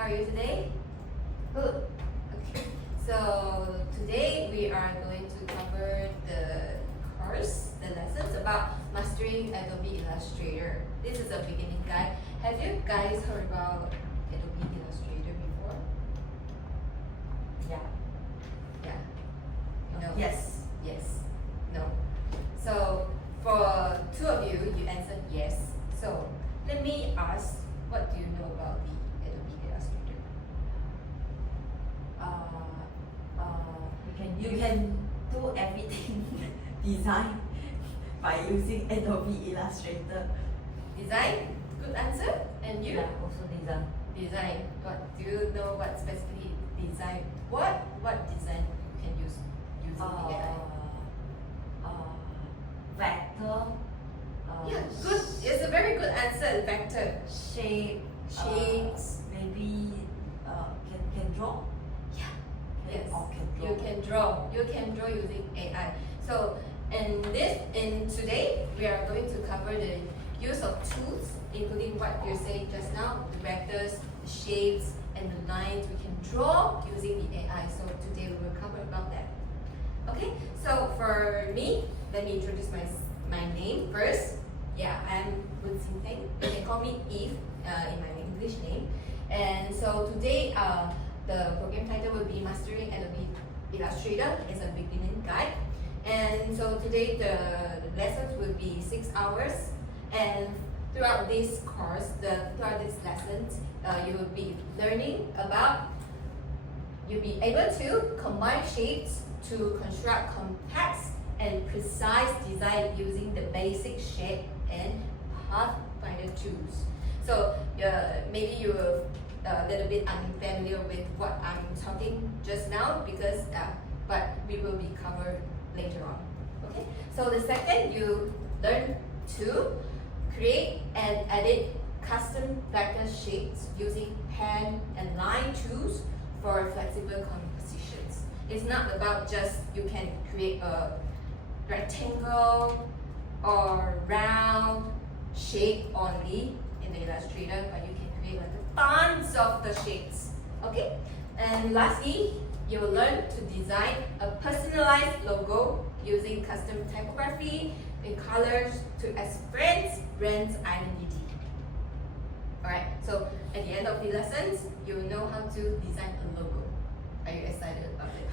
How are you today? Good. Okay. So today we are going to cover the lessons about mastering Adobe Illustrator. This is a beginning guide. Have you guys heard about Adobe Illustrator before? Yeah. Yeah. No. Yes. Yes. No. So for two of you, you answered yes. So let me ask, what do you know about the Adobe Illustrator? You can do everything design by using Adobe Illustrator. Design? Good answer. And you? Yeah, also design. Design. What do you know? What specifically design? What design you can use using the AI? Vector. Yeah, good. It's a very good answer. Vector. Shape. Shapes. Maybe can draw. Yeah. Yes. Or can draw. You can draw. You can draw using AI. So today we are going to cover the use of tools, including what you said just now, the vectors, the shapes, and the lines we can draw using the AI. So today we will cover about that. Okay. So for me, let me introduce my name first. Yeah, I'm Woon Sin Peng. You can call me Eve in my English name. And so today, the program title will be Mastering Adobe Illustrator as a beginning guide. And so today the lessons will be 6 hours. And throughout this course, throughout these lessons, you will be learning about. You'll be able to combine shapes to construct complex and precise design using the basic shape and pathfinder tools. So maybe you're a little bit unfamiliar with what I'm talking just now because but we will be covered later on. Okay. So the second, you learn to create and edit custom vector shapes using pen and line tools for flexible compositions. It's not about just you can create a rectangle or round shape only in the Illustrator, but you can create like tons of the shapes. Okay. And lastly, you will learn to design a personalized logo using custom typography and colors to express brand's identity. Alright, so at the end of the lessons, you will know how to design a logo. Are you excited about it?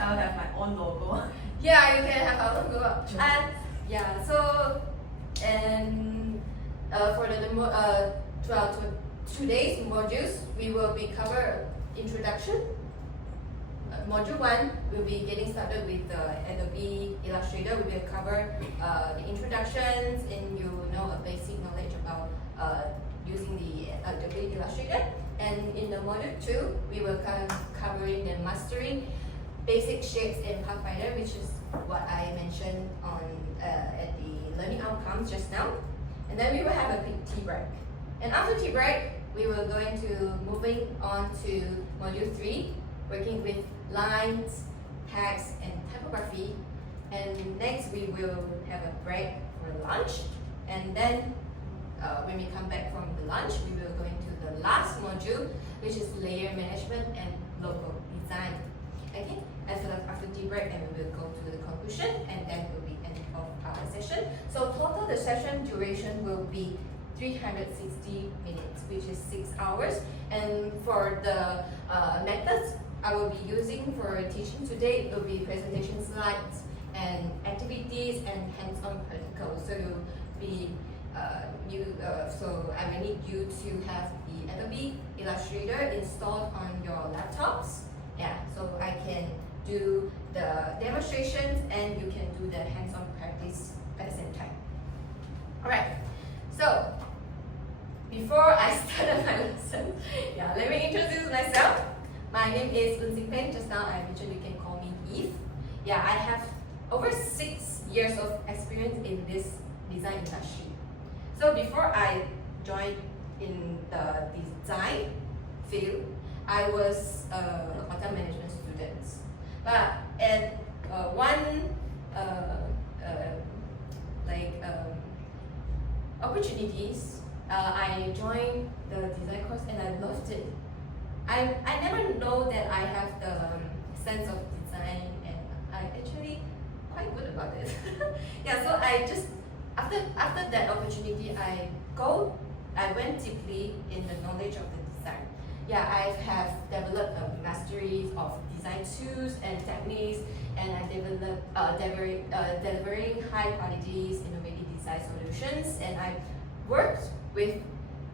I'll have my own logo. Yeah, you can have our logo. And yeah, so for throughout today's modules, we will be cover introduction. Module 1 will be getting started with Adobe Illustrator. We will cover the introductions and you know a basic knowledge about using the Adobe Illustrator. And in the module 2, we will covering the mastering basic shapes and pathfinder, which is what I mentioned on at the learning outcomes just now. And then we will have a quick tea break. And after tea break, we will go into moving on to module 3, working with lines, text, and typography. And next we will have a break for lunch. And then when we come back from the lunch, we will go into the last module, which is layer management and logo design. Okay? And so after tea break, and we will go to the conclusion, and then will be end of our session. So total the session duration will be 360 minutes, which is 6 hours. And for the methods I will be using for teaching today, will be presentation slides and activities and hands-on practicals. So you'll be so I will need you to have the Adobe Illustrator installed on your laptops. Yeah, so I can do the demonstrations and you can do the hands-on practice at the same time. Alright, so before I start my lesson, yeah, let me introduce myself. My name is Woon Sin Peng. Just now I mentioned you can call me Eve. Yeah, I have over 6 years of experience in this design industry. So before I joined in the design field, I was a hotel management student. But at one opportunities I joined the design course and I loved it. I never know that I have the sense of design, and I actually quite good about it. Yeah, so I just after that opportunity, I went deeply in the knowledge of the design. Yeah, I have developed a mastery of design tools and techniques, and I developed delivering high qualities innovative design solutions, and I worked with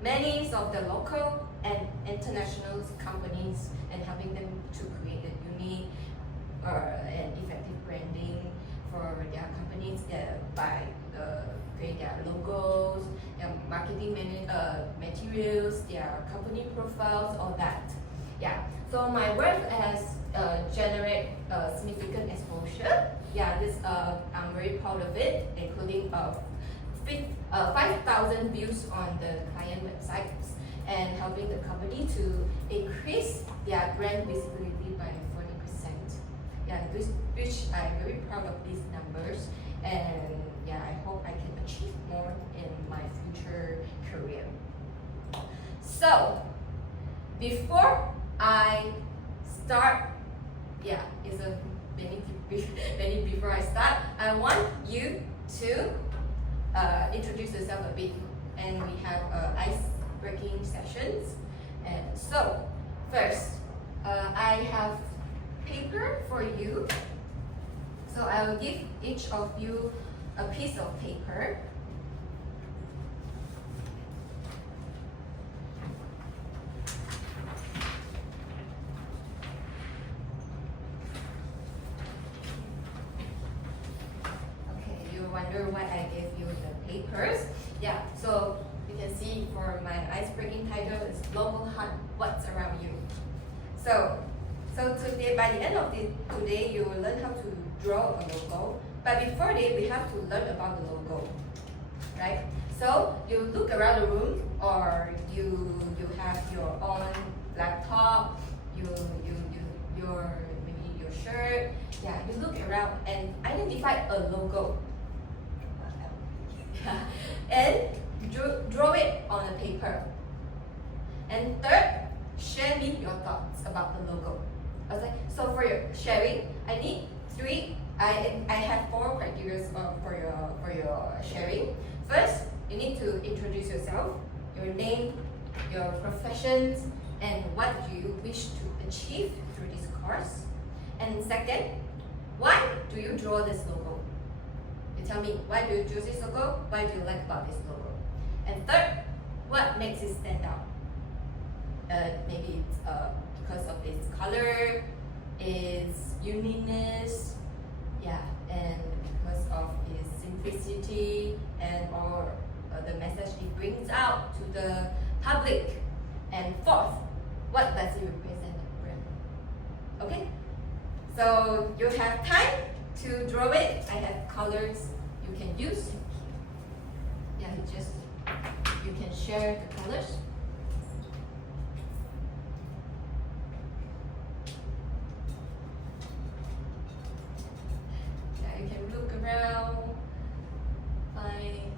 many of the local and international companies and helping them to create a unique and effective branding for their companies by create their logos, their marketing materials, their company profiles, all that. Yeah, so my work has generate significant exposure. Yeah, this I'm very proud of it, including 5,000 views on the client websites and helping the company to increase their brand visibility by 40%. Yeah, which I'm very proud of these numbers, and yeah, I hope I can achieve more in my future career. So, before I start, yeah, it's a many before I start, I want you to introduce yourself a bit, and we have ice-breaking sessions. And so, first, I have paper for you. So I will give each of you a piece of paper. Okay, you wonder why I gave you the papers. Yeah, so you can see for my ice-breaking title is Global Hunt, What's Around You. So today, by the end of today, you will learn how to draw a logo. But before that, we have to learn about the logo, right? So you look around the room, or you have your own laptop, your maybe your shirt. Yeah, you look around and identify a logo, and draw it on a paper. And third, share me your thoughts about the logo. Okay, so for your sharing, I need three. I have 4 criteria for your sharing. First, you need to introduce yourself, your name, your professions, and what you wish to achieve through this course. And second, why do you draw this logo? You tell me, why do you choose this logo? Why do you like about this logo? And third, what makes it stand out? Maybe it's because of its color, its uniqueness, yeah, and because of its simplicity or the message it brings out to the public. And fourth, what does it represent the brand? Okay, so you have time to draw it. I have colors you can use. Yeah, you can share the colors. You can look around, find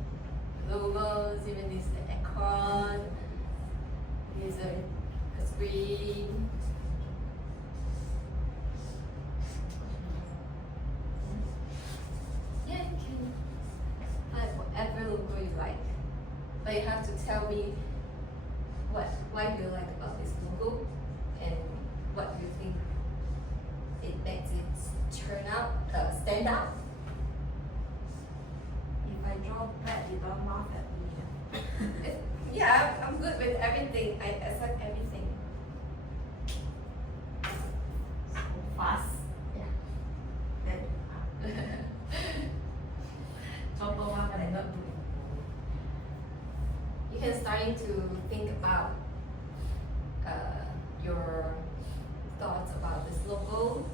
logos, even this the icon, here's a screen. Yeah, you can find whatever logo you like, but you have to tell me why do you like about this logo, and what do you think it makes it stand out. If I draw bad, you don't laugh at me. Yeah, I'm good with everything. I accept everything. So fast. Yeah. Then contoh apa that not do. You can starting to think about your thoughts about this logo.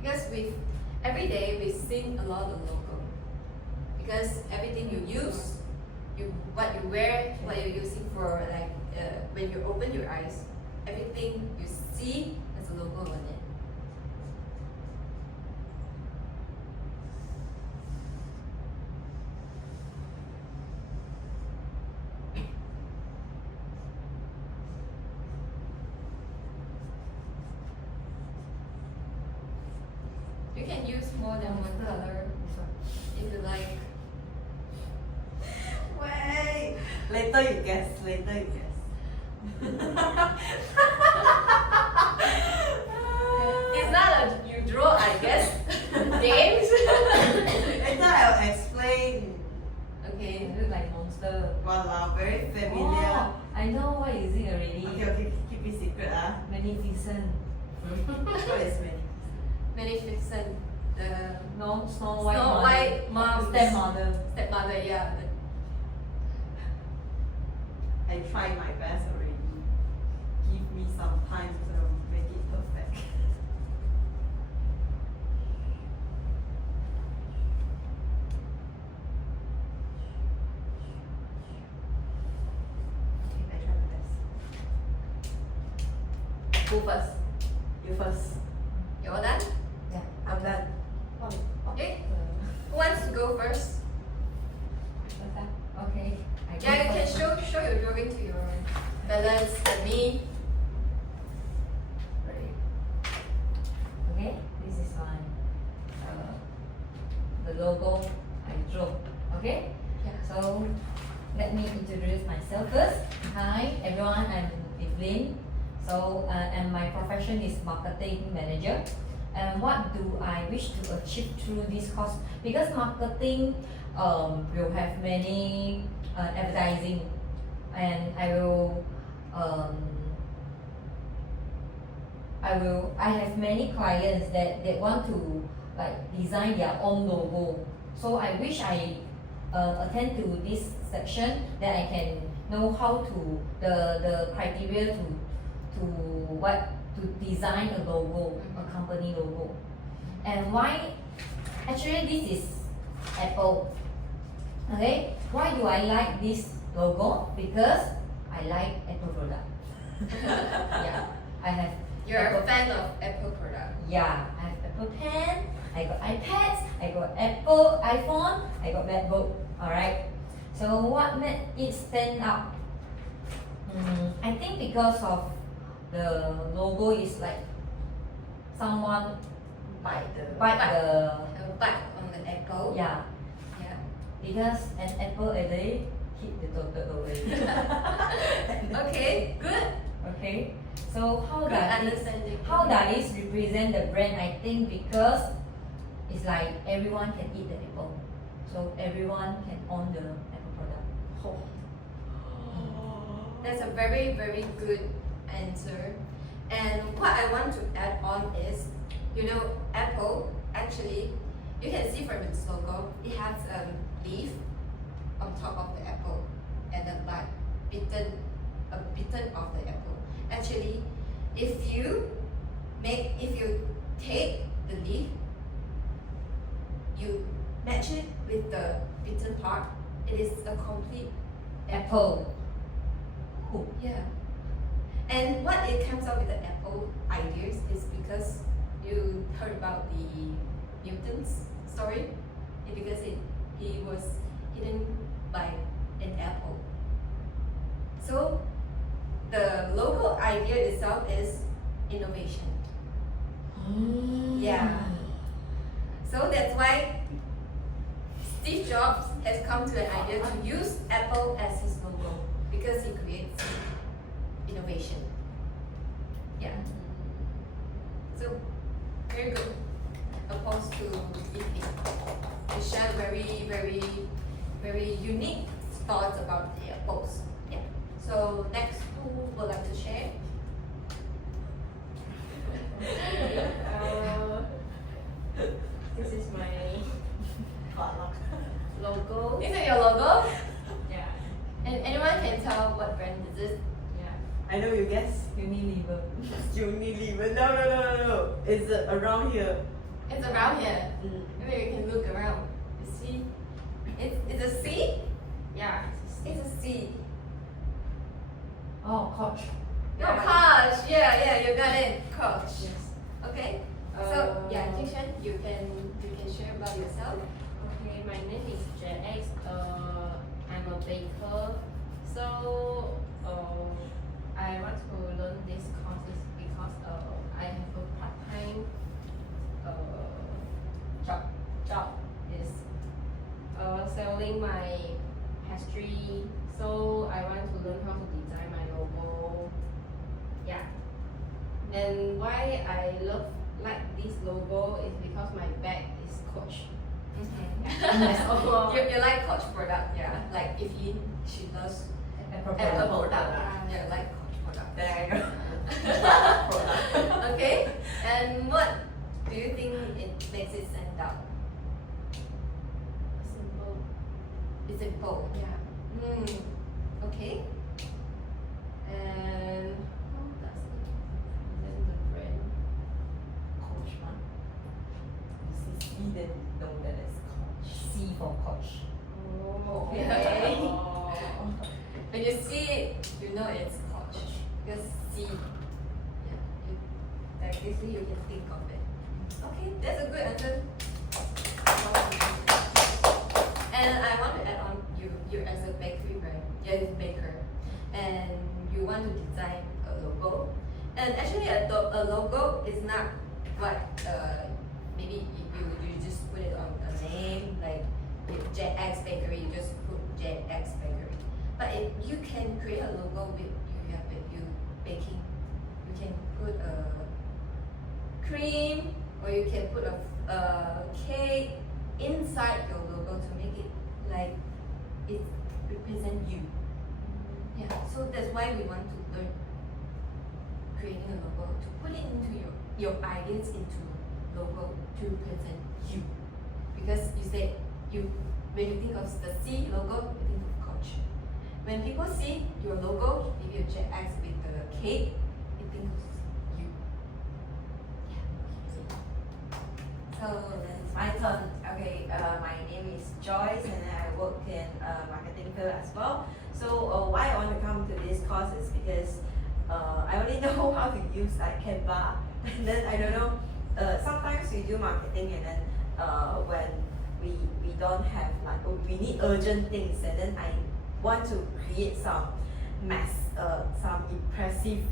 Because every day we've seen a lot of logo. because everything you use, what you wear, what you're using for like when you open your eyes, everything you see has a logo on it. You can use more than one color if you like. Wait. Later you guess. It's not a you draw, I guess. Games. Later I'll explain. Okay. It looks like monster. Walao, very familiar. Oh, I know what is it already. Okay, keep it secret. Magnificent. What is many? Magnificent. The No, Snow White. Snow mother. White mom. Stepmother. Stepmother, yeah. I tried my best already. Give me some time to make it perfect. Okay, I try my best. Who first? You first. You all done? Yeah. I'm done. Okay. Who wants to go first? Okay. Yeah, you can show your drawing to your balance and me. Right. Okay, this is my the logo I drew. Okay. Yeah. So let me introduce myself first. Hi everyone, I'm Evelyn. So and my profession is marketing manager. And what do I wish to achieve through this course? Because marketing will have many advertising, and I have many clients that want to like design their own logo. So I wish I attend to this section that I can know how to the criteria to design a logo, a company logo. And why actually this is Apple. Okay, why do I like this logo? Because I like Apple product. Yeah, I have. You're Apple, a fan of Apple product. yeah, I have Apple Pen, I got iPads, I got Apple iPhone, I got MacBook. Alright. So what made it stand out? I think because of the logo is like someone Bite the. bite the Have a bite on the apple. yeah, Yeah. because an apple a day hit the total away. Okay, good. Okay, so Good understanding. how does this represent the brand? I think because it's like everyone can eat the apple, so everyone can own the Apple product. That's a very, very good answer. And what I want to add on is, Apple, actually, you can see from its logo, it has a leaf on top of the apple and a bitten of the apple. Actually, if you take the leaf, you match it with the bitten part, it is a complete Apple. Cool. yeah. And what it comes up with the apple ideas is because you heard about the Newton's story. Because he was hidden by an apple. So the logo idea itself is innovation. Yeah. So that's why Steve Jobs has come to an idea to use Apple as his logo because he creates innovation. Yeah. So very good. Opposed to Yippee. They share very, very, very unique thoughts about the apples. Yeah. So next, who would like to share? This is my logo. Is it your logo? Yeah, And anyone can tell what brand is it? yeah. I know you guess. Unilever. Unilever. No. It's around here. It's around here. Mm. Maybe we can look around. You see? about yourself? Okay, my name is JX. I'm a baker. So I want to learn this courses because I have a part-time job is selling my pastry. So I want to learn how to design my logo. Yeah. And why I like this logo is because my bag is Coach. That's all. You like Coach product, yeah. Like if she loves Apple Apple product. product, yeah, like Coach product. There you go. Okay. And what do you think it makes it stand out? Simple. It's simple. Yeah. Okay. And How does it represent the brand? Coach, man. You see C, then you know that it's Coach. C for Coach. Oh, Okay. Oh. when you see it, you know it's Coach. Because C, yeah, like basically you can think of it. Okay, that's a good answer. And I want to add on, you as a bakery brand, you're a baker, and you want to design a logo. And actually, a logo is not what maybe you just put it on a name, like if JX Bakery, you just put JX Bakery. But if you can create a logo with you baking, you can put a cream or you can put a cake inside your logo to make it like it represent you. Yeah, so that's why we want to learn creating a logo, to put it into your ideas into logo to represent you. Because you say when you think of the C logo, you think of Coach. When people see your logo, maybe a JX with the cake, you think of you. So then it's my turn. Okay, my name is Joyce and I work in marketing field as well. So why I want to come to this course is because I only know how to use like Canva, and then I don't know. Sometimes we do marketing and then when we don't have like we need urgent things, and then I want to create some some impressive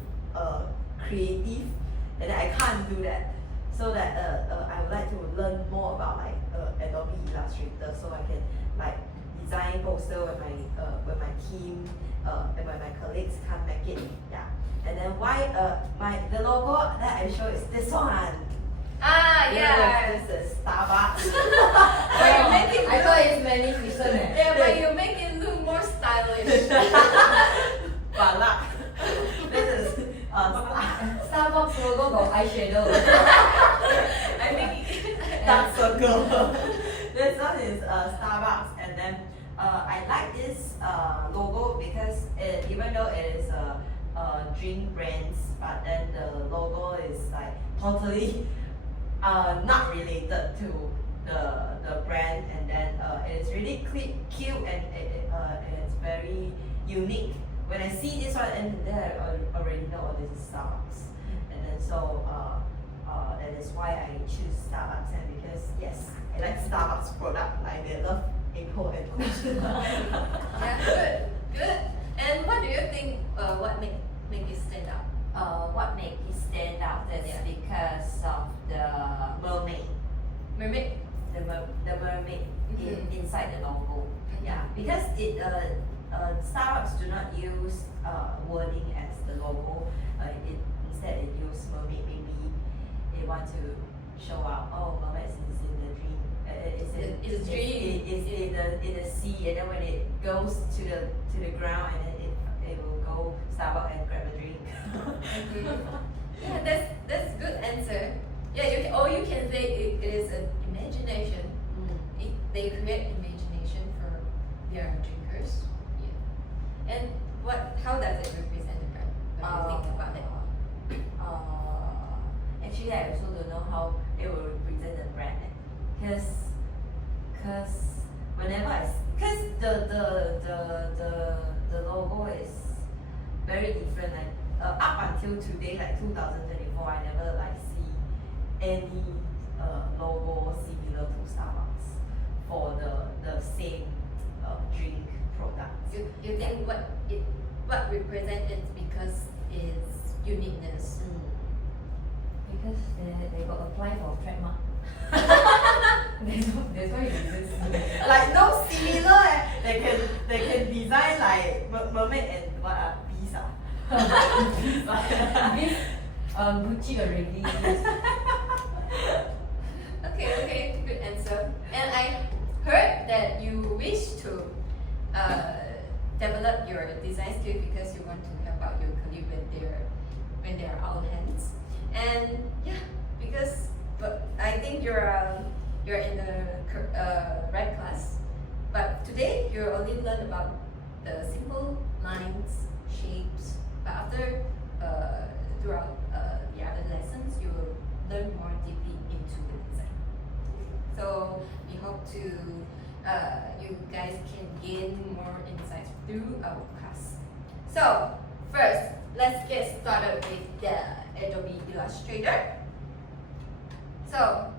creative, and then I can't do that. So that I would like to learn more about like Adobe Illustrator, so I can like design poster when my team and when my colleagues can't make it. Yeah. And then why the logo that I show is this one. Ah, yeah. This is Starbucks. But you make it I thought it's magnificent. yeah, but you make it look more stylish. Balak. This is Starbucks logo got eyeshadow. I think dark circle. This one is Starbucks, and then I like this logo because even though it is a drink brands, but then the logo is like totally not related to the brand, and then it is really cute and it's very unique. When I see this one, and then I already know this is Starbucks, and then so that is why I choose Starbucks, and because yes, I like Starbucks product, like they love Apple and Coach. yeah, good. And what do you think? What make it stand out? What make it stand out is Yeah. because of the mermaid. Mermaid. The mermaid inside the logo. Yeah, because it Starbucks do not use wording as the logo. Instead it use mermaid. Maybe they want to show out. Oh, mermaid is in the dream. It's a dream. It's in the sea, and then when it goes to the ground, and then it will go Starbucks and grab a drink. Yeah, that's good answer. Yeah, you can say it is an imagination. They create imagination for their drinkers. Yeah. And how does it represent the brand? What do you think about it? Actually, I also don't know how it will represent the brand, because whenever because the logo is very different. Like up until today, like 2024, I never like see any logo similar to Starbucks for the same drink product. You think what represents it because it's uniqueness. Because they got apply for trademark. That's why it exists. Like no similar, they can design like mermaid and what bees This Gucci already. Okay, good answer. And I heard that you wish to develop your design skill because you want to help out your colleague when they're out of hands. And yeah, because but I think you're in the right class. But today you only learn about the simple lines, shapes. But after throughout the other lessons, you will learn more deeply into the design. So we hope to you guys can gain more insights through our class. So first, let's get started with the Adobe Illustrator. So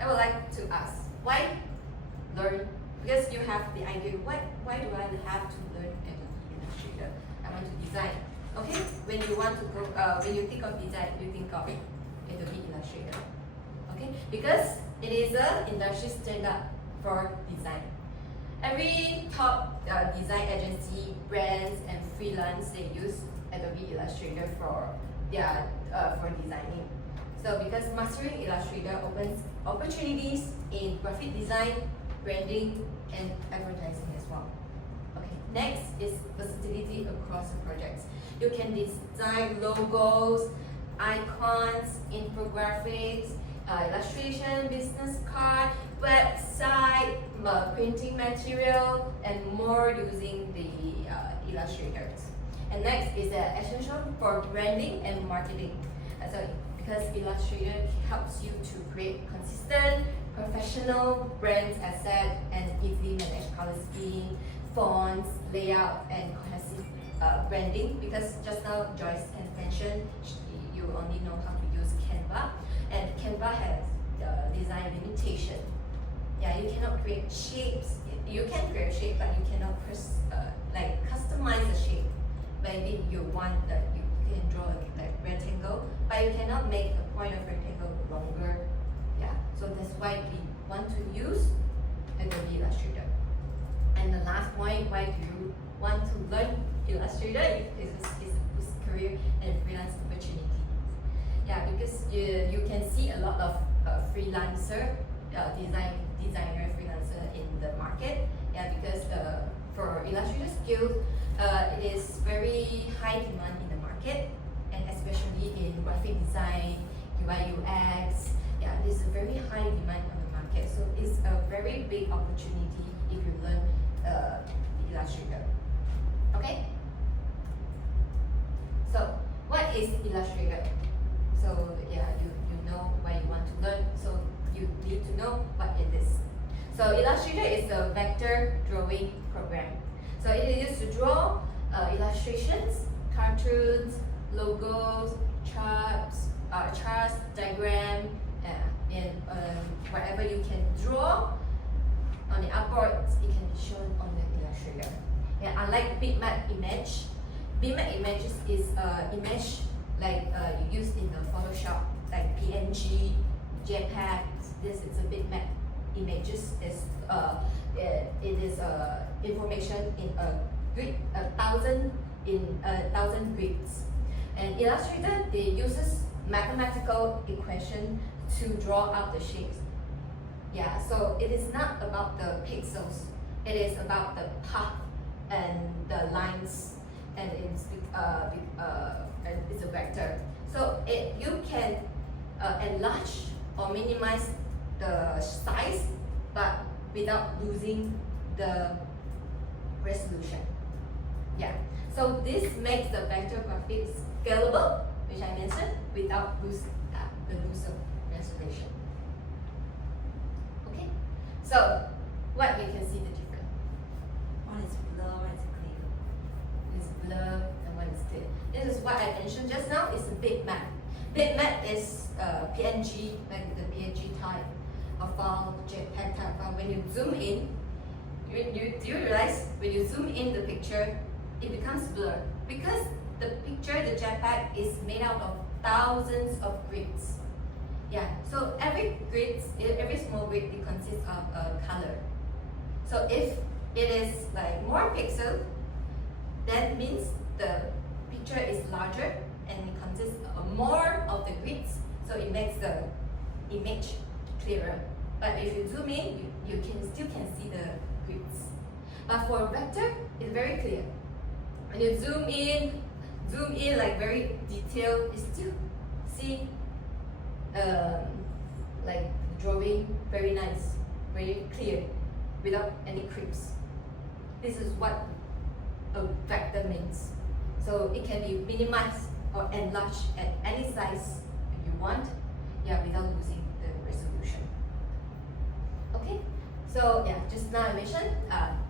I would like to ask, why learn? Because you have the idea, why do I have to learn Adobe Illustrator? I want to design. Okay, when you want to go, when you think of design, you think of Adobe Illustrator. Okay, because it is an industry standard for design. Every top design agency, brands, and freelance, they use Adobe Illustrator for their for designing. So because mastering Illustrator opens opportunities in graphic design, branding, and advertising as well. Okay, next is versatility across the projects. You can design logos, icons, infographics, illustration, business card, website, printing material, and more using the illustrators. And next is essential for branding and marketing. So because Illustrator helps you to create consistent, professional brands asset and easily manage color scheme, fonts, layout, and cohesive branding. Because just now Joyce has mentioned you only know how to use Canva, and Canva has design limitation. Yeah, you cannot create shapes. You can create shape, but you cannot like customize the shape. Maybe you want that you can draw like rectangle, but you cannot make the point of rectangle longer. Yeah, so that's why we want to use Adobe Illustrator. And the last point, why do you want to learn Illustrator? It's career and freelance opportunities. Yeah, because you can see a lot of freelancer, designer freelancer in the market. Yeah, because for Illustrator skills, it is very high demand in the market, and especially in graphic design, UI UX. Yeah, this is a very high demand on the market. So it's a very big opportunity if you learn Illustrator. Okay. So what is Illustrator? So yeah, you know why you want to learn. So you need to know what it is. So Illustrator is a vector drawing program. So it is used to draw illustrations, cartoons, logos, charts, diagram, and whatever you can draw on the artboard, it can be shown on the Illustrator. Yeah, unlike bitmap image, bitmap images is image like you use in the Photoshop, like PNG, JPEG. This is a bitmap images. It is information in a grid, 1,000 grids. And Illustrator, they uses mathematical equation to draw out the shapes. Yeah, so it is not about the pixels. It is about the path and the lines, and it's a vector. So you can enlarge or minimize the size, but without losing the resolution. Yeah. So this makes the vector graphics scalable, which I mentioned, without losing the loss of resolution. Okay. So what we can see the difference? One is blur, one is clear. It's blur and one is clear. This is what I mentioned just now. It's a bitmap. Bitmap is PNG, like the PNG type of file, JPEG type file. When you zoom in, do you realize when you zoom in the picture, it becomes blurred because the picture, the JPEG, is made out of thousands of grids. Yeah, so every small grid, it consists of a color. So if it is like more pixel, that means the picture is larger and it consists of more of the grids, so it makes the image clearer. But if you zoom in, you still can see the grids. But for vector, it's very clear. When you zoom in like very detailed, you still see like drawing very nice, very clear, without any creeps. This is what a vector means. So it can be minimized or enlarged at any size you want, yeah, without losing the resolution. Okay, so yeah, just now I mentioned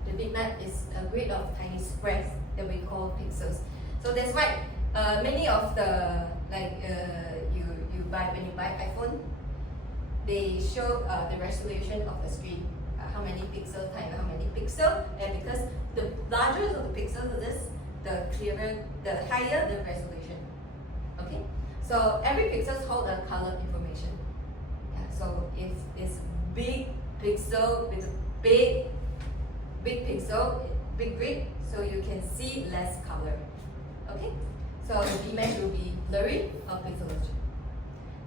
the bitmap is a grid of tiny squares that we call pixels. So that's why many of the when you buy iPhone, they show the resolution of the screen, how many pixels times how many pixels, and because the larger the pixels it is, the clearer, the higher the resolution. Okay, so every pixel holds a color information. Yeah, so if it's big pixel with a big pixel, big grid, so you can see less color. Okay, so the image will be blurry or pixelation.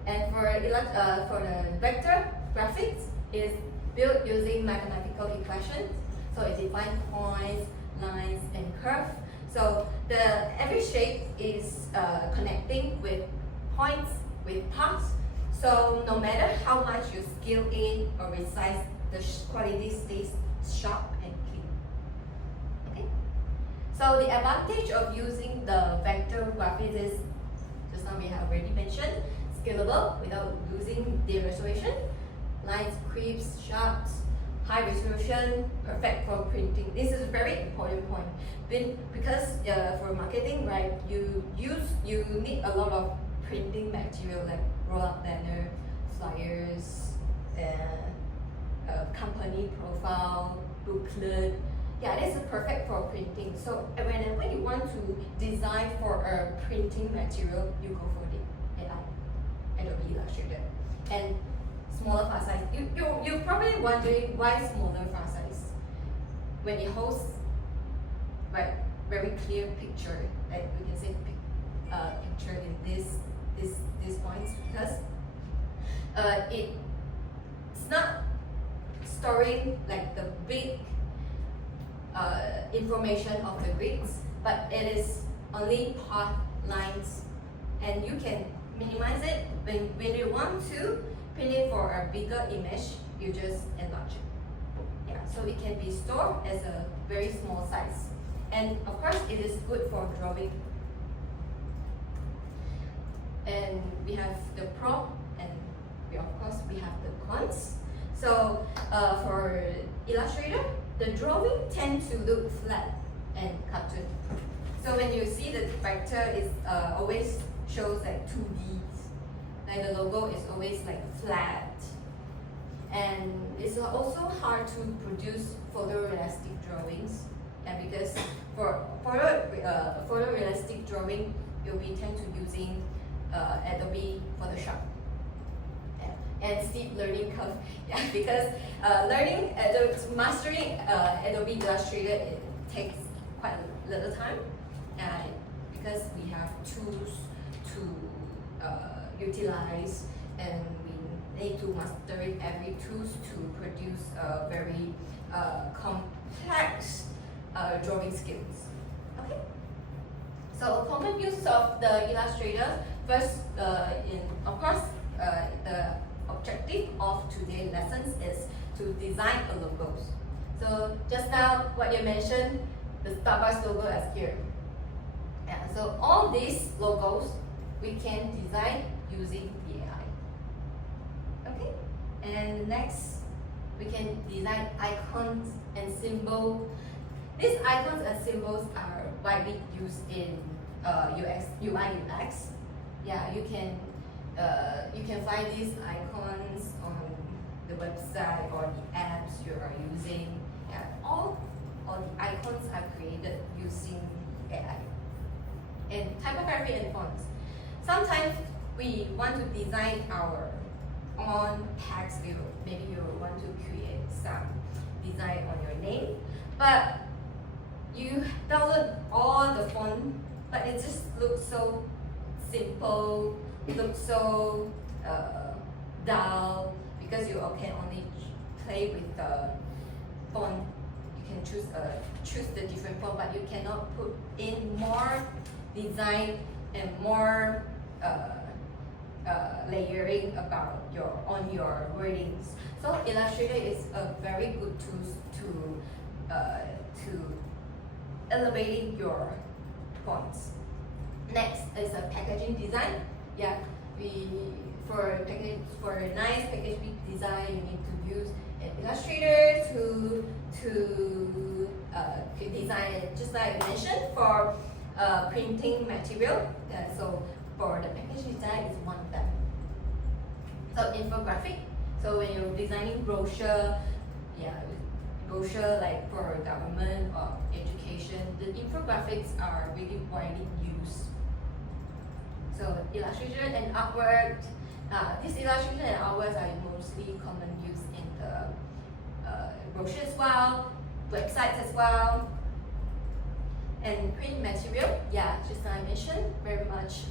And for the vector graphics is built using mathematical equations. So it defines points, lines, and curves. So every shape is connecting with points, with paths. So no matter how much you scale in or resize, the quality stays sharp and clean. Okay. So the advantage of using the vector graphics is, just now we have already mentioned, scalable without losing the resolution, lines, creeps, sharps, high resolution, perfect for printing. This is a very important point because for marketing, right, you need a lot of printing material like roll-up banner, flyers, company profile, booklet. Yeah, this is perfect for printing. So whenever you want to design for a printing material, you go for the AI, Adobe Illustrator. And smaller file size. You're probably wondering why smaller file size? When it holds very clear picture, like we can say picture in these points, because it's not storing like the big information of the grids, but it is only path lines, and you can minimize it when you want to print it for a bigger image. You just enlarge it. Yeah, so it can be stored as a very small size, and of course it is good for drawing. And we have the pro, and of course we have the cons. So for Illustrator, the drawing tends to look flat and cartoon. So when you see the vector is always shows like 2Ds, like the logo is always like flat, and it's also hard to produce photorealistic drawings. And because for photorealistic drawing, you'll be tend to using Adobe Photoshop and steep learning curve. Yeah, because mastering Adobe Illustrator, it takes quite a little time, because we have tools to utilize, and we need to master every tools to produce very complex drawing skills. Okay. So common use of the Illustrator, first, of course, the objective of today's lessons is to design a logos. So just now, what you mentioned, the Starbucks logo is here. Yeah, so all these logos we can design using the AI. Okay, and next we can design icons and symbols. These icons and symbols are widely used in UI UX. Yeah, you can you can find these icons on the website or the apps you are using. Yeah, all the icons are created using AI. And typography and fonts. Sometimes we want to design our own text. Maybe you want to create some design on your name, but you download all the font, but it just looks so simple, looks so dull, because you can only play with the font. You can choose the different font, but you cannot put in more design and more layering about on your wordings. So Illustrator is a very good tool to elevating your fonts. Next is a packaging design. Yeah, for nice packaging design, you need to use an Illustrator to design it. Just like I mentioned, for printing material. So for the packaging design is one of them. So infographic. So when you're designing brochure like for government or education, the infographics are really widely used. So illustration and artwork. These illustration and artworks are mostly common use in the brochure as well, websites as well. And print material, yeah, just like I mentioned, very much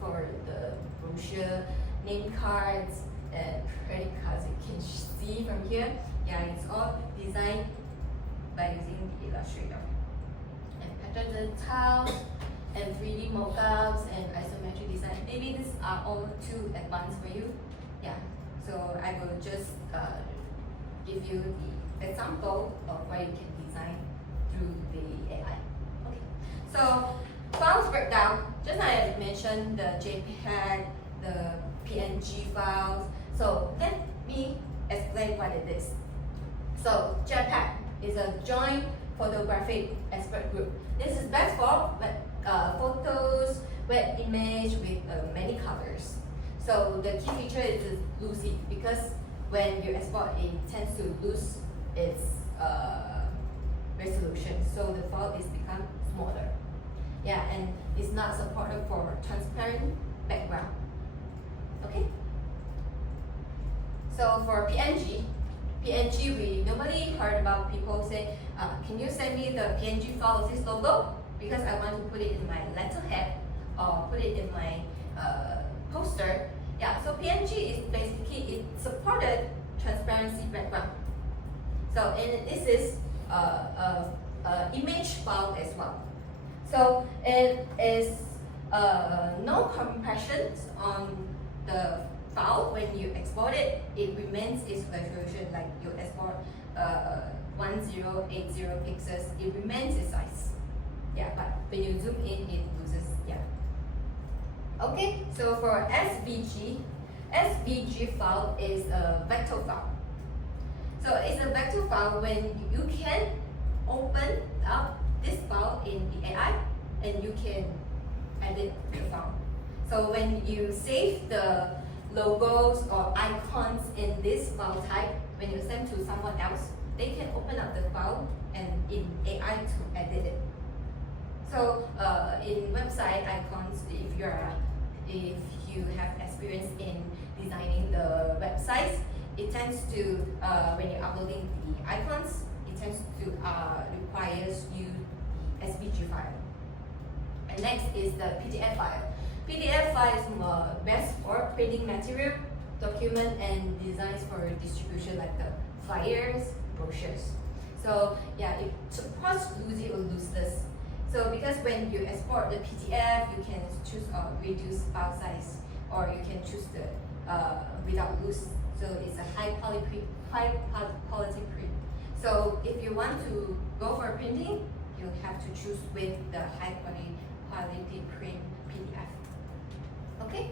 for the brochure, name cards, and credit cards. You can see from here, yeah, it's all designed by using Illustrator. And pattern tiles, and 3D mockups, and isometric design. Maybe these are all too advanced for you. Yeah, so I will just give you the example of what you can design through the AI. So files breakdown, just like I mentioned, the JPEG, the PNG files. So let me explain what it is. So JPEG is a joint photographic expert group. This is best for photos, web image with many colors. So the key feature is loosey, because when you export, it tends to lose its resolution. So the file is become smaller. Yeah, and it's not supported for transparent background. Okay. So for PNG, we normally heard about people say, can you send me the PNG file of this logo? Because I want to put it in my letterhead or put it in my poster. Yeah, so PNG is basically, it supported transparency background. So, and this is image file as well. So it is no compression on the file. When you export it, it remains its resolution. Like you export 1080 pixels, it remains its size. Yeah, but when you zoom in, it loses. Yeah. Okay, so for SVG file is a vector file. So it's a vector file when you can open up this file in the AI and you can edit the file. So when you save the logos or icons in this file type, when you send to someone else, they can open up the file and in AI to edit it. So in website icons, if you have experience in designing the websites, it tends to when you're uploading the icons, it tends to requires you the SVG file. And next is the PDF file. PDF file is best for printing material, document, and designs for distribution, like the flyers, brochures. So yeah, it supports loosey or looseless. So because when you export the PDF, you can choose reduce file size, or you can choose the without loose. So it's a high quality print. So if you want to go for printing, you have to choose with the high quality print PDF. Okay.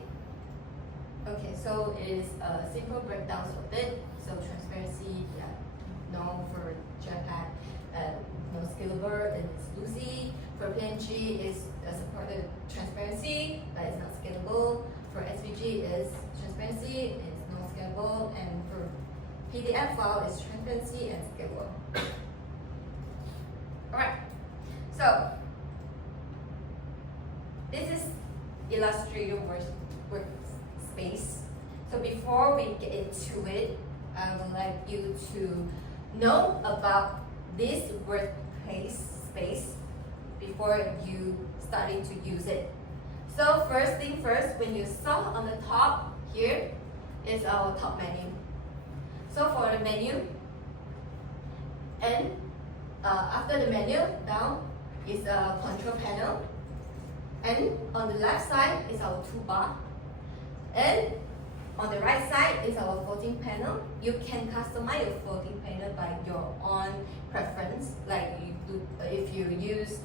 Okay. So it is a simple breakdown of it. So transparency, yeah, no for JPEG, no scalable, and it's loosey. For PNG, it's supported transparency, but it's not scalable. For SVG, JPG is transparency, it's not scalable, and for PDF file is transparency and scalable. Alright, so this is Illustrator workspace. So before we get into it, I would like you to know about this workspace space before you starting to use it. So first thing first, when you saw on the top here is our top menu. So for the menu, and after the menu, down is a control panel, and on the left side is our toolbar, and on the right side is our floating panel. You can customize your floating panel by your own preference. Like you do, if you use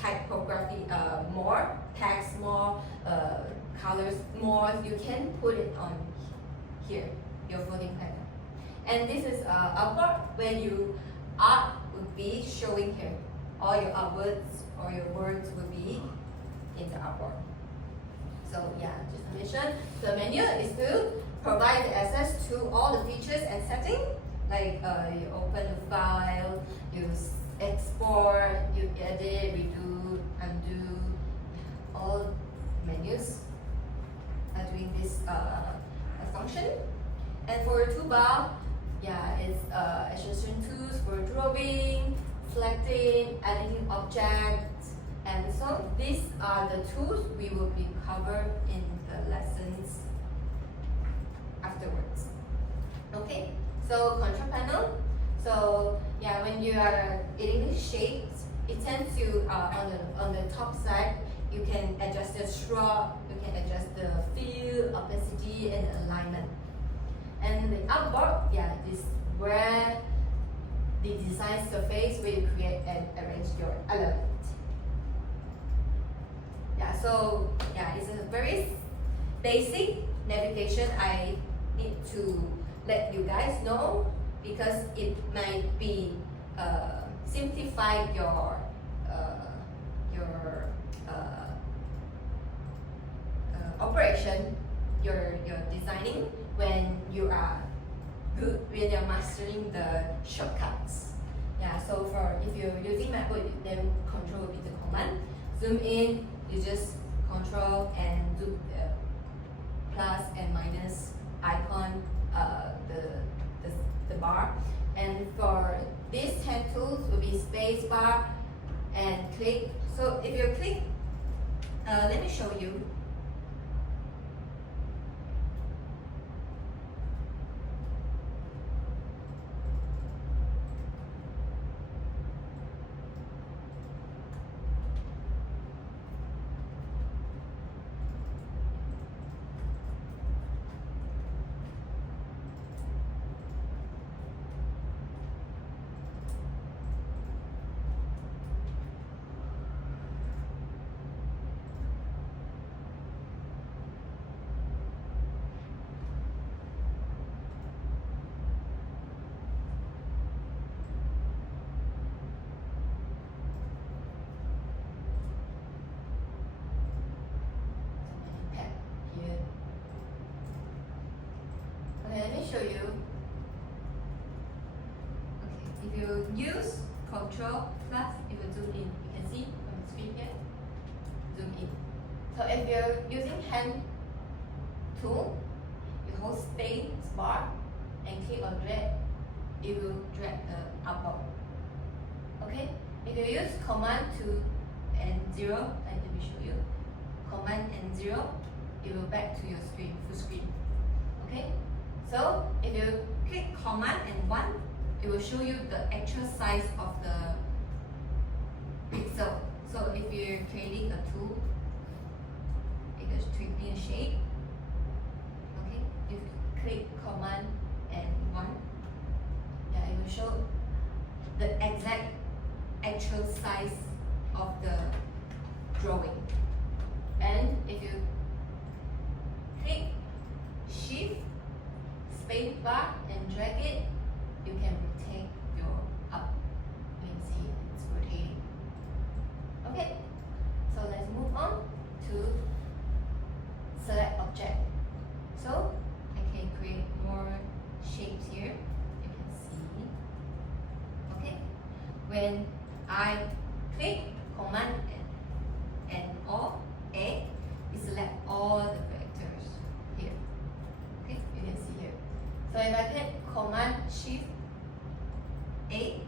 typography more, text more, colors more, you can put it on here, your floating panel. And this is artboard where you art would be showing here. All your artworks or your words will be in the artboard. So yeah, just to mention, the menu is to provide access to all the features and settings, like you open a file, you export, you edit, redo, undo, all menus are doing this function. And for toolbar, yeah, it's extension tools for drawing, selecting, editing objects, and so these are the tools we will be covered in the lessons afterwards. Okay, so control panel. So yeah, when you are editing shapes, it tends to on the top side you can adjust the stroke, you can adjust the fill, opacity, and alignment. And the artboard, yeah, is where the design surface where you create and arrange your element. Yeah, so yeah, it's a very basic navigation I need to let you guys know because it might be simplify your operation, your designing when you are good, when you're mastering the shortcuts. Yeah, so for if you're using MacBook, then control will be the command. Zoom in, you just control and do the plus and minus icon, the bar. And for these hand tools will be space bar and click. So if you click, let me show you. Show you. Okay, if you use Control plus, if you zoom in, you can see on the screen here. Zoom in. So if you're using hand tool, you hold space bar and click on drag, it will drag the upward. Okay. If you use Command 2 and 0, let me show you. Command and 0, it will back to your screen, full screen. Okay. So if you click Command and 1, it will show you the actual size of the pixel. So if you're creating a tool, like a tweaking shape, okay, you click Command and 1, yeah, it will show the exact actual size of the drawing. And if you click Shift space bar and drag it, you can rotate your up. You can see it's rotating. Okay, so let's move on to select object. when I click Command and or A, it select all the vectors here. Okay, you can see here. So if I click Command Shift A,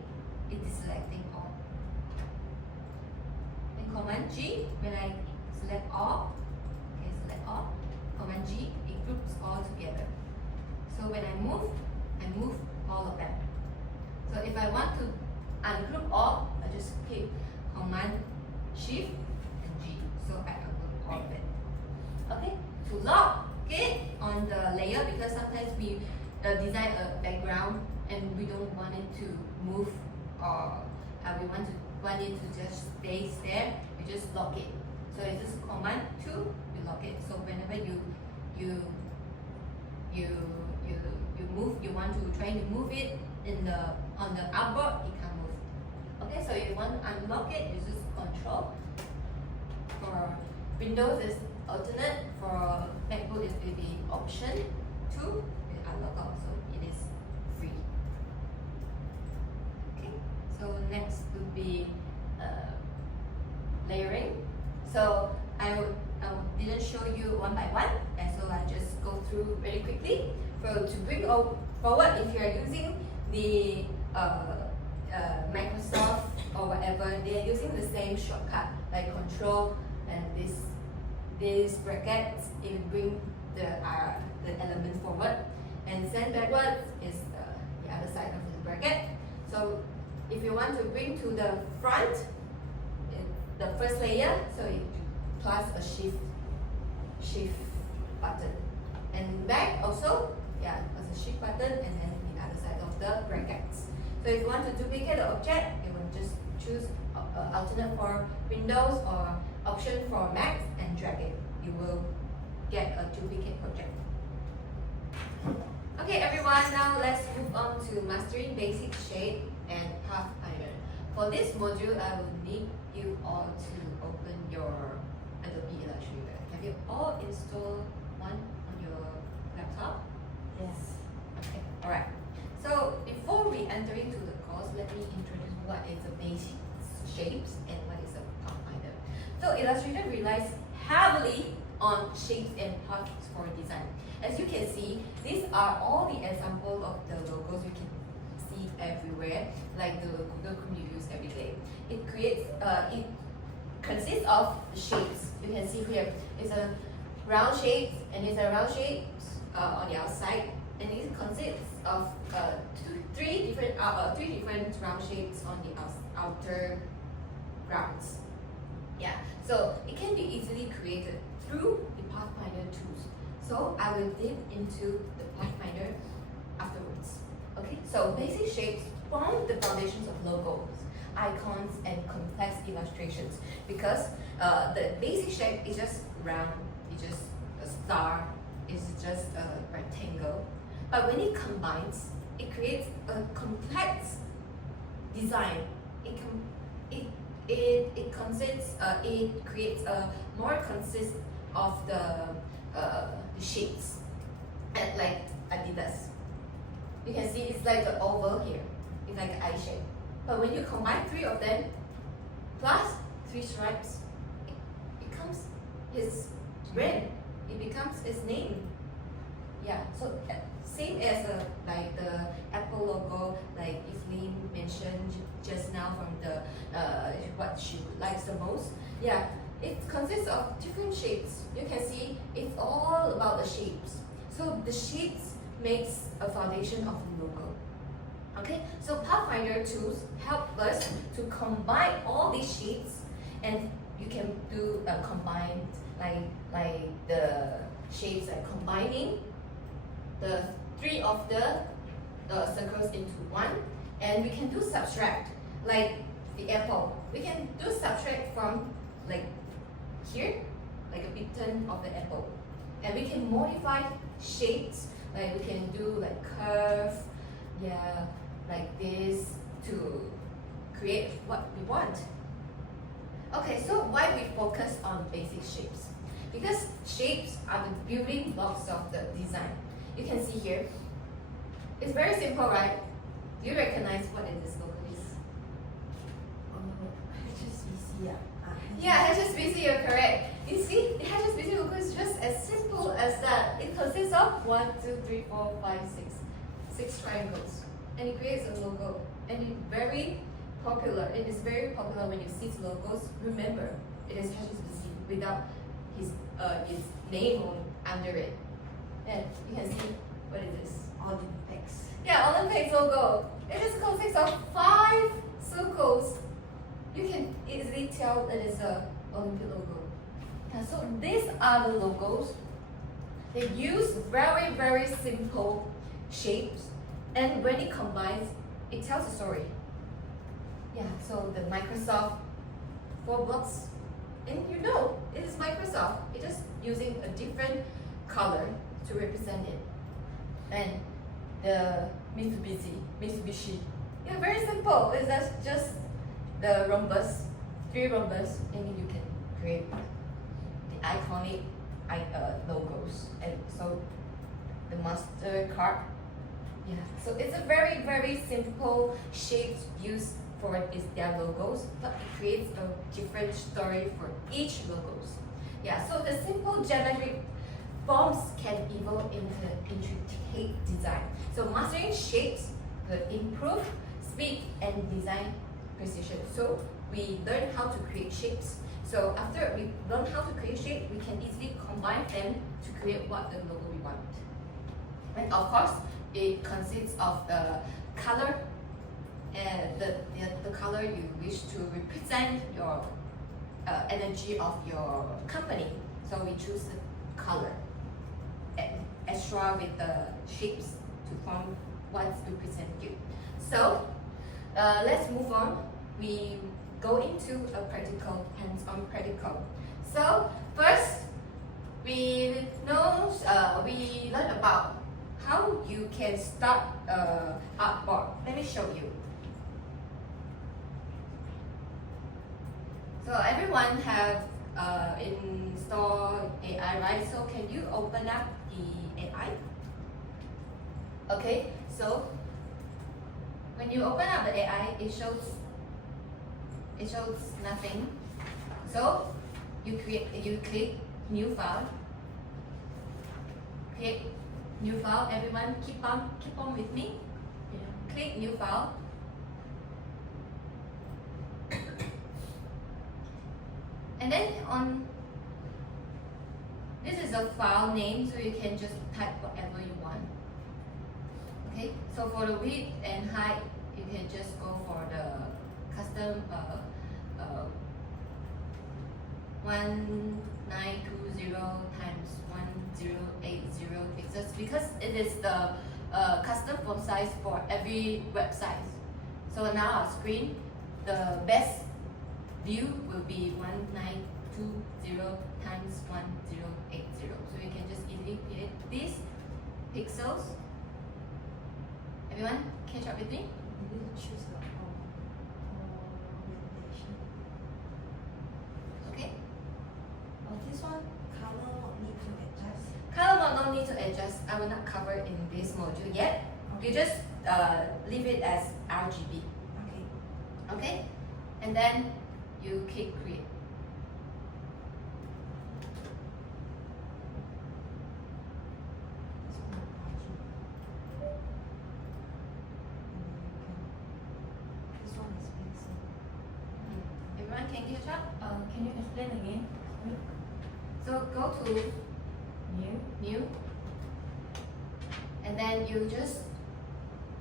it is selecting all. Then Command G, when I select all, okay, select all, Command G, it groups all together. So when I move all of them. So if I want to ungroup all, I just click Command Shift and G. So I ungroup all of it. Okay, to lock it on the layer, because sometimes we design a background and we don't want it to move, or we want it to just stay there. We just lock it. So it's just Command 2, you lock it. So whenever you move, you want to try to move it on the artboard, it can't move. Okay, so if you want to unlock it, you just Control. For Windows is alternate, for MacBook it will be Option 2, with unlock out, so it is free. Okay, so next would be layering. So I didn't show you one by one, and so I just go through really quickly. To bring forward, if you are using the Microsoft or whatever, they are using the same shortcut like Control and this bracket. It will bring the element forward, and send backwards is the other side of the bracket. So if you want to bring to the front, the first layer, so you plus a shift button, and back also, yeah, plus a shift button, and then the other side of the brackets. So if you want to duplicate the object, you will just choose alternate for Windows or Option for Mac and drag it. You will get a duplicate project. Okay everyone, now let's move on to mastering basic shape and pathfinder. For this module, I will need you all to open your Adobe Illustrator. Have you all installed one on your laptop? Yes. Okay, alright. So before we enter into the course, let me introduce what is a basic shapes and what is a pathfinder. So Illustrator relies heavily on shapes and paths for design. As you can see, these are all the examples of the logos you can see everywhere, like the Google Chrome reviews every day. It consists of shapes. You can see here, it's a round shape, and it's a round shape on the outside, and it consists of three different round shapes on the outer grounds. Yeah, so it can be easily created through the Pathfinder tools. So I will dip into the Pathfinder afterwards. Okay, so basic shapes form the foundations of logos, icons, and complex illustrations, because the basic shape is just round, it's just a star, it's just a rectangle. But when it combines, it creates a complex design. It creates a more consist of the shapes, and like Adidas. You can see it's like an oval here. It's like an eye shape. But when you combine three of them, plus three stripes, it becomes his brand. It becomes his name. Yeah. So same as like the Apple logo, like Evelyn mentioned just now from the what she likes the most. Yeah. It consists of different shapes. You can see it's all about the shapes. So the shapes makes a foundation of the logo. Okay, so Pathfinder tools help us to combine all these shapes, and you can do a combined, like the shapes, like combining the three of the circles into one, and we can do subtract, like the apple. We can do subtract from like here, like a bitten of the apple, and we can modify shapes, like we can do like curve, yeah, like this, to create what we want. Okay, so why we focus on basic shapes? Because shapes are the building blocks of the design. You can see here, it's very simple, right? Do you recognize what this logo is? 6 triangles, and it creates a logo. And it's very popular. It is very popular when you see logos. Remember, it is HSBC without his name under it. And you can see what it is. Olympics. Yeah, Olympics logo. It just consists of 5 circles. You can easily tell it is a Olympic logo. And so these are the logos. They use very, very simple shapes, and when it combines, it tells a story. Yeah, so the Microsoft 4 blocks, and you know it is Microsoft. It's just using a different color to represent it. And the Mitsubishi. Yeah, very simple. It's just the rhombus, 3 rhombus, and you can create the iconic logos. And so the MasterCard. Yeah, so it's a very, very simple shapes used for their logos, but it creates a different story for each logos. Yeah, so the simple geometric forms can evolve into intricate design. So mastering shapes will improve speed and design precision. So we learn how to create shapes. So after we learn how to create shape, we can easily combine them to create what the logo we want. And of course, it consists of the color and the color you wish to represent your energy of your company. So we choose the color extra with the shapes to form what represent you. So let's move on. We go into a practical, hands-on practical. So first, we learn about how you can start artboard. Let me show you. So everyone have installed AI, right? So can you open up the AI? Okay, so when you open up the AI, it shows nothing. So you click new file. Click new file. Everyone keep on with me. Yeah. Click new file. And then this is a file name, so you can just type whatever you want. Okay, so for the width and height, you can just go for the custom 1920 times 1080 pixels, because it is the custom font size for every website. So now our screen, the best view will be 1920 times 1080. So you can just easily create these pixels. Everyone catch up with me? You need to choose the orientation. Okay. Oh, this one, color won't need to adjust. Color mode no need to adjust. I will not cover in this module yet. You just leave it as RGB. Okay. Okay? And then you click create. This one RGB. And then you can. This one is pixel. Everyone can catch up? Can you explain again? So go to new, and then you just,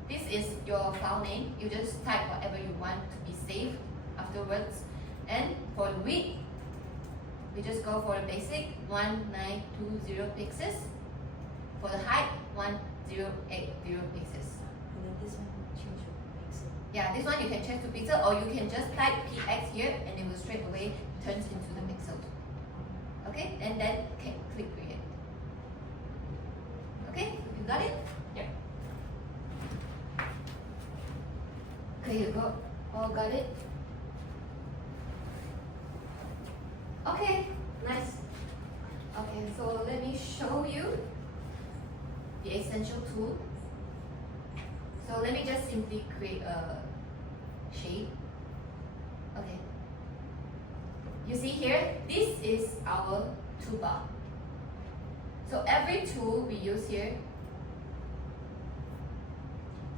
this is your file name. You just type whatever you want to be saved afterwards. And for the width, we just go for the basic 1920 pixels. For the height, 1080 pixels. And then this one will change to pixel. Yeah, this one you can change to pixel, or you can just type px here and it will straight away turns into the pixel. Okay, and then click create. Okay, you got it? Yeah. Okay, you go. All got it? Okay, nice. Okay, so let me show you the essential tool. So let me just simply create a shape. Okay. You see here, this is our toolbar. So every tool we use here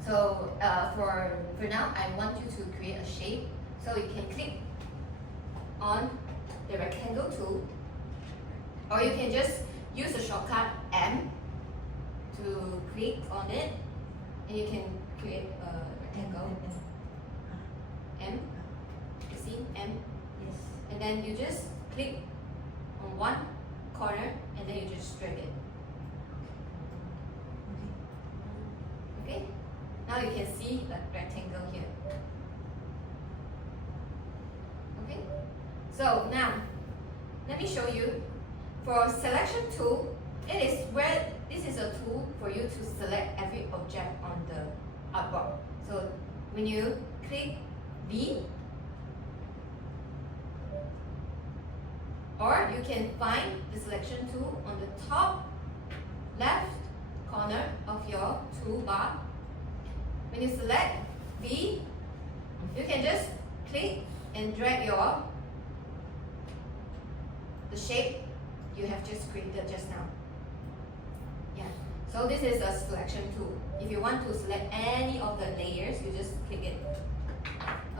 So for now, I want you to create a shape. So you can click on the rectangle tool, or you can just use the shortcut M to click on it, and you can create a rectangle. M, you see M, Yes. and then you just click on one corner, and then you just drag it. Okay. Now you can see the rectangle here. Okay. So now, let me show you. For selection tool, it is where this is a tool for you to select every object on the artboard. So when you click V, or you can find the selection tool on the top left corner of your toolbar. When you select V, you can just click and drag the shape you have just created just now. Yeah. So this is a selection tool. If you want to select any of the layers, you just click it.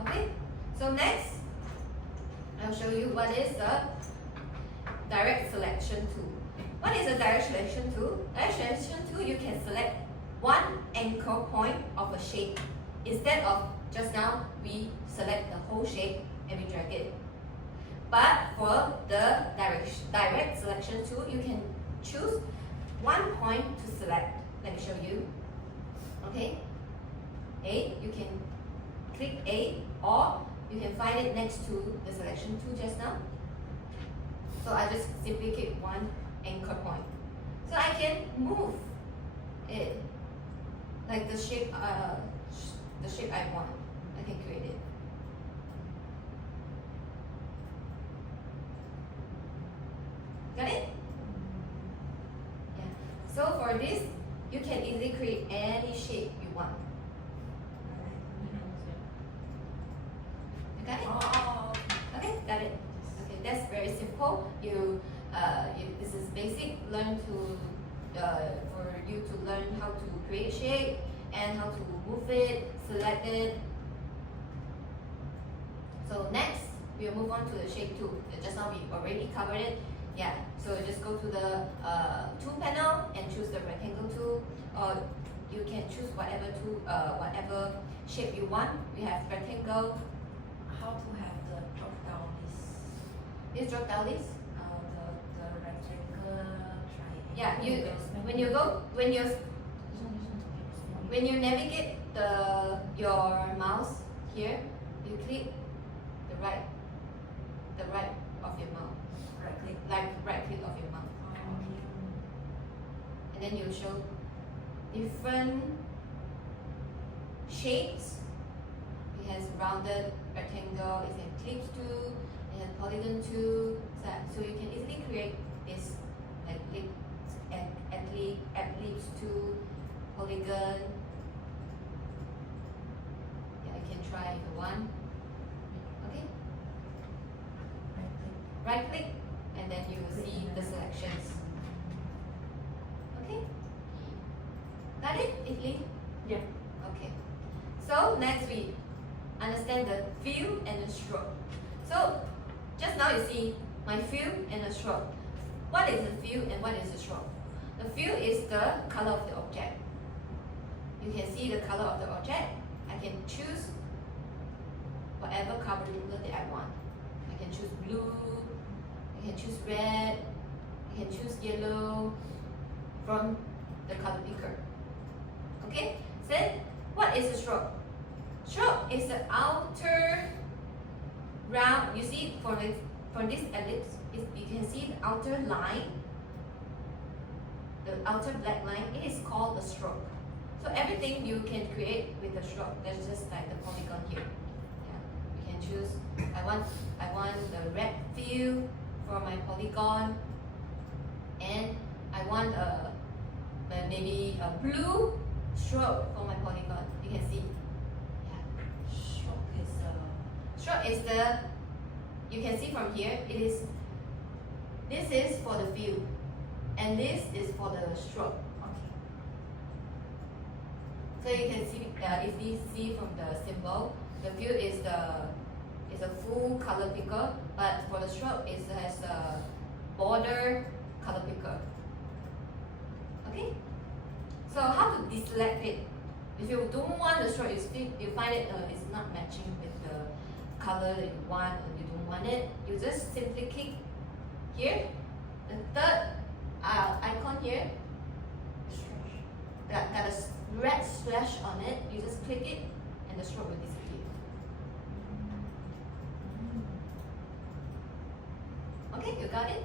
Okay. So next, I'll show you what is the direct selection tool. What is a direct selection tool? Direct selection tool, you can select one anchor point of a shape. Instead of just now, we select the whole shape and we drag it. But for the direct selection tool, you can choose one point to select. Let me show you. Okay. A, you can click A, or you can find it next to the selection tool just now. So I just simply click one anchor point. So I can move it like the shape I want. I can create it. Got it? Yeah. So for this, you can easily create any shape you want. You got it? Oh, Okay, got it. Okay, that's very simple. This is basic. Learn to for you to learn how to create shape and how to move it, select it. So next, we'll move on to the shape tool. Just now we already covered it. Yeah. So just go to the tool panel and choose the rectangle tool, or you can choose whatever tool, whatever shape you want. We have rectangle. how to have the drop down list? This drop down list. The rectangular triangle. Yeah. When you navigate your mouse here, you click the right of your mouse, Right click. like right click of your mouse, Okay. and then you show different shapes. It has rounded rectangle, it has ellipse tool, it has polygon tool, so you can easily create this like ellipse tool, polygon. Yeah, you can try if you want. Okay, right click, and then you will see the selections. Okay, got it, Italy? Yeah. Okay. So next we understand the fill and the stroke. So just now you see my fill and the stroke. What is the fill and what is the stroke? The fill is the color of the object. You can see the color of the object. I can choose whatever color that I want. I can choose blue, I can choose red, I can choose yellow from the color picker. Okay? Then what is the stroke? Stroke is the outer round. You see for this ellipse, you can see the outer line, the outer black line. It is called the stroke. So everything you can create with the stroke. That's just like the polygon here. Yeah, you can choose. I want the red fill for my polygon, and I want maybe a blue stroke for my polygon. You can see. Stroke is the, you can see from here, this is for the fill, and this is for the stroke. Okay. So you can see if you see from the symbol, the view is a full color picker, but for the stroke it has a border color picker. Okay. So how to deselect it? If you don't want the stroke, you find it it's not matching with the color that you want, or you don't want it, you just simply click here, the third icon here, got a red slash on it, you just click it and the stroke will disappear. Okay, you got it?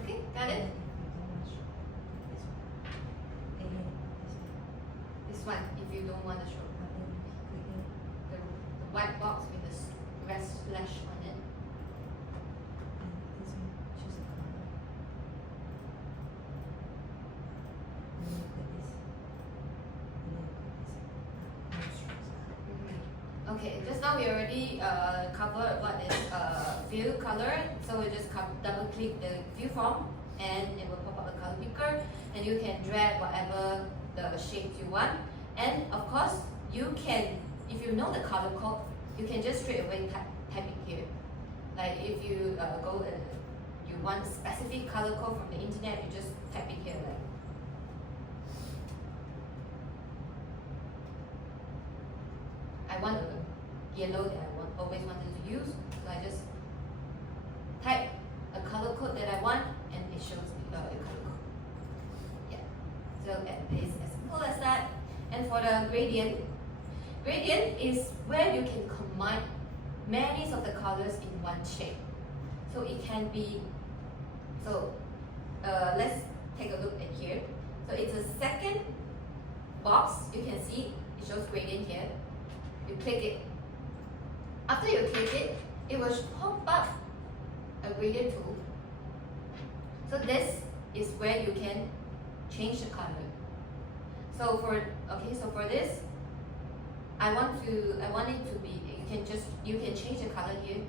Okay, got it? This one, if you don't want the stroke. The white box with the red slash on it. Okay, just now we already covered what is view color, so we just double click the view form and it will pop up a color picker, and you can drag whatever the shades you want. And of course, you can, if you know the color code, you can just straight away type it here. Like if you you want specific color code from the internet, you just type it here. Like I want a yellow that I always wanted to use, so I just type a color code that I want, and it shows me the color code. Yeah, so it's as simple as that. And for the gradient is where you can combine many of the colors in one shade. So it can be, let's take a look at here. So it's a second box, you can see it shows gradient here. You click it. After you click it, it will pop up a gradient tool. So this is where you can change the color. So for this, I want it to be, you can change the color here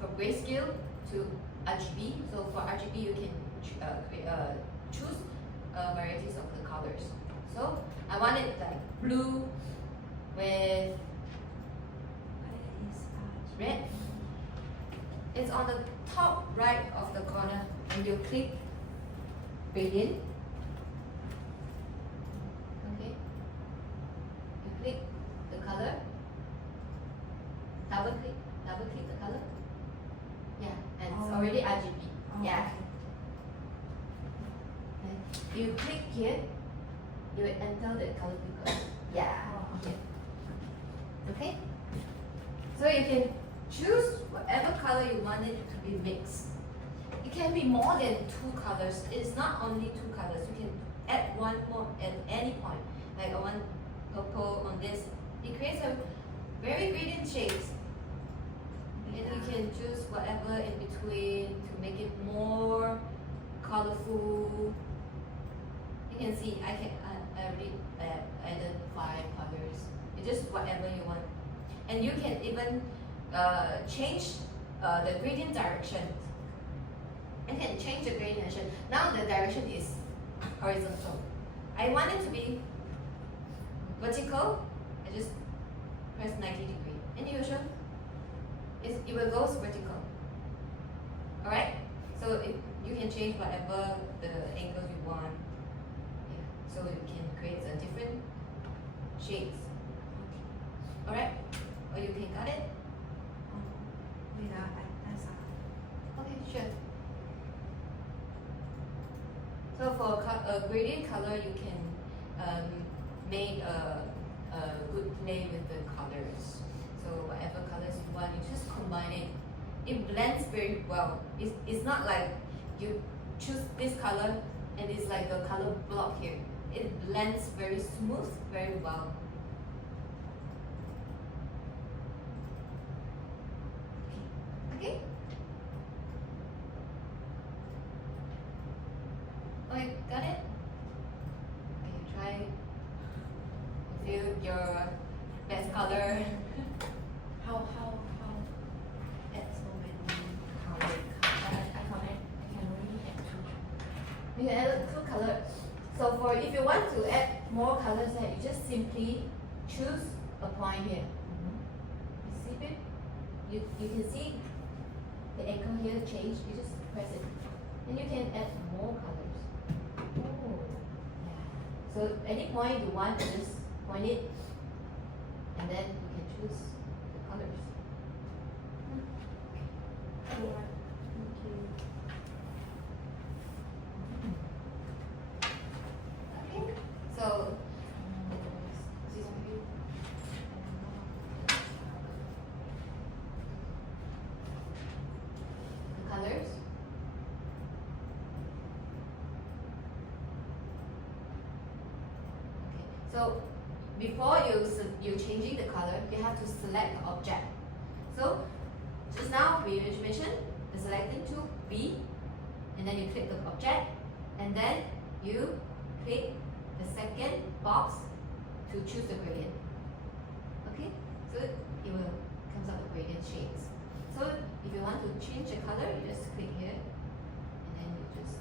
from grayscale to RGB. So for RGB, you can choose varieties of the colors. So I want it like blue with red. It's on the top right of the corner, and you click gradient. Okay. You click the color. Double click the color. Yeah, and it's already RGB. Yeah. Okay. You click here, you will enter the color picker. Yeah. Okay. So you can choose whatever color you want it to be mixed. It can be more than 2 colors. It's not only 2 colors. You can add one more at any point. Like I want purple on this. It creates a very gradient shades. And you can choose whatever in between to make it more colorful. You can see I already added 5 colors. It's just whatever you want. And you can even change the gradient direction. You can change the gradient direction. Now the direction is horizontal. I want it to be vertical. I just press 90 degree. And you show it will go vertical. Alright? So you can change whatever the angles you want. Yeah. So you can create a different shades. Alright? Or you can cut it? Okay, sure. So for a gradient color, you can make a good play with the colors. So whatever colors you want, you just combine it. It blends very well. It's not like you choose this color and it's like a color block here. It blends very smooth, very well. Okay? your best color. How add so many color? I can only add two. You can add 2 colors. So for if you want to add more colors, you just simply choose a point here. You see it? You can see the icon here change. You just press it, and you can add more colors. Oh. Yeah. So any point you want, you just point it, and then you can choose the colors. Okay. So the colors. Okay. So before you changing the color, you have to select the object. So just now we mentioned the selecting tool B, and then you click the object, and then you click the second box to choose the gradient. Okay, so it will comes up with gradient shades. So if you want to change the color, you just click here, and then you just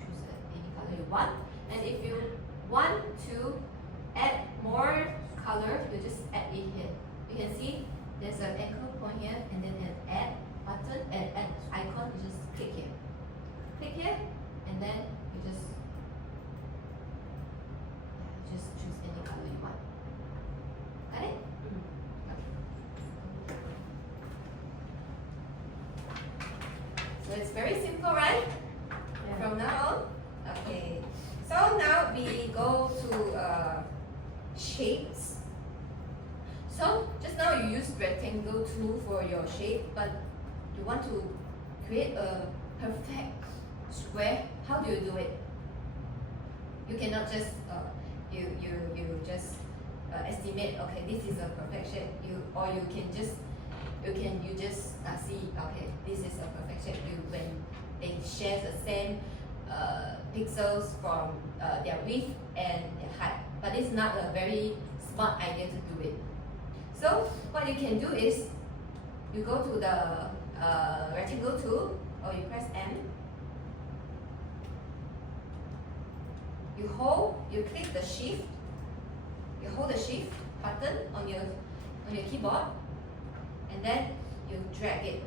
choose any color you want. And if you want to add more color, you just add it here. You can see there's an anchor point here, and then an add button and add icon. You just click here. Click here, and then you just choose any color you want. Got it? So it's very simple, right? From now on. Okay. So now we go to shapes. So just now you use rectangle tool for your shape, but you want to create a perfect square. How do you do it? You cannot just you just estimate. Okay, this is a perfect shape. You just see. Okay, this is a perfect shape. When they share the same pixels from their width and their height, but it's not a very smart idea to do it. So what you can do is you go to the rectangle tool, or you press M. You click the shift. You hold the shift button on your keyboard, and then you drag it.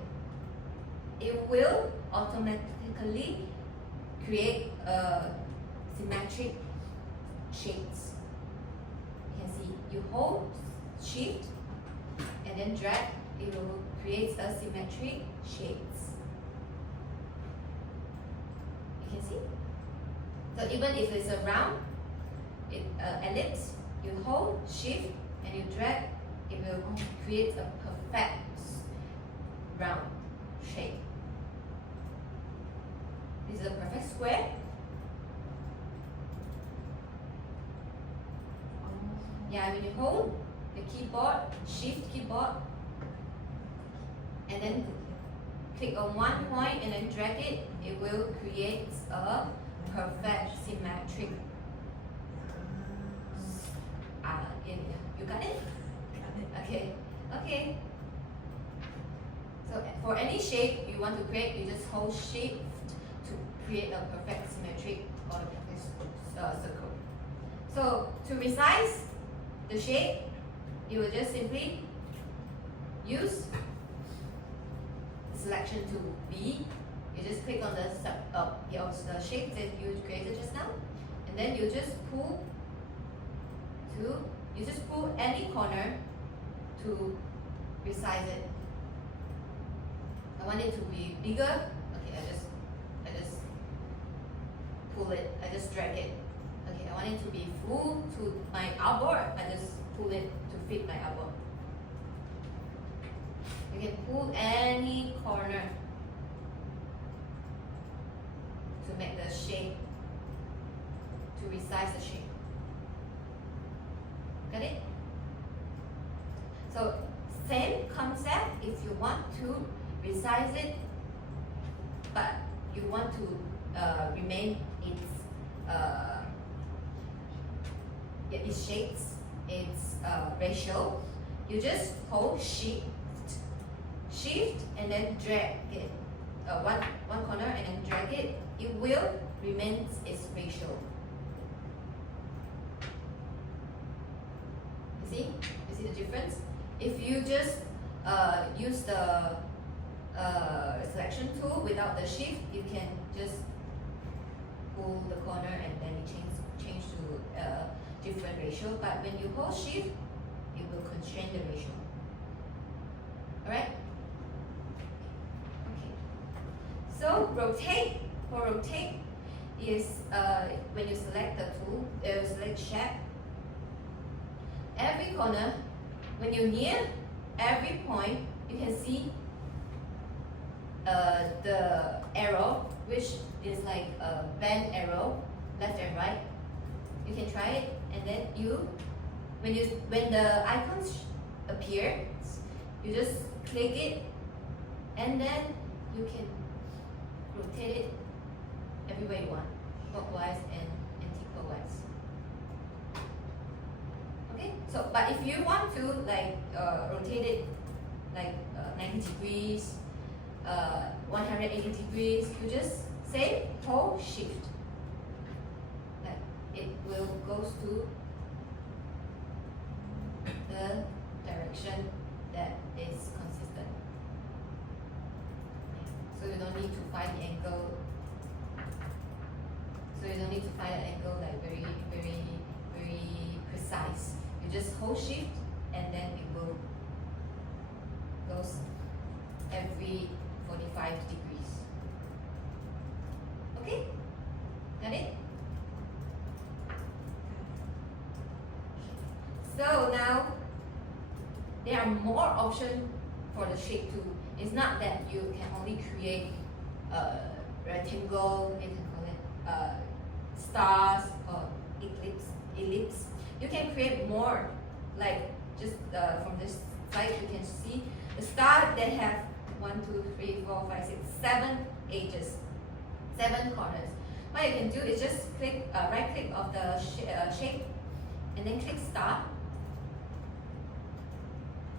It will automatically create symmetric shapes. You can see you hold shift and then drag. It will create a symmetric shapes. You can see. So even if it's a round, ellipse, you hold shift and you drag. It will create a perfect round shape. This is a perfect square. Yeah, when you hold the keyboard, shift keyboard, and then click on one point and then drag it, it will create a perfect symmetric. You got it? Okay. Okay. So for any shape you want to create, you just hold shift to create a perfect symmetric or a perfect circle. So to resize the shape, you will just simply use the selection tool B. You just click on the shape that you created just now, and then you just pull any corner to resize it. I want it to be bigger. Okay, I just pull it. I just drag it. Okay, I want it to be full to my elbow. I just pull it to fit my elbow. You can pull any corner to make the shape, to resize the shape. Got it? So same concept. If you want to resize it, but you want to remain its shapes, its ratio, you just hold shift, and then drag it one corner and then drag it. It will remain its ratio. You see the difference? If you just use the selection tool without the shift, you can just pull the corner and then it change to a different ratio. But when you hold shift, it will constrain the ratio. Alright? Okay. So rotate. For rotate is when you select the tool, select shape. Every corner, when you're near every point, you can see the arrow, which is like a bend arrow, left and right. You can try it, and then when the icons appear, you just click it, and then you can rotate it everywhere you want, clockwise and anti-clockwise. Okay, so but if you want to like rotate it like 90 degrees, 180 degrees, you just say hold shift. Like it will goes to the direction that is consistent. So you don't need to find the angle. So you don't need to find an angle like very precise. You just hold shift and then it will goes every 45 degrees. Okay? Got it? So now there are more options for the shape too. It's not that you can only create a rectangle, you can call it stars or ellipse. You can create more, like just from this side you can see the star that have 1, 2, 3, 4, 5, 6, 7 edges, 7 corners. What you can do is just click right click of the shape and then click star.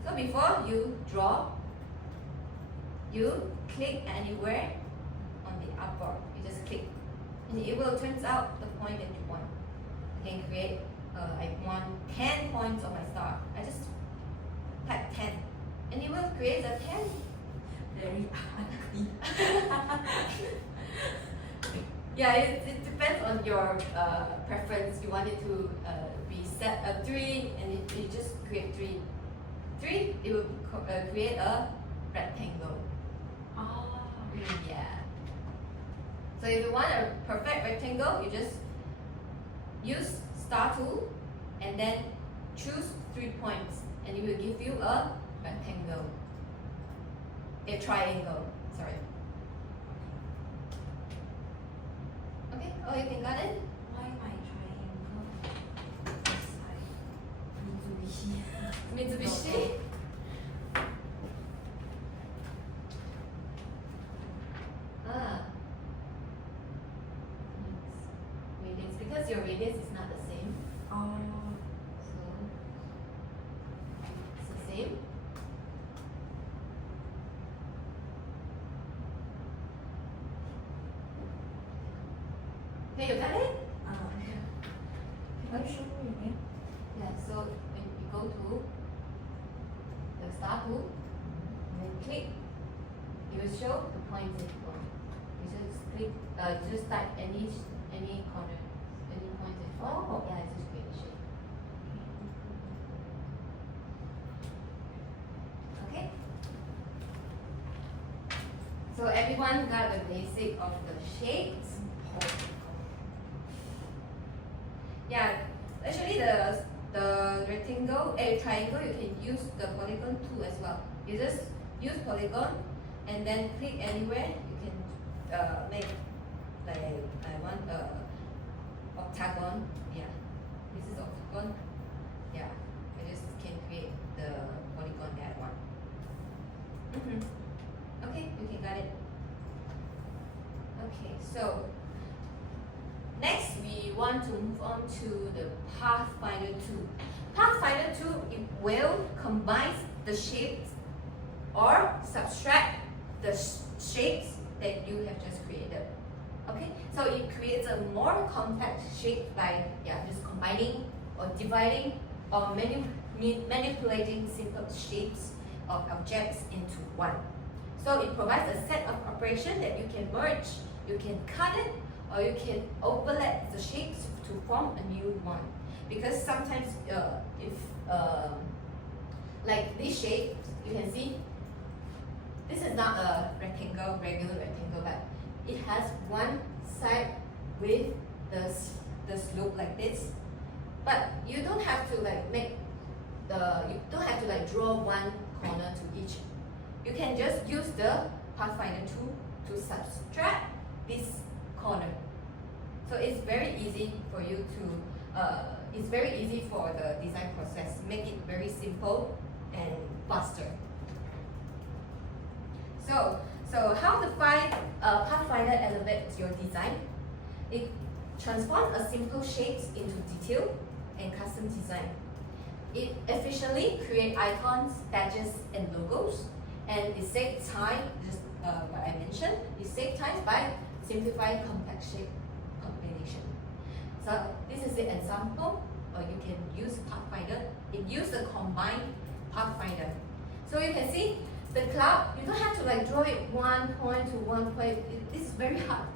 So before you draw, you click anywhere on the upper. You just click, and it will turns out the point that you want. You can create. I want 10 points on my star. I just type 10, and it will create a 10. Very ugly. Yeah, it depends on your preference. You want it to be set a 3, and you just create 3. 3, it will create a rectangle. Oh. Yeah. So if you want a perfect rectangle, you just use star tool and then choose 3 points, and it will give you a rectangle. A triangle. Sorry. Okay. Oh, you can got it. Why my triangle? It's like Mitsubishi. Mitsubishi. Radius, because your radius is not the same, Oh. so it's the same. Okay, you got it? Can you show me again? Yeah, so when you go to the star tool, and then click, it will show the points that you want. You just click, just type any corner, any points that you want. Oh. Yeah, just create a shape. Okay? So everyone got the basic of the shapes. Yeah, actually the rectangle, triangle, you can use the polygon tool as well. You just use polygon and then click anywhere. You can make like I want octagon. Yeah, this is octagon. Yeah, I just can create the polygon that I want. Okay, you can got it. Okay, so next we want want to move on to the Pathfinder 2. Pathfinder 2, it will combine the shapes or subtract the shapes that you have just created. Okay, so it creates a more complex shape by just combining or dividing or manipulating simple shapes of objects into one. So it provides a set of operations that you can merge, you can cut it, or you can overlap the shapes to form a new one. Because sometimes if like this shape, you can see this is not a rectangle, regular rectangle, but it has one side with the slope like this. But you don't have to you don't have to draw one corner to each. You can just use the Pathfinder tool to subtract this corner. So it's very easy for you to, it's very easy for the design process. Make it very simple and faster. So how the Pathfinder elevates your design? It transforms a simple shapes into detail and custom design. It efficiently creates icons, badges, and logos, and it saves time, just what I mentioned, it saves time by simplifying complex shape combination. So this is the example, or you can use Pathfinder. It uses a combined Pathfinder. So you can see the cloud, you don't have to draw it one point to one point. It's very hard,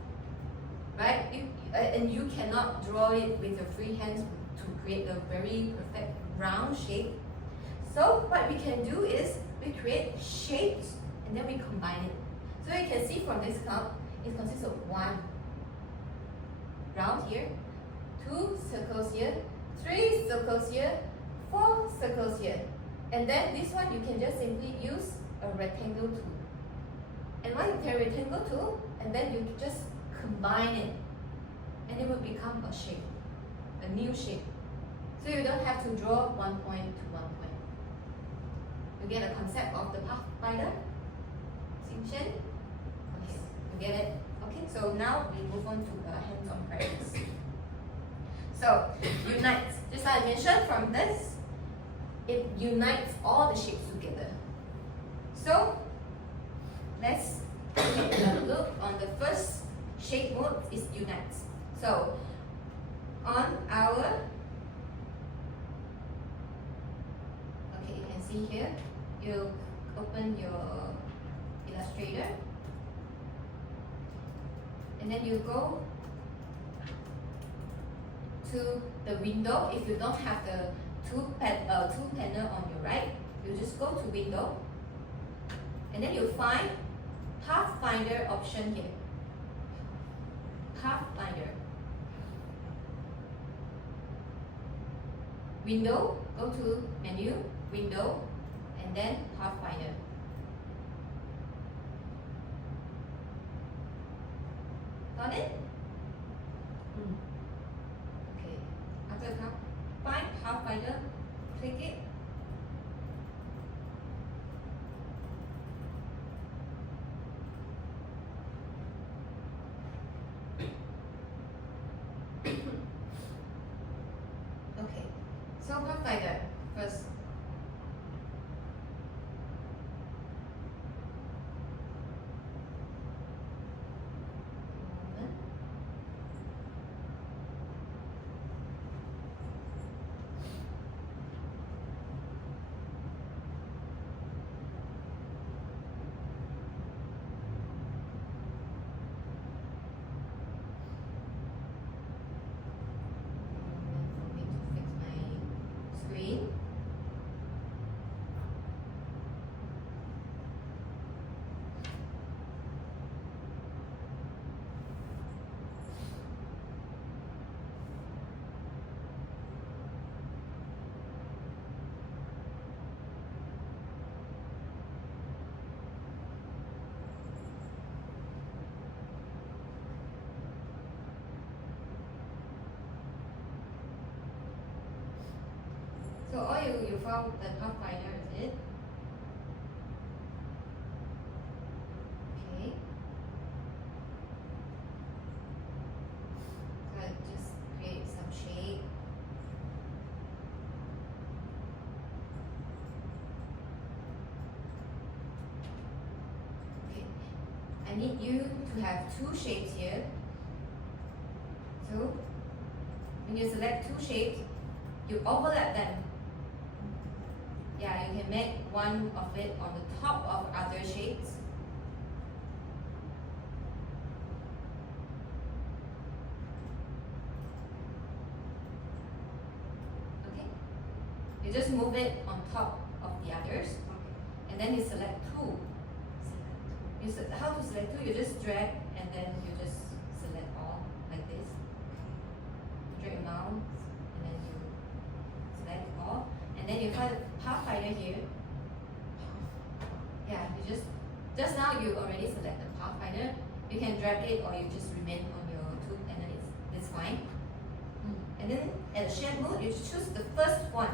right? And you cannot draw it with your free hands to create a very perfect round shape. So what we can do is we create shapes and then we combine it. So you can see from this cloud, it consists of one round here, two circles here, three circles here, four circles here. And then this one you can just simply use a rectangle tool. And when you have a rectangle tool, and then you just combine it, and it will become a shape, a new shape. So you don't have to draw one point to one point. You get a concept of the Pathfinder? Xingchen? Okay, you get it? Okay, so now we move on to the hands-on practice. So, unite. Just like I mentioned from this, it unites all the shapes together. So, let's take a look on the first shape mode is unite. So, on our you can see here, you open your Illustrator and then you go to the window. If you don't have the tool panel on your right, you just go to window and then you find Pathfinder option here. Pathfinder. Window, go to menu, window, and then Pathfinder. Got it? Okay. After find Pathfinder, click it. Okay. So Pathfinder first. So all you found the Pathfinder, is it? Okay. So I just create need you to have two shapes here. So when you select two shapes, you overlap them. Yeah, you can make one of it on the top of other shapes. Okay? You just move it on top of the others, and then you select two. How to select two? You just drag and then you just select all like this. Drag your mouse and then you select all, and then you find the pathfinder here. Yeah, you just now you already select the pathfinder. You can drag it or you just remain on your tool and then it's fine. And then at the shade mode, you choose the first one,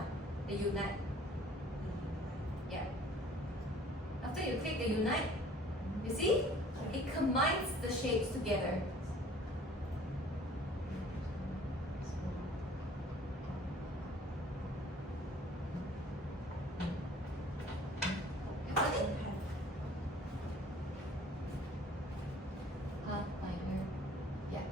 the unite. Yeah. After you click the unite, you see? It combines the shapes together. You got it? Pathfinder. Yeah.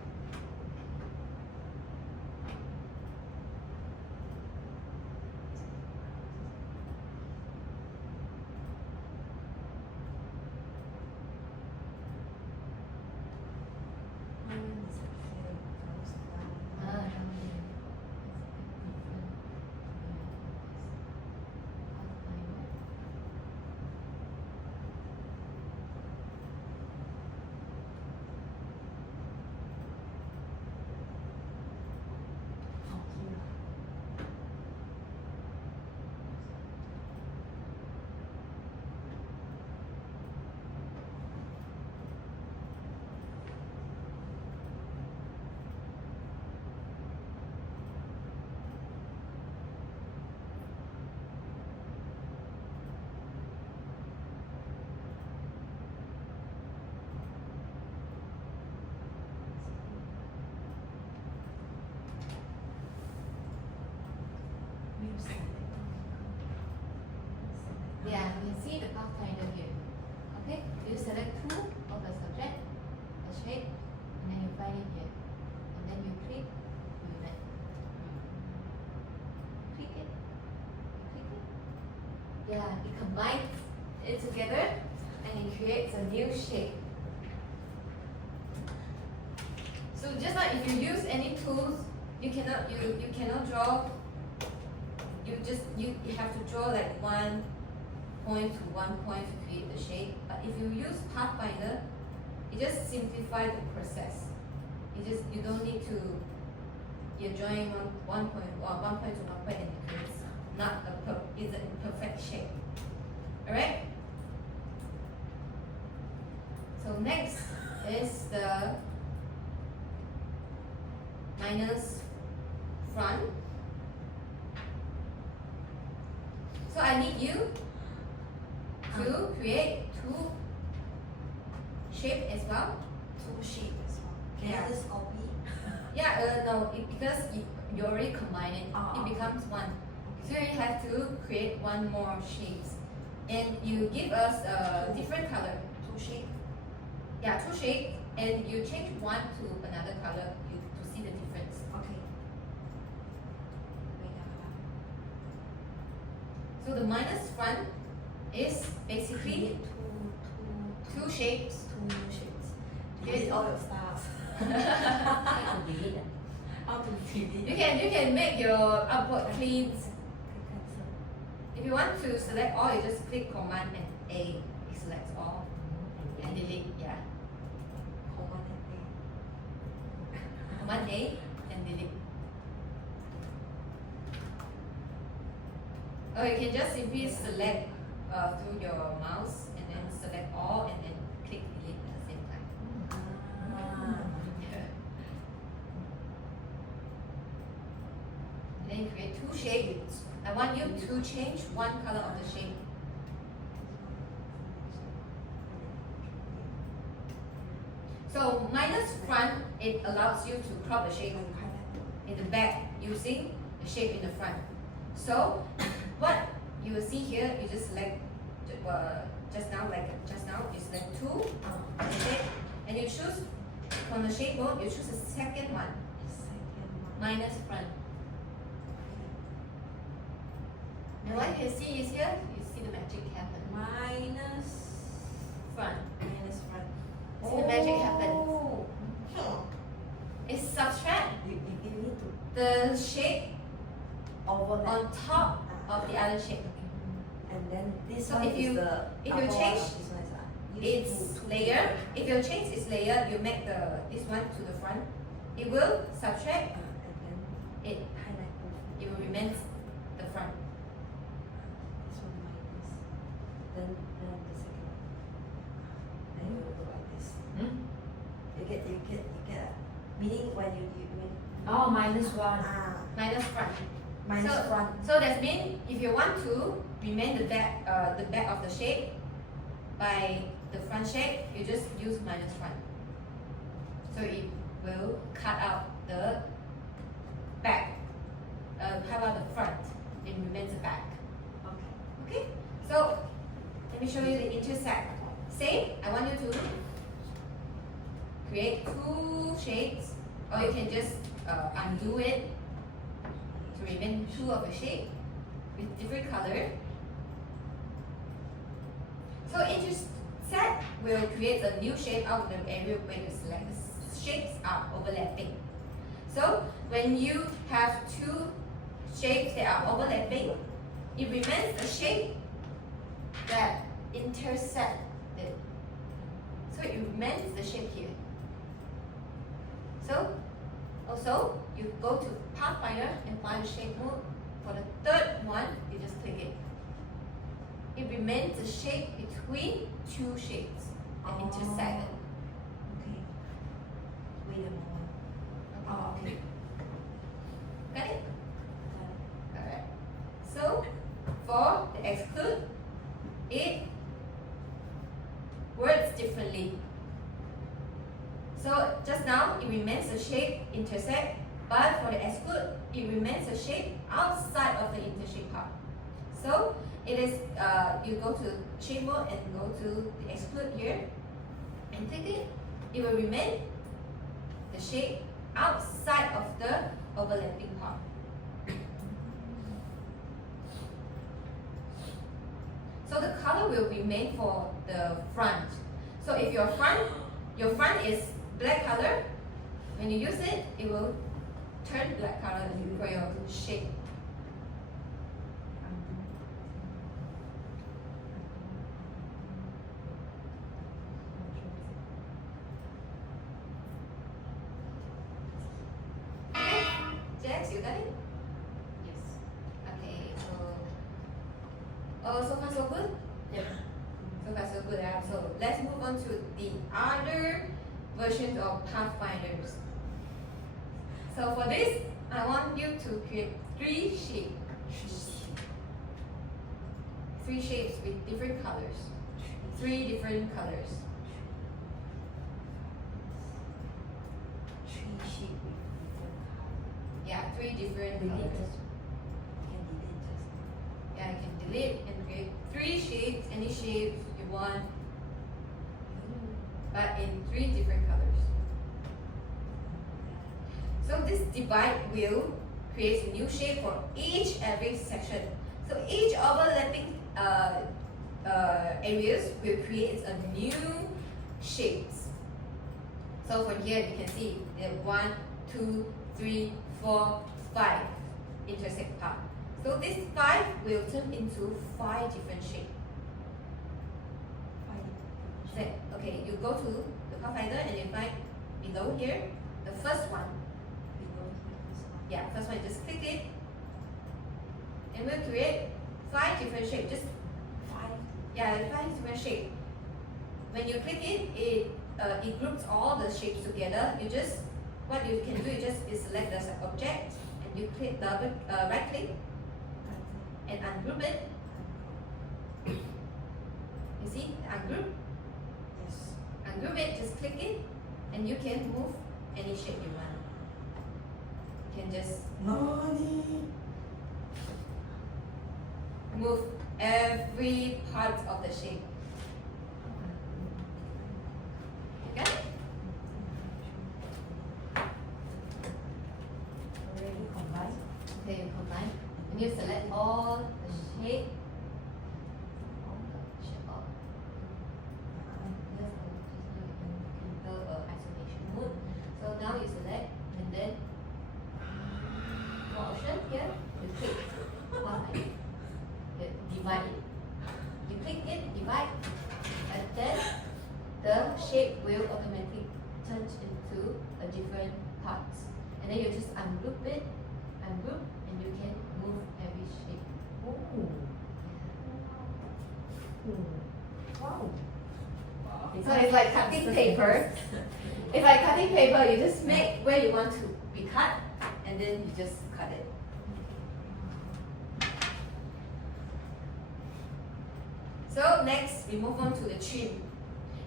Yeah, you can see the pathfinder here. Okay, you select two of the subject, the shape, and then you find it here. And then you click, unite. Click it. Click it. Yeah, it combines it together and it creates a new shape. So just like if you use any tools, you cannot draw. You have to draw like one point to one point to create the shape. But if you use Pathfinder, it just simplifies the process. You don't need to. You're drawing one point to one point and it creates not it's an imperfect shape. Alright? So next is the minus front. So I need you to create two shape as well. Two shape as well. Can Yeah. I just copy? Yeah, no, because you already combine it, Oh, it becomes one. So you have to create one more shapes. And you give us a different color. Two shape. Yeah, two shapes, and you change one to another color to see the difference. Okay. Wait, So the minus front is basically create two shapes. two shapes. Okay. Delete all your stuff. How to delete it? How to delete? You can make your upward clean. Cancel. If you want to select all, you just click Command and A. It selects all and delete. Yeah, Command and A. Command A and delete. Or you can just simply select through your mouse and then select all and then click delete at the same time. Ah. And then you create two shapes. I want you to change one color of the shape. So minus front, it allows you to crop the shape in the back using the shape in the front. So what you will see here, you just select just now, you select tool, shape, and you choose from the shape mode. You choose the second one, minus front. And what you can see is here, you see the magic happen. Minus Front. front. See the magic happen. Oh. It subtract You need to the shape overlap. on top of the other shape. And then this So one if is you- the if you upper one change of this one is Its two layer. together. If you change its layer, you make this one to the front. It will subtract And then it. highlight both. It will remain the front. This one minus. Then the second one. Then you will go like this. Hmm? You get meaning when you mean Oh, minus 1. Minus front. minus So- front. So that means if you want to remain the back of the shape by the front shape, you just use minus front. So it will cut out the back, cut out the front. It remains the back. Okay. Okay. So let me show you the intersect. Same. I want you to create two shapes, or you can just undo it to remain two of a shape with different color. So intersect will create a new shape out of the area where you select. The shapes are overlapping. So when you have two shapes that are overlapping, it remains a shape that intersect it. So it remains the shape here. So also you go to Pathfinder and find the shape mode. For the third one, you just click it. It remains the shape between two shapes that intersect it. Okay. Wait a moment. Oh, okay. Got it? Got it. Alright. So for the exclude, it works differently. So just now it remains the shape intersect, but for the exclude, it remains the shape outside of the intersect part. So it is you go to shape mode and go to the exclude here and click it. It will remain the shape outside of the overlapping part. So the color will remain for the front. So if your front is black color, when you use it, it will turn black color for your shape. Okay, Jax, you got it? Yes. Okay, so far so good? Yeah. So far so good. So let's move on to the other versions of Pathfinders. So for this, I want you to create three shapes. Three shapes with different colors. Three different colors. Three sheep with different color. Yeah, three different Delete colors. just. You can delete just. Yeah, you can delete and create three shapes, any shape you want, but in three different colors. So this divide wheel creates a new shape for every section. So each overlapping areas will create a new shapes. So from here you can see there are 1, 2, 3, 4, 5 intersect part. So this 5 will turn into 5 different shapes. Okay, you go to the Pathfinder and you find below here the first one. Below here, this one. Yeah, first one, just click it and we'll create 5 different shapes. Just 5 different shapes. When you click it, it groups all the shapes together. What you can do is select the object and you click right click and ungroup it. You see, ungroup. Yes. Ungroup it, just click it, and you can move any shape you want. You can just Nani? move every part of the shape. Okay? Already combined. Okay, you combine. And you select all the shape. All the shape of. Yes, just now you enter isolation mode. So now you select and then more option here. You click one line. You divide it. You click it, divide, and then the shape will automatically turn into a different parts. And then you just ungroup it, ungroup, and you can move every shape. Oh. Wow. So it's like cutting paper. It's like cutting paper, you just make where you want to be cut, and then you just cut it. So next, we move on to the trim.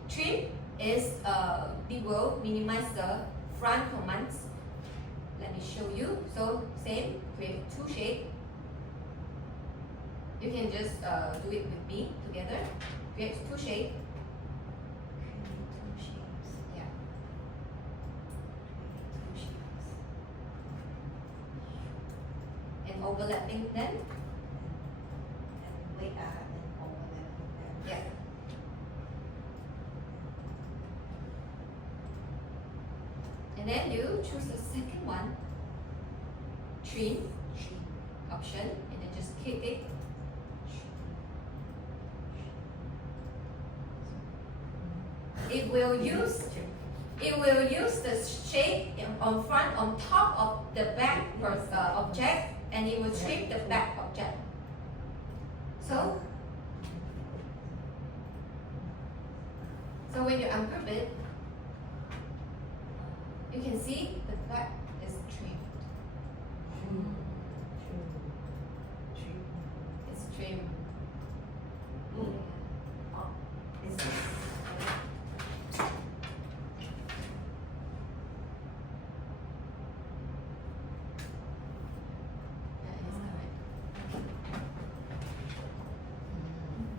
Trim is it will minimize the front commands. Let me show you. So same, create two shapes. You can just do it with me together. Create two shapes. Yeah. And overlapping them. Yeah. And then you choose the second one, trim option, and then just click it. It will use the shape on front, on top of the back object, and it will trim the back object. So when you ungroup it, you can see the back is trimmed. It's trimmed.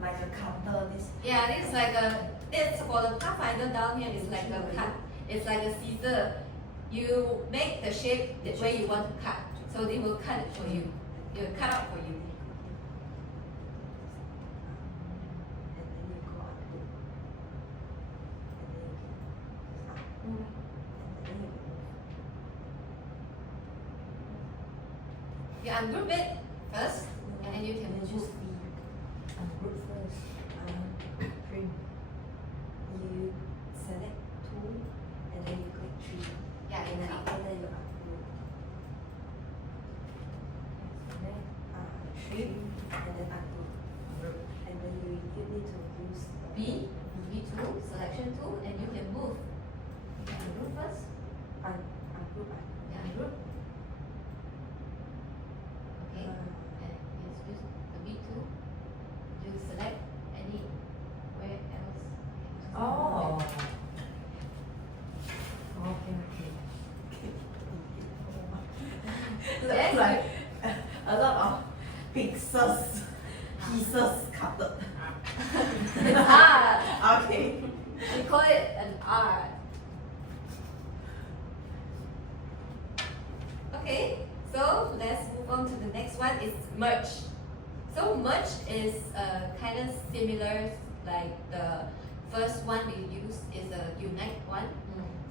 Like a counter, this. Yeah, it's like it's for the pathfinder down here. It's like a cut. It's like a scissor. You make the shape the way you want to cut, so they will cut it for you. They will cut out for you. And then you go up to, and then you You ungroup it first, and you can choose. Ungroup first. Trim. you select two, and then you click three, Yeah, and then and after that you ungroup. Three, and then ungroup. And then you need to use B, B2, selection 2, and you can move. You can ungroup first. ungroup. Yeah, ungroup. Okay. And yes, use the B2. You select anywhere else. Oh. Okay. Looks Yes, like a lot of pieces cutted. It's art. Okay. We call it an art. Okay, so let's move on to the next one. It's merge. So merge is kind of similar, like the first one we use is a unite one.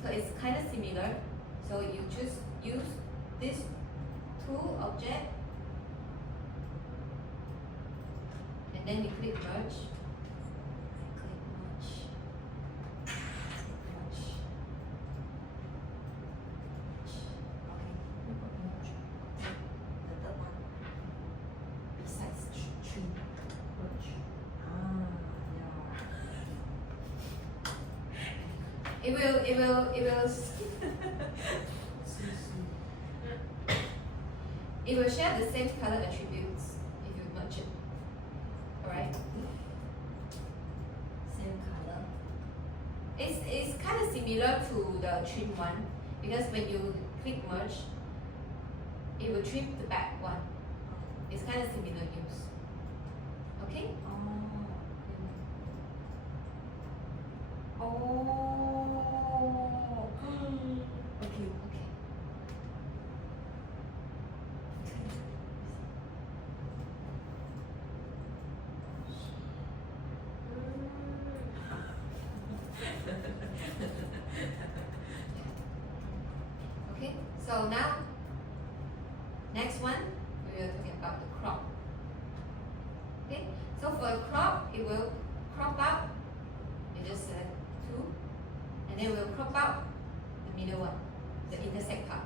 So it's kind of similar. So you just use these two objects, and then you click merge. Click merge. Merge. Okay. The third one. Besides three. Merge. Yeah. It will it will share the same color attributes if you merge it. Alright? Same color. It's kind of similar to the trim one because when you click merge, it will trim the back one. It's kind of similar use. Okay? Oh. Oh. Okay. Okay. Okay, so now, next one, we are talking about the crop. Okay, so for a crop, it will crop out, you just select 2, and then it will crop out the middle one, the intersect part.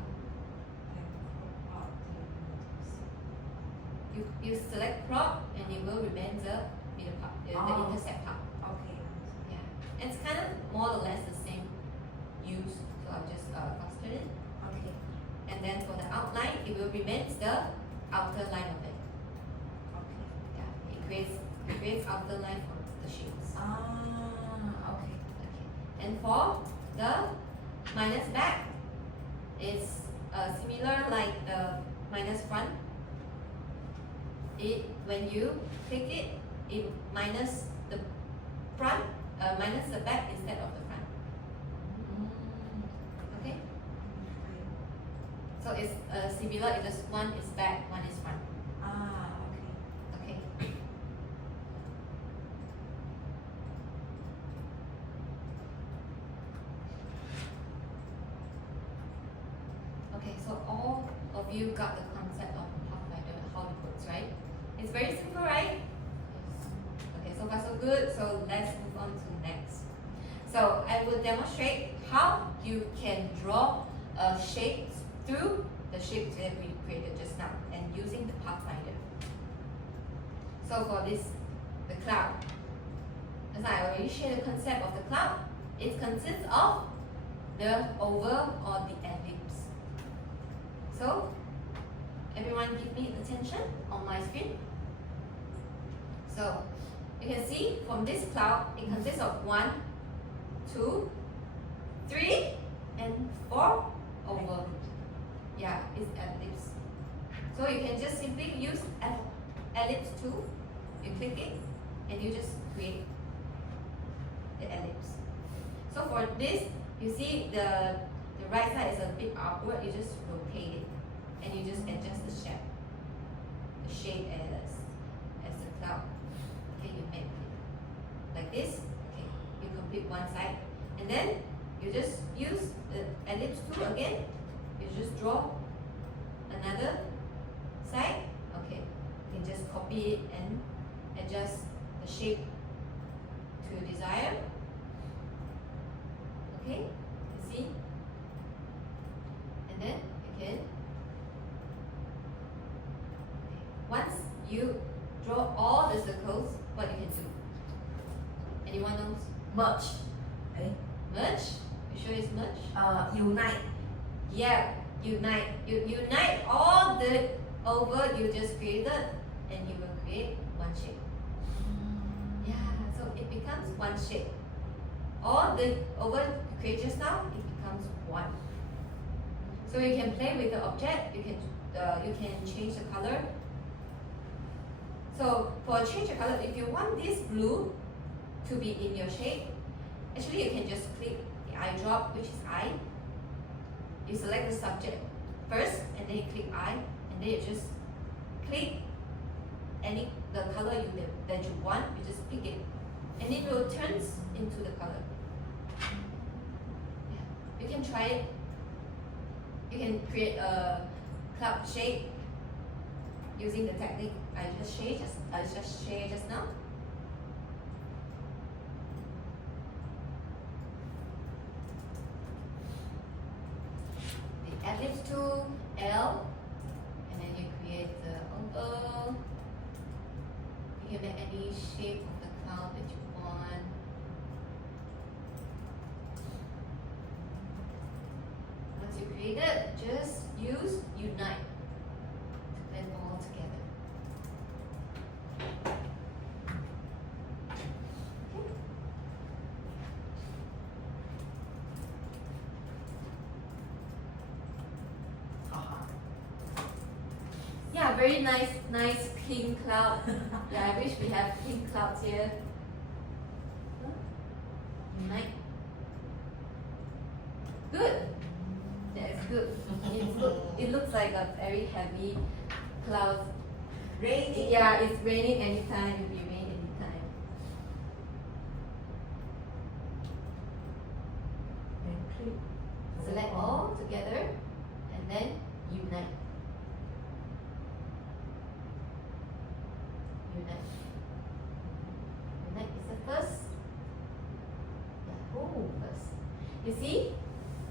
You select crop, and it will remain the middle part, the intersect part. Okay. Yeah, it's kind of more or less the same use, so I'll just fasten it. Okay. And then for the outline, it will remain the outer line of it. Okay. Yeah, it creates outer line for the shapes. Okay. Okay. And for the minus back, it's similar like the minus front. When you click it, it minus the front, minus the back instead of the front. Okay. So it's similar. It just one is back, one is front. Okay. Okay. Okay, so all of you got the concept of Pathfinder, how it works, right? It's very simple, right? Okay, so far so good. So let's move on to next. So I will demonstrate how you can draw shapes through the shapes that we created just now and using the Pathfinder. So for this, the cloud. As I already shared the concept of the cloud, it consists of the oval or the ellipse. So everyone give me attention on my screen. So you can see from this cloud, it consists of 1, 2, 3, and 4 oval. Yeah, it's ellipse. So you can just simply use ellipse tool. You click it, and you just create the ellipse. So for this, you see the right side is a bit outward. You just rotate it, and you just adjust the shape as the cloud. Okay, you make it like this. Okay, you complete one side, and then you just use the ellipse tool again. You just draw another side. Okay, you can just copy it and adjust the shape to your desire. Okay, you see? And then again. Once you draw all the circles, what you can do? Anyone knows? Merge. Okay. Merge? You sure it's merge? Unite. Yeah, unite. You unite all the oval you just created, and you will create one shape. Yeah, so it becomes one shape. All the oval you create just now, it becomes one. So you can play with the object. You can change the color. So for change the color, if you want this blue to be in your shape, actually you can just click the eye drop, which is eye. You select the subject first, and then you click eye, and then you just click the color that you want. You just pick it, and it will turn into the color. Yeah. You can try it. You can create a cloud shape using the technique I just shared just now. The ellipse tool, L, and then you create the oval. You can make any shape of the cloud that you want. Once you create it, just use unite to blend all together. Yeah, very nice pink cloud. Yeah, I wish we have pink clouds here. Unite. Good. That's good. It looks like a very heavy cloud. Raining. Yeah, it's raining anytime. It will be rain anytime. Then click. Select all together and then unite. Unite. Unite is the first. Yeah, Oh. first. You see,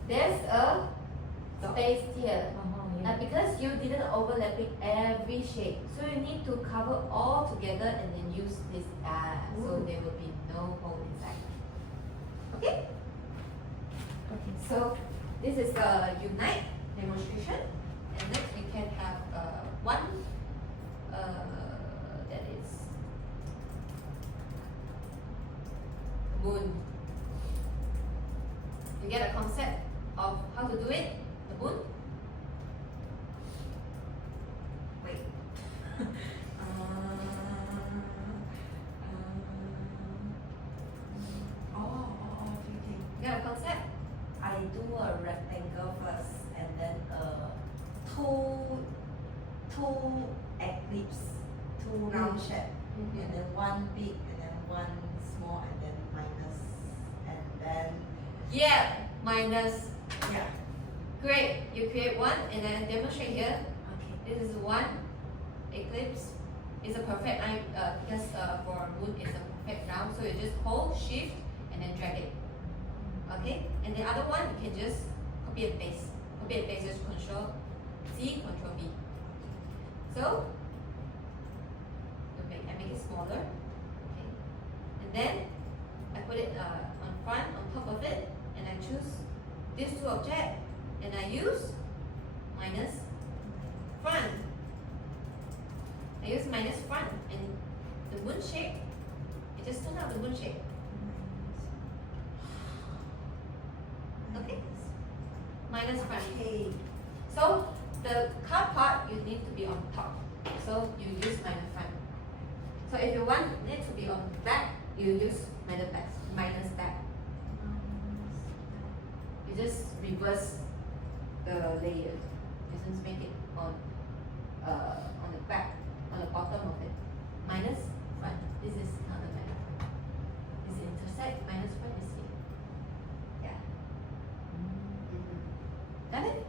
there's a space here. Yeah. Because you didn't overlapping every shape, so you need to cover all together and then use this so there will be no hole inside. Okay? Okay, so this is the unite demonstration, and next we can have one that is moon. You get a concept of how to do it, the moon? Wait. Okay. You get a concept? I do a rectangle first, and then two eclipse, two round shape, and then one big, and then one small, and then minus, and then Yeah, minus. yeah. Great. You create one and then demonstrate here. Okay. This is one eclipse. It's a perfect line because for moon it's a perfect round. So you just hold shift and then drag it. Okay. And the other one you can just copy and paste. Copy and paste is Control C, Control V. So I make it smaller. Okay. And then I put it on front on top of it, and I choose these two objects. And I use minus front. I use minus front, and the moon shape, it just turned out the moon shape. Okay? Minus front. Okay. So the cut part you need to be on top. So you use minus front. So if you want it to be on back, you use minus back. Minus back. You just reverse the layer. You just make it on the back, on the bottom of it. Minus front. This is not the minus front. This intersect minus front is here. Yeah. Got it?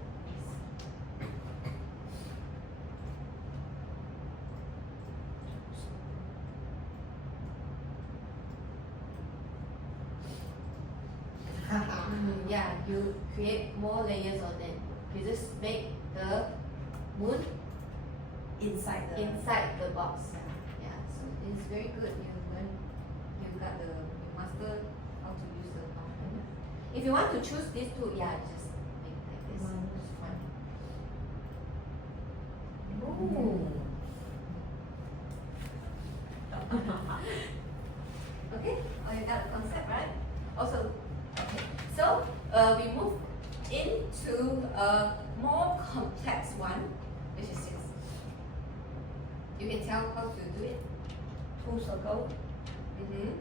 Yeah, you create more layers on it. You just make the moon Inside the inside the box. Yeah, so it's very good. You master how to use the power. If you want to choose these two, yeah, just make like this. It's fun. Ooh. Okay, oh, you got the concept, right? Also, okay, so we move into a more complex one, which is this. You can tell how to do it. Two circle. Mm-hmm.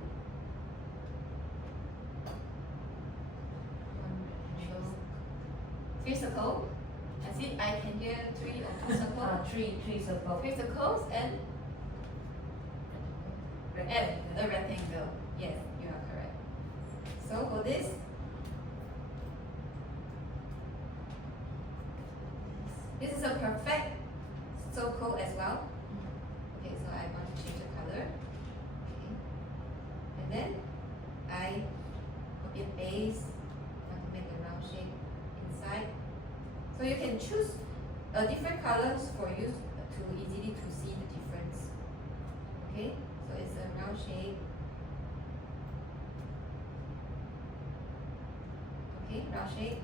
Three circle. I see. I can hear three or two circles. Three circle. Three circles and a rectangle. Yes, you are correct. So for this, this is a perfect circle as well. Okay, so I want to change the color. Okay, and then I copy and paste. Want to make a round shape inside. So you can choose different colors for you to easily to see the difference. Okay, so it's a round shape. Okay, round shape.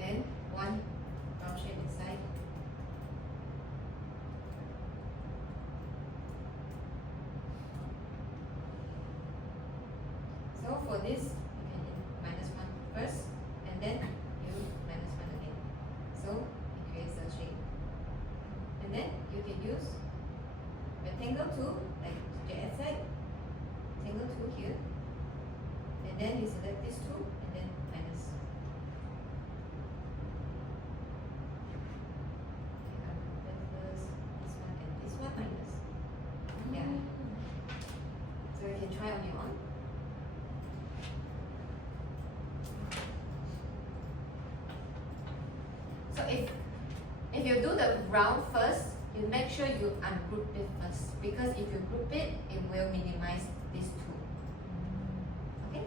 And one round shape inside. So for this, you can hit minus one first, and then you minus one again. So it creates a shape. tangle tool, like JS said, tangle tool here, and then you select this tool, and then minus. This one and this one minus. Yeah. So you can try on your own. So if you do the round first, you make sure you ungroup it first, because if you group it, it will minimize these two. Okay?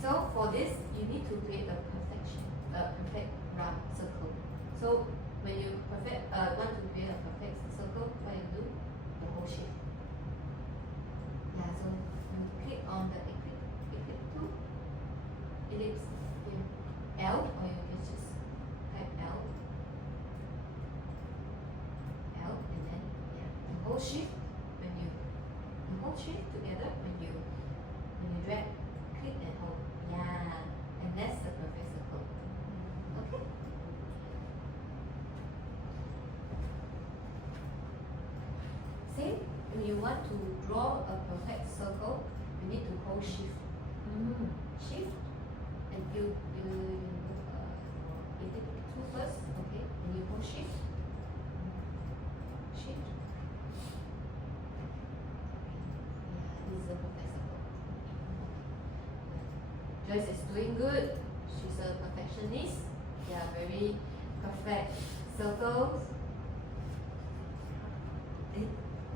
So for this, you need to create a perfect round circle. So when you want to create a perfect circle, what you do? The whole shape. Yeah, so you click on the ellipse tool, ellipse with L, or you can just type L, and then yeah, the whole shift together when you drag, click and hold, yeah, and that's the perfect circle. Okay. Same, when you want to draw a perfect circle, you need to hold shift. Shift, and you edit two first, okay, and you hold shift. Shift. Yeah, this is a perfect circle. Joyce is doing good. She's a perfectionist. Yeah, very perfect circles.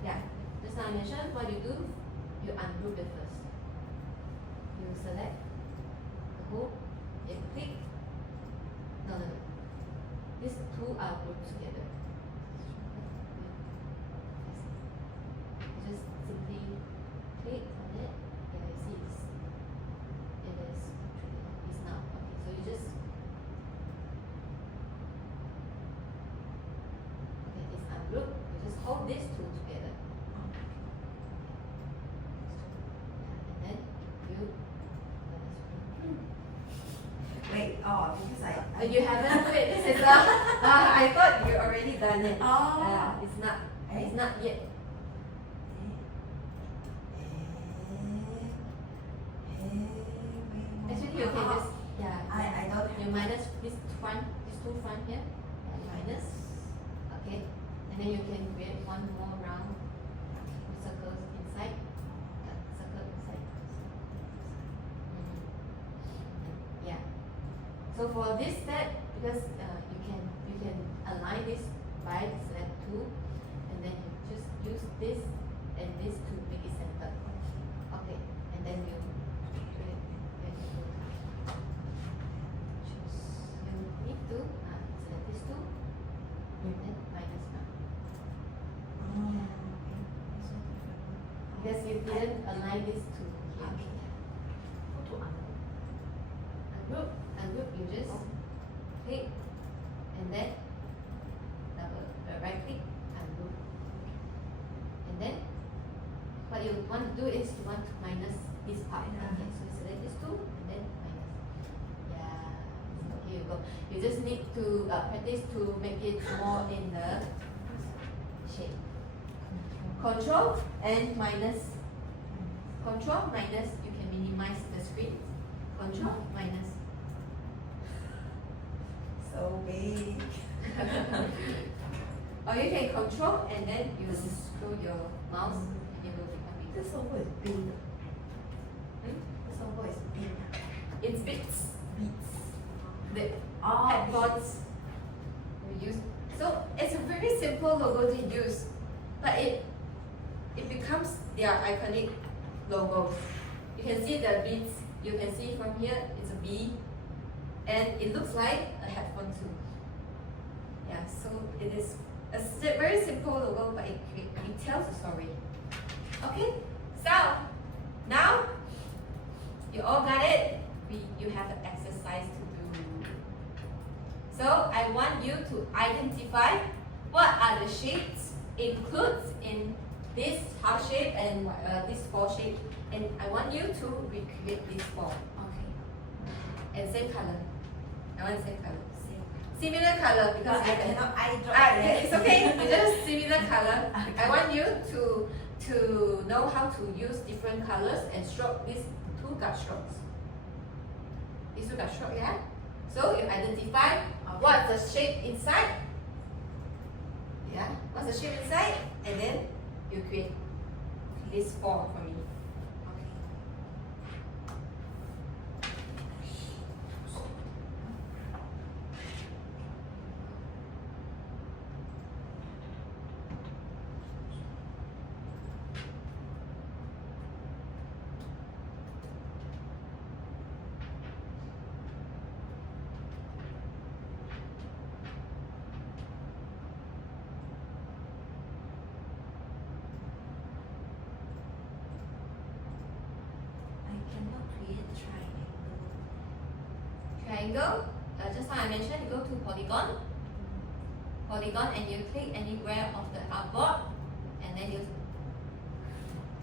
Yeah, just now I mentioned what you do, you ungroup it first. You select the whole, you click. No. These two are grouped together. Just simply click on it. Yeah, you see it's now. Okay, so you just it's ungrouped. You just hold these two together. And then you Wait, because you haven't do it. This is I thought you already done it. Oh. It's not yet. Actually, you can just I don't have. you minus these two front here, minus. Okay, and then you can create one more round circles inside. Circle inside. Yeah. So for this step, because you can align this by select two, and then you just use this and this to make it center. Okay, and then you choose. You need to select this two, and then minus now. Because you didn't align this to here. Ungroup, you just click, and then right click, ungroup. And then what you want to do is you want to minus this part. Okay, so you select this two, and then minus. Yeah, so here you go. You just need to practice to make it more in the shape. Control and minus. Control minus, you can minimize the screen. Control minus. So big. Or you can control and then you scroll your mouse and it will become bigger. This logo is big. Hmm? This logo is big. It's bits. The Oh, headphones we use. So it's a very simple logo to use, but it becomes their iconic logo. You can see the beats. You can see from here it's a B, and it looks like a headphone too. Yeah, so it is a very simple logo, but it tells a story. Okay, so now you all got it. You have an exercise to do. So I want you to identify what are the shapes includes in this heart shape and this ball shape, and I want you to recreate this ball. Okay. and same color. I want same color. Same. Similar color because Because I cannot eye drop. it's okay. It's just similar color. I want you to know how to use different colors and stroke these two gut strokes. These two gut strokes, yeah. So you identify what's the shape inside. Yeah, what's the shape inside, and then you create this form for me. Okay. I cannot create triangle. Triangle. Just now I mentioned, you go to polygon. Polygon, and you click anywhere of the artboard, and then you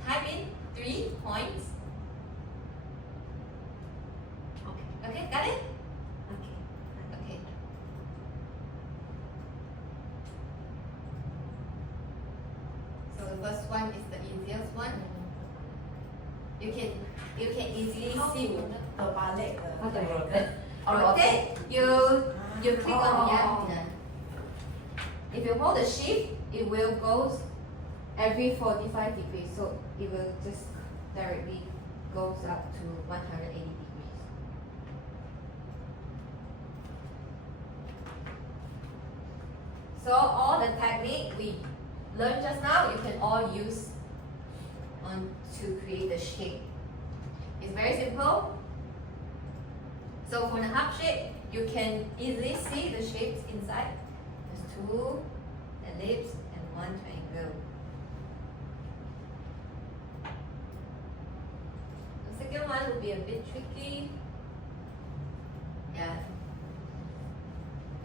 type in 3 points. Okay. Okay, got it? Okay. Okay. So the first one is the easiest one. You can easily How see. to terbalik How to triangle? rotate? Rotate. You click on Oh. yeah. If you hold the shift, it will go every 45 degrees. So it will just directly goes up to 180 degrees. So all the technique we learned just now, you can all use on to create the shape. It's very simple. So for the heart shape, you can easily see the shapes inside. There's 2 ellipse and 1 triangle. The second one will be a bit tricky. Yeah.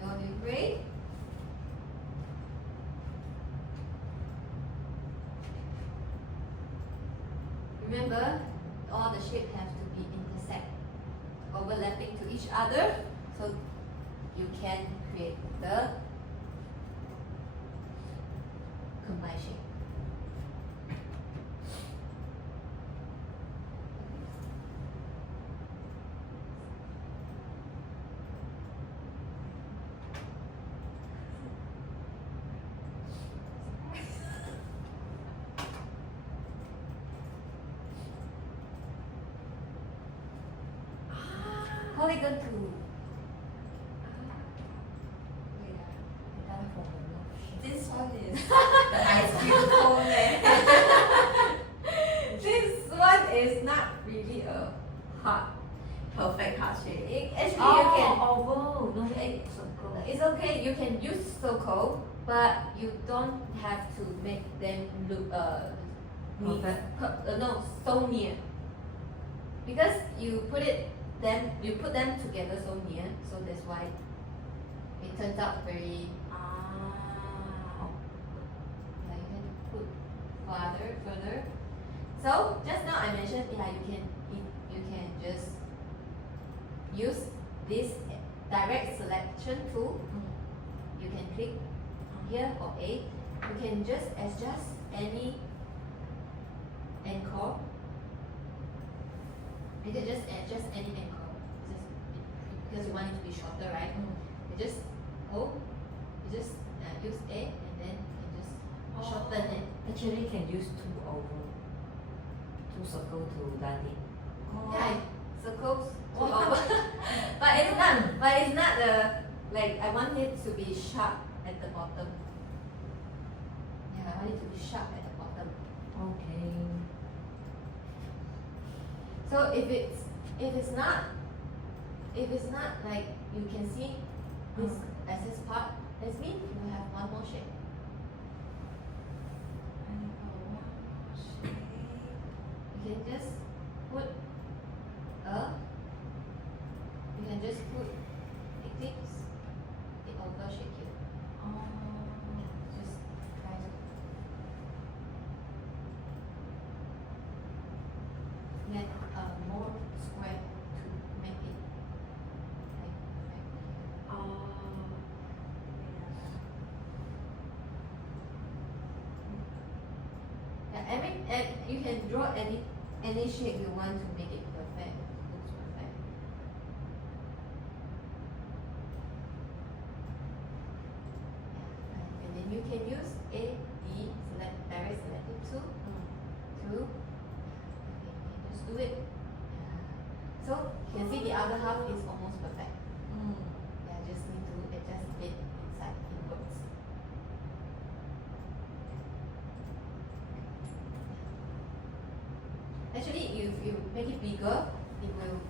You're doing great. Remember, all the shapes have to be intersect, overlapping to each other, so you can create the combined shape. Polygon 2. This one is the ice cream cone eh? This one is not really a heart. Perfect heart shape. Actually, Oh, you can. oval, no circle. It's okay. You can use circle, but you don't have to make them look no so near. Because you put them together so near, so that's why it turns out very. Yeah, you can put further. So just now I mentioned, yeah, you can just use this direct selection tool. You can click on here or A. You can just adjust any anchor. You can just adjust any anchor, because you want it to be shorter, right? You just use A, and then you just shorten it. Actually, can use 2 oval, 2 circle to done it. Yeah, circles to over. but it's not the like I want it to be sharp at the bottom. Yeah, I want it to be sharp at the bottom. Okay. So if it's not like you can see this excess part, that means you have one more shape. You can just put eclipse the oval shape here. Just try to get more square to make it I mean, you can draw any shape you want to make it perfect. Looks perfect. Yeah, and then you can use A, D, direct selective tool to just do it. Yeah. So you can see the other half is almost perfect. Yeah, just need to adjust it inside inwards. Actually, if you make it bigger, it will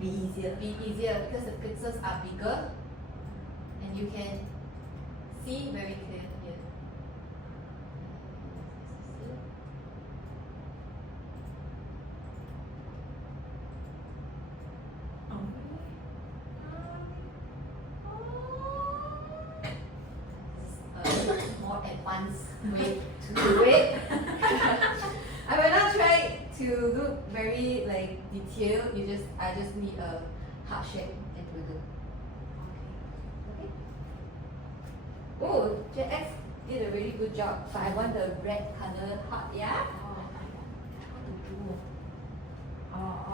Be easier. be easier because the pixels are bigger and you can see very clear here. More advanced way to do it. I will not try to look very like detailed. I just need a heart shape and will do. Okay. Oh, JX did a really good job. But I want the red color heart. Yeah.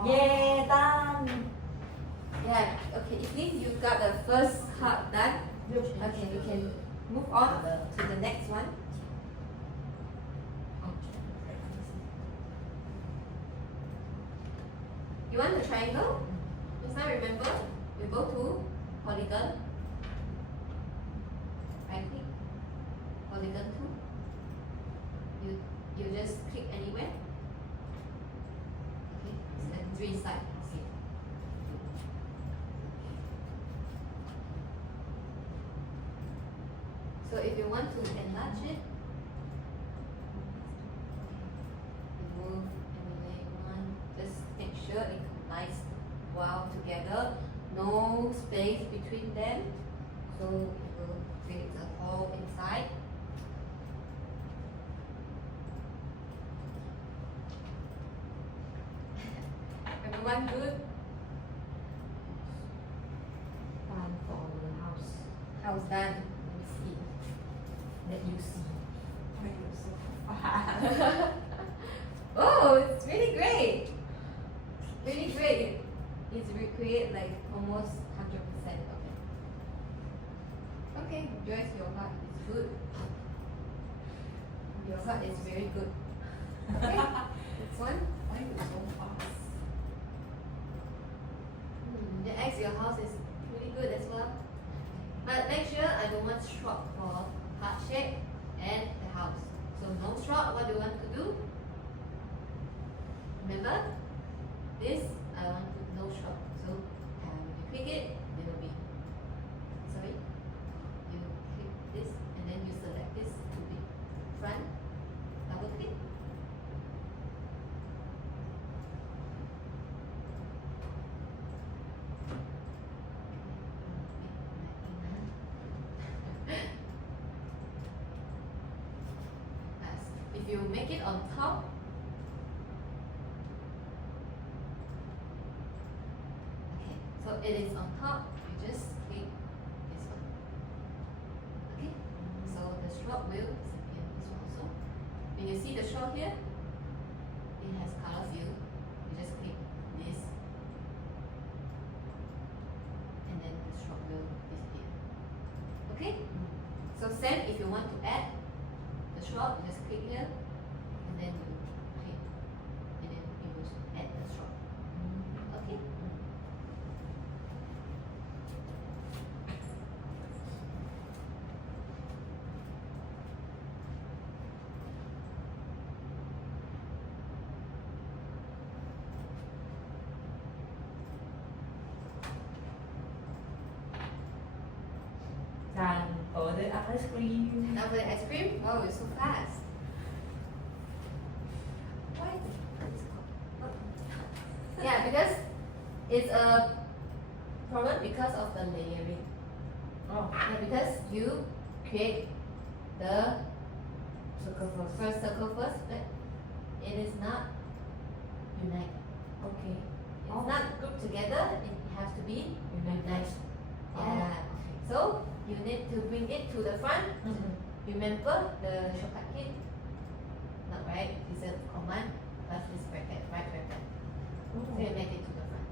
Yeah, done. Yeah. Okay. At least you got the first heart done. Okay, you can move on to the next one. You want the triangle? Just now remember, you go to polygon, right click, polygon tool. You just click anywhere. Okay, select 3 sides. See. So if you want to enlarge it, remove emulate one. Just make sure it combines well together. No space between them. So it will create a hole inside. Everyone good? Plan for the house. House done. Let me see. That you see. Oh, it's really great. Really great. It's recreate like almost 100% of it. Okay, Joyce, your heart is good. Your heart is very good. Okay, next one. Why you so fast? The X, your house is really good as well. But make sure I don't want shrub for heart shape and the house. So no shrub, what do you want to do? Remember? This, I want to no shrub. So you click it, it will be, sorry, you click this and then you select this to be front, double click. If you make it on top, okay, so it is on top, you just click this one. Okay, so the stroke will disappear this one also. When you see the stroke here, it has color field, you just click this and then the stroke will disappear. Okay, so same if you want to add the stroke, you just click here and then you click and then you will add the stroke. Okay. Done for the ice cream. Now for the ice cream, wow, it's so fast. Why? Yeah, because it's a problem because of the layering. Oh, Yeah, because you create the circle first. first circle first, but it is not unite. Okay. It's not grouped together, it has to be unite. Yeah. So you need to bring it to the front. Remember the shortcut key? Not right? Is a command plus this bracket, right bracket. So you make it to the front.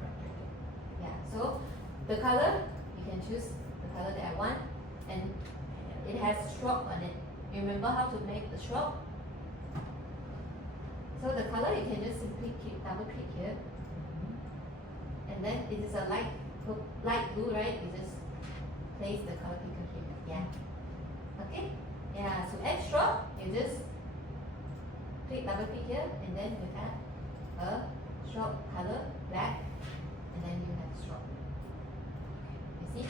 Right bracket. Yeah. So the color, you can choose the color that I want, and it has stroke on it. Remember how to make the stroke? So the color, you can just simply double click here, and then it is a light blue, right? You just place the color picker here. Yeah. Okay. Yeah. So add stroke, you just double click here, and then you add a stroke color black, and then you have stroke. You see?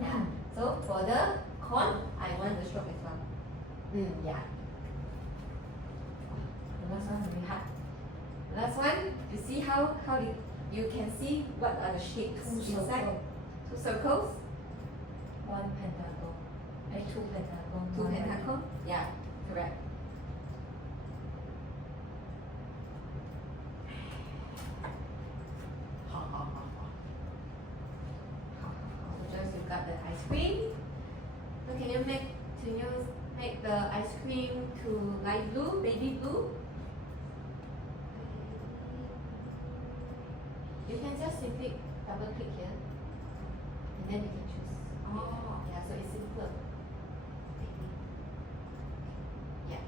Yeah. So for the corn, I want the stroke as well. Yeah. The last one very hard. The last one, you see how you can see what are the shapes inside? Two circles. One pentagon. Two pentagon. Two pentagon. Yeah, correct. So just you got the ice cream. So can you make the ice cream to light blue, baby blue? You can just simply double click here, and then you can choose. Oh, yeah, so it's simpler. Yeah.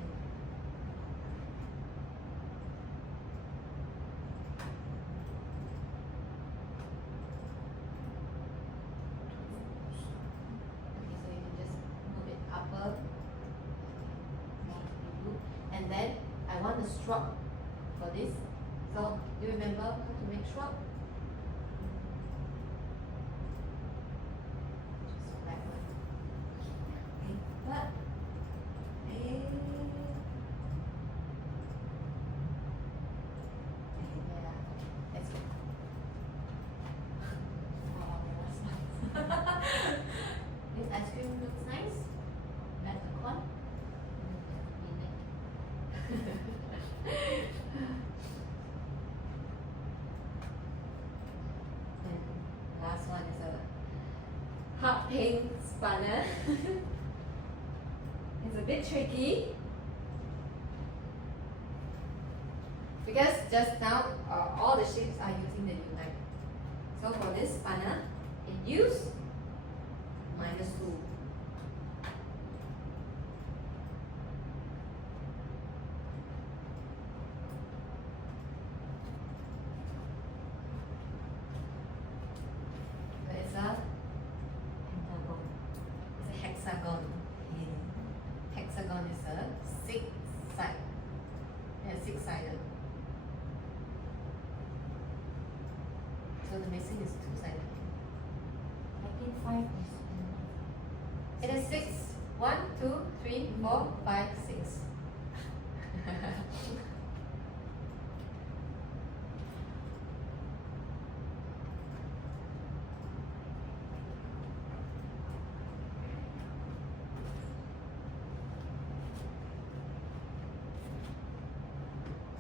Okay, so you can just move it upper, and then I want a stroke for this. So do you remember how to make stroke? Just that one. Okay, what? Yeah, let's go. This ice cream looks nice. Add the corn. Last one is a hot pink spanner. It's a bit tricky because just now all the shapes are using the unite. So for this spanner, it use -2. It's a Pentagon. hexagon. Hexagon is a six-sided. So the missing is two-sided. I think 5 is It is 6. 1, 2, 3, 4, 5, 6.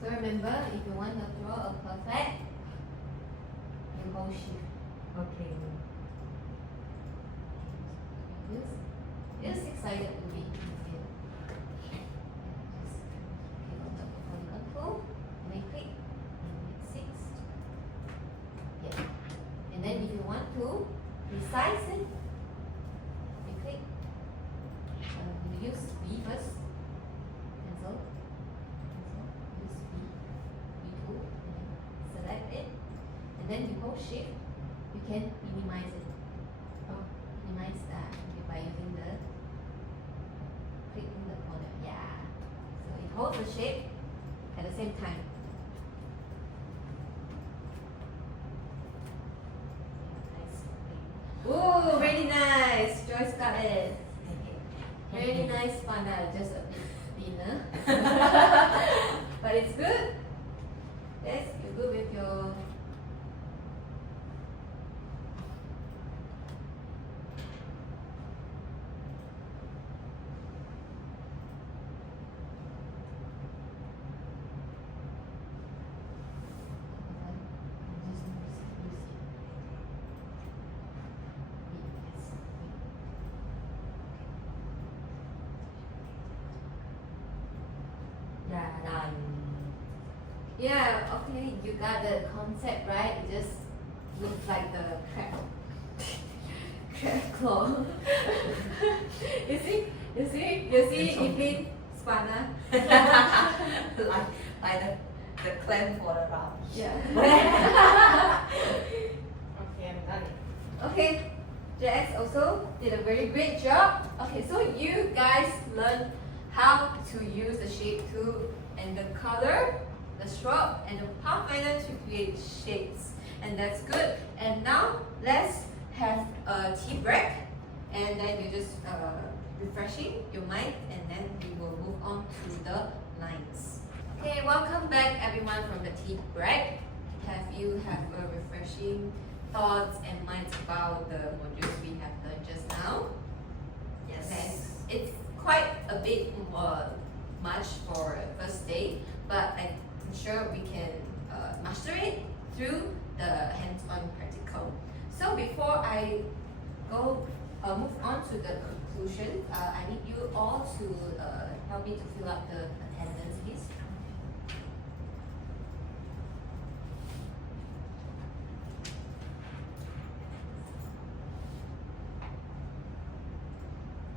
So remember, if you want to draw a perfect, you hold shift. okay. Use six-sided to be easier. Just click on the polygon tool, and then click, and make 6. Yeah. And then if you want to resize it, you click, you use V first, pencil, use V2, and then select it, and then you hold shift, you can minimize it. Minimize that by using the click in the corner. Yeah. So it holds the shape at the same time. Nice. Ooh, really nice. Joyce got it. Really nice spanner, just a bit thinner. But it's good. Yes, you're good with your Yeah, okay, you got the concept right. It just looks like the crab, crab claw. you see, Evelyn, Spanner. like the clam for the round. Yeah. Okay, I'm done. Okay, Jax also did a very great job. Okay, so you guys learned how to use the shape tool and the color, the stroke, and the pathfinder to create shapes. And that's good. And now let's have a tea break. And then you just refreshing your mind, and then we will move on to the lines. Okay, welcome back everyone from the tea break. Have you have a refreshing thoughts and minds about the modules we have learned just now? Yes. Okay. It's quite a bit much for first day, but I'm sure we can master it through the hands-on practical. So before I go move on to the conclusion, I need you all to help me to fill up the attendance list.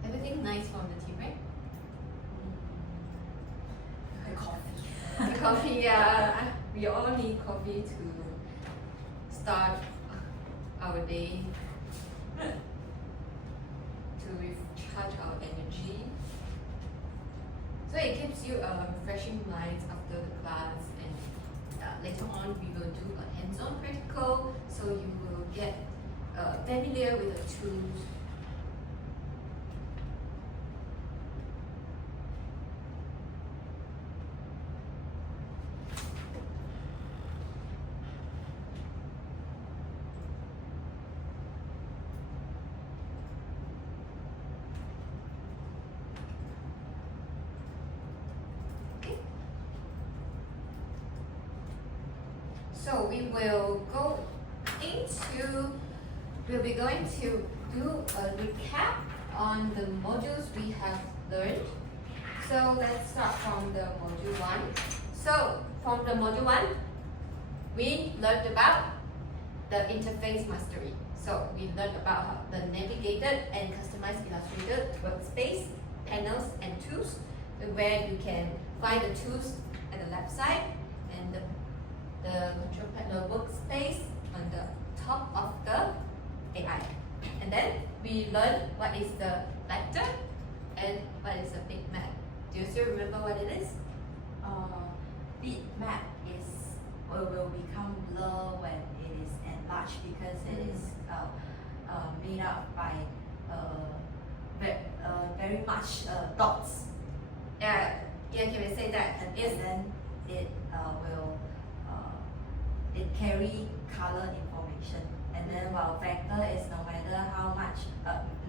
Everything nice from the team, right? Coffee. The coffee, yeah. We all need coffee to start our day, to recharge our energy. So it gives you a refreshing mind after the class, and later on we will do a hands-on practical, so you will get familiar with the tools. So we'll be going to do a recap on the modules we have learned. So let's start from the module 1. So from the module 1, we learned about the interface mastery. So we learned about the navigated and customized Illustrator workspace, panels and tools, where you can find the tools at the left side, and the control panel workspace on the top of the AI. And then we learned what is the vector and what is a bitmap. Do you still remember what it is? Bitmap will become blur when it is enlarged because it is made up by very much dots. Yeah, can we say that? And Yes. then it will it carry color information. And then while vector is no matter how much,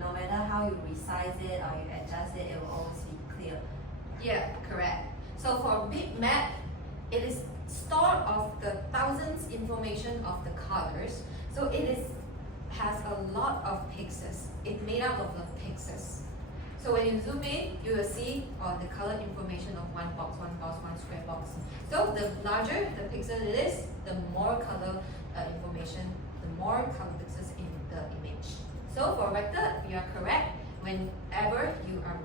no matter how you resize it or you adjust it, it will always be clear. Yeah, correct. So for bitmap, it is stored of the thousands information of the colors. So it has a lot of pixels. It's made up of the pixels. So when you zoom in, you will see the color information of one box, one square box. So the larger the pixel it is, the more color information, the more color pixels in the image. So for vector, you are correct. Whenever you are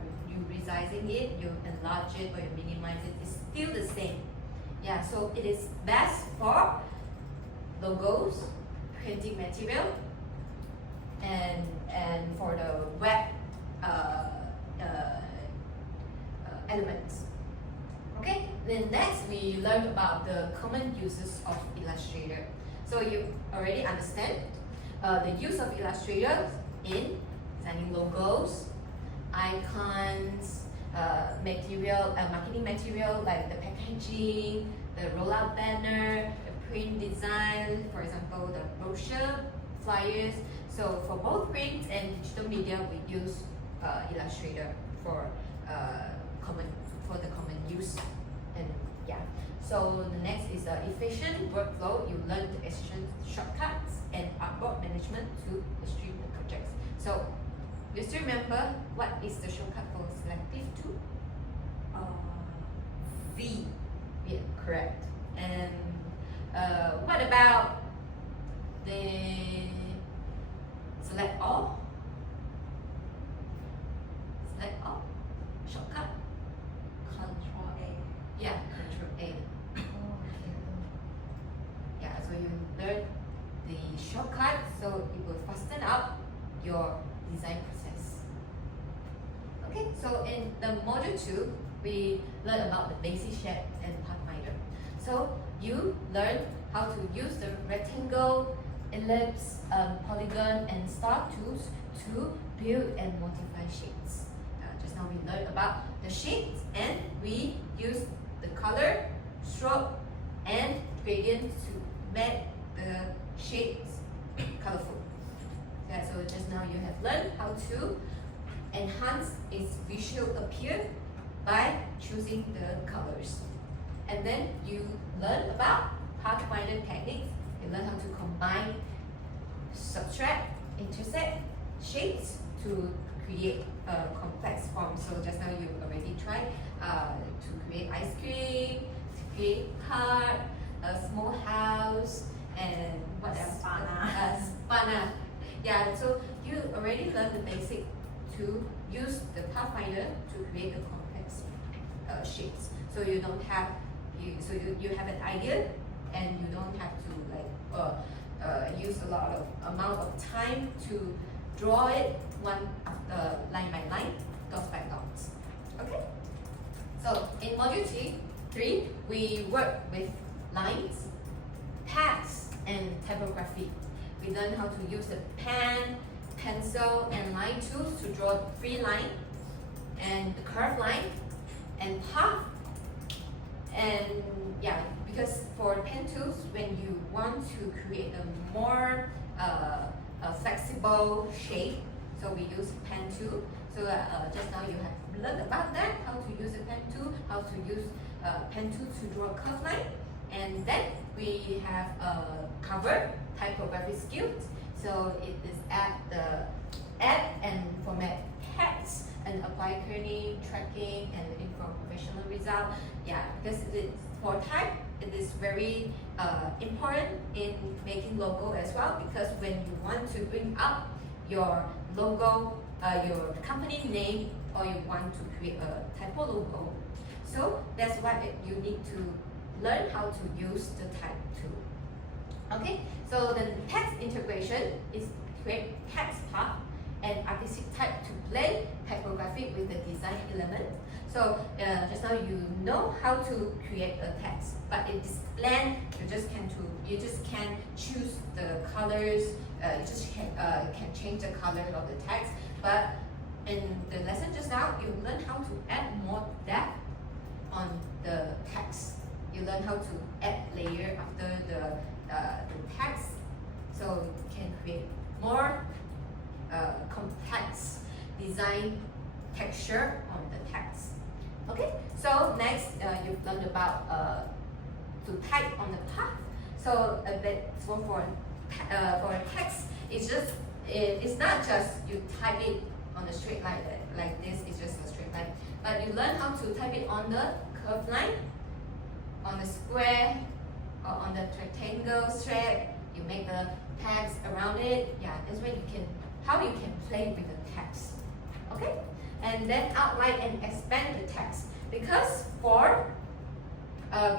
resizing it, you enlarge it or you minimize it, it's still the same. Yeah, so it is best for logos, printing material, and for the web elements. Okay, then next we learned about the common uses of Illustrator. So you already understand the use of Illustrator in designing logos, icons, marketing material like the packaging, the rollout banner, the print design, for example, the brochure, flyers. So for both print and digital media, we use Illustrator for the common use. And yeah, so the next is the efficient workflow. You learn the efficient shortcuts and artwork management to stream the projects. So you still remember what is the shortcut for selective tool? V. Yeah, correct. And what about the select all? Select all. Shortcut. Control A. Yeah, Control A. Oh, okay. Yeah, so you learn the shortcut so it will fasten up your design process. Okay, so in the module 2, we learn about the basic shape and pathfinder. So you learn how to use the rectangle, ellipse, polygon, and star tools to build and modify shapes. Just now we learned about the shapes, and we use the color, stroke, and gradient to make the shapes colorful. Yeah, so just now you have learned how to enhance its visual appeal by choosing the colors. And then you learn about pathfinder techniques. You learn how to combine, subtract, intersect shapes to create a complex form. So just now you already tried to create ice cream, to create card, a small house, and what else? Spana. Yeah, so you already learned the basic to use the pathfinder to create the complex shapes. So you don't have you have an idea, and you don't have to use a lot of amount of time to draw it one line by line, dots by dots. Okay. So in module 3, we work with lines, text, and typography. We learn how to use the pen, pencil, and line tools to draw free line, and the curved line, and path. And yeah, because for pen tools, when you want to create a more flexible shape, so we use pen tool. So just now you have learned about that, how to use a pen tool, how to use pen tool to draw a curved line. And then we have cover typography skills. So it is add and format text and apply kerning, tracking, and looking for professional result. Yeah, because for type, it is very important in making logo as well, because when you want to bring up your logo, your company name, or you want to create a typo logo, so that's why you need to learn how to use the type tool. Okay, so the text integration is create text path and artistic type to blend typography with the design element. So just now you know how to create a text, but in this blend you just can choose the colors. You just can change the color of the text. But in the lesson just now, you learn how to add more depth on the text. You learn how to add layer after the text, so you can create more complex design texture on the text. Okay, so next you've learned about to type on the path. So a bit for text, it's not just you type it on a straight line like this. It's just a straight line, but you learn how to type it on the curved line, on the square, or on the rectangle shape. You make the text around it. Yeah, that's when how you can play with the text. Okay, and then outline and expand the text, because for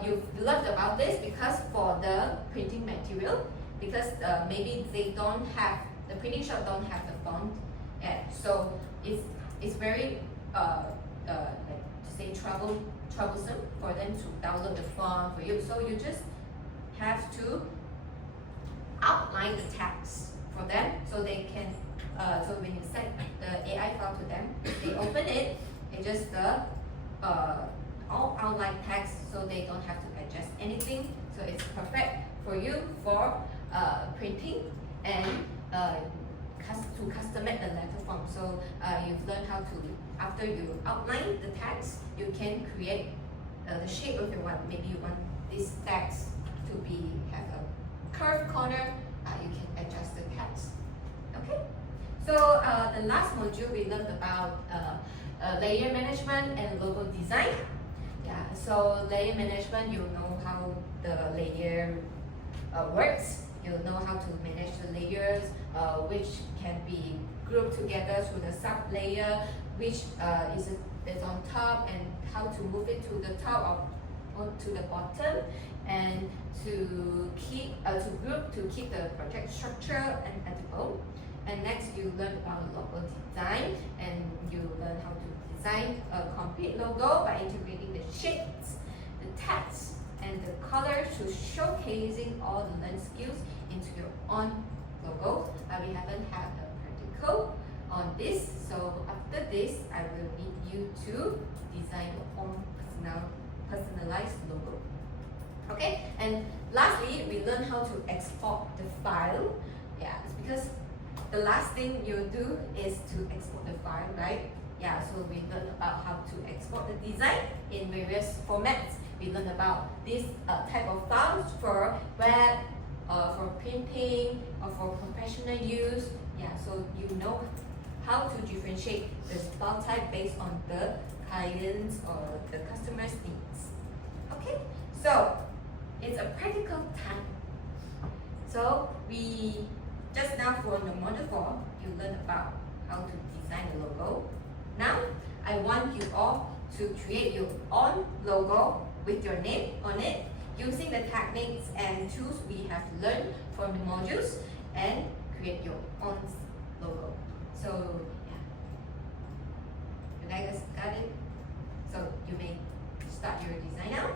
you've learned about this, because for the printing material, because maybe the printing shop don't have the font yet, so it's very like to say troublesome for them to download the font for you. So you just have to outline the text for them, so they can so when you send the AI file to them, they open it, it's just the all outline text, so they don't have to adjust anything. So it's perfect for you for printing and to customize the letter form. So you've learned how to, after you outline the text, you can create the shape of your one. Maybe you want this text to have a curved corner. You can adjust the text. Okay. So the last module we learned about layer management and logo design. Yeah. So layer management, you know how the layer works. You'll know how to manage the layers, which can be grouped together to the sub layer, which is on top, and how to move it to the top or to the bottom, and to keep the project structure and editable. And next you learn about logo design, and you learn how to design a complete logo by integrating the shapes, the text, and the colors to showcasing all the learned skills into your own logo. But we haven't had a practical on this, so after this I will need you to design your own personalized logo. Okay, and lastly we learn how to export the file. Yeah, it's because the last thing you do is to export the file, right? Yeah, so we learn about how to export the design in various formats. We learn about this type of files for web, for printing, or for professional use. Yeah, so you know how to differentiate the file type based on the client's or the customer's needs. Okay, so it's a practical time. So we just now for the module 4, you learn about how to design the logo. Now I want you all to create your own logo with your name on it using the techniques and tools we have learned from the modules, and create your own logo. So yeah, you guys got it? So you may start your design now.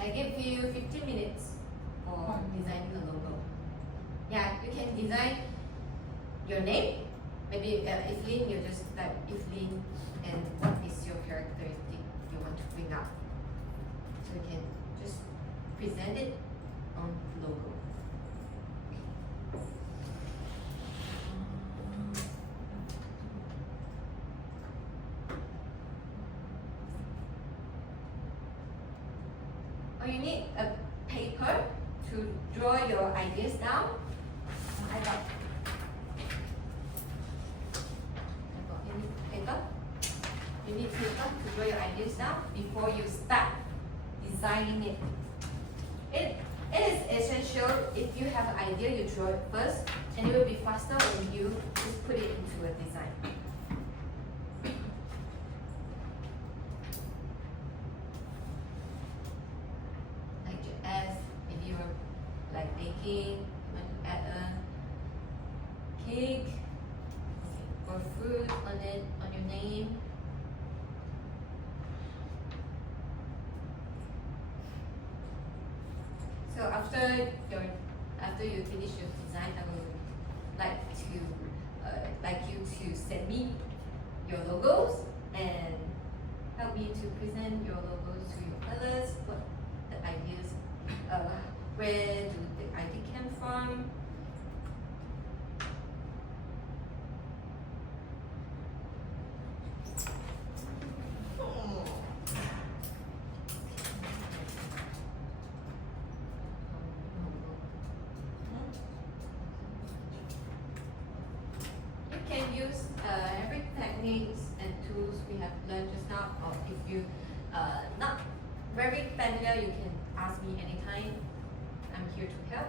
I give you 15 minutes for designing the logo. Yeah, you can design your name. Maybe Evelyn, you just type Evelyn, and what is your characteristic you want to bring up. So you can just present it on the logo. Or you need a paper to draw your ideas down. I got you need paper to draw your ideas down before you start designing it. It is essential. If you have an idea, you draw it first, and it will be faster when you just put it into a design. Like to add, if you're like baking, you want to add a cake or fruit on it, on your name. So after you finish your design, I would like you to send me your logos and help me to present your logos to your colors, what the ideas, where do the idea came from. You can use every techniques and tools we have learned just now, or if you not very familiar, you can ask me anytime. I'm here to help.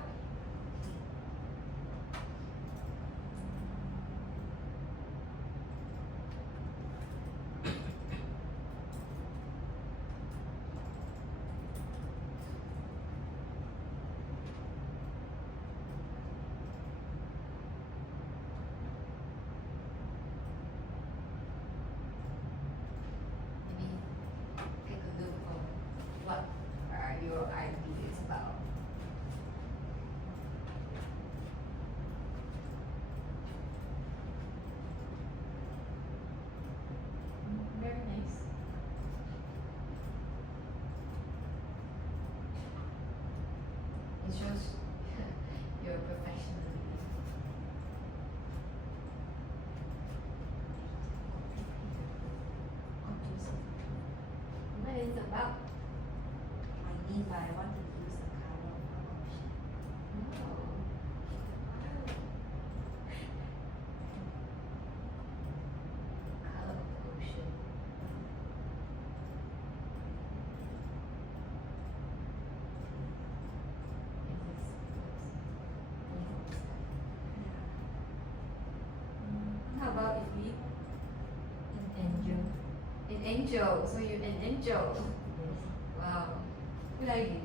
Take a look on what are your ideas about. Very nice. It shows your professionalism. What is it about? My name, but I want to use the color of the ocean. Color of the ocean. angel. So you're an angel. Wow. Good idea.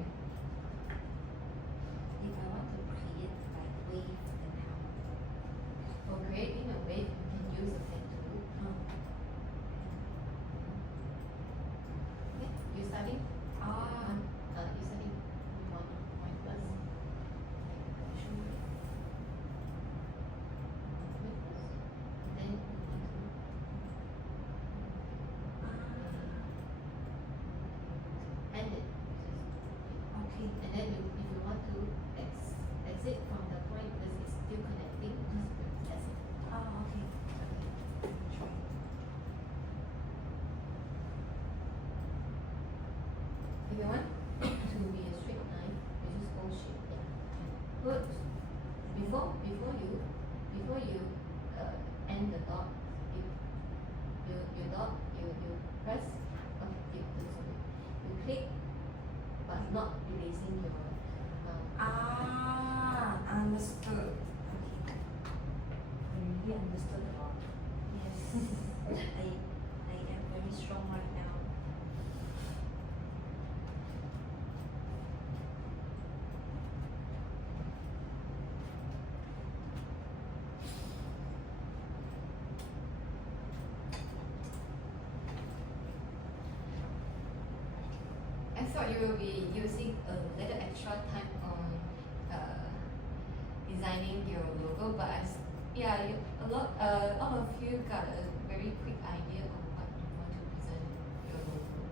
If I want to create like wave, then how? For creating a wave, you can use a pen tool. Okay, you starting? Ah. You starting with one point first. Show me. Point first. Then you want to end it. Okay. And then if you want to exit from the point because it's still connecting, just press it. Ah, okay. Try. If you want to be a straight line, you just go straight. Yeah. Good. Before you end the dot, you dot you press. You click, but not releasing your mouse. Ah, understood. Okay. I really understood a lot. Yes. I am very strong right now. I thought you will be using a little extra time on designing your logo, but a lot of you got a very quick idea on what you want to design your logo.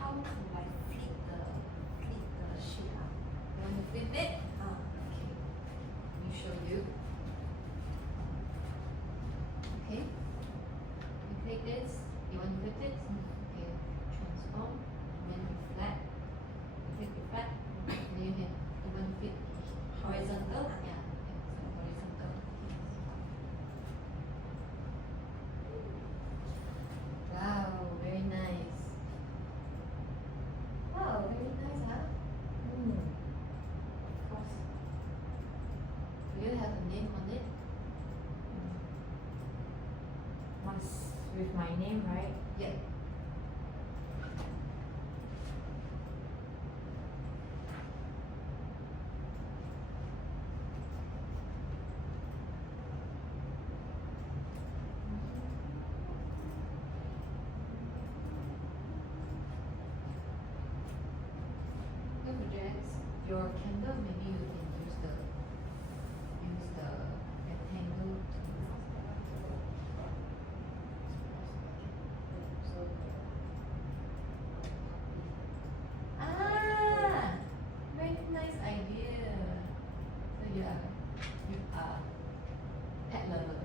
How to like flip the sheet up? You want to flip it? Ah, okay. Let me show you. Okay. You click this. You want to flip it? Okay. Transform. When you flat. You click the flat. And you can even flip horizontal. Yeah. Okay. So horizontal. Wow. Very nice. Wow. Very nice, huh? Of course. Do you have a name on it? Must with my name, right? Yeah. Your projects, your candle, maybe you can use the rectangle so very nice idea. So you are pet lover.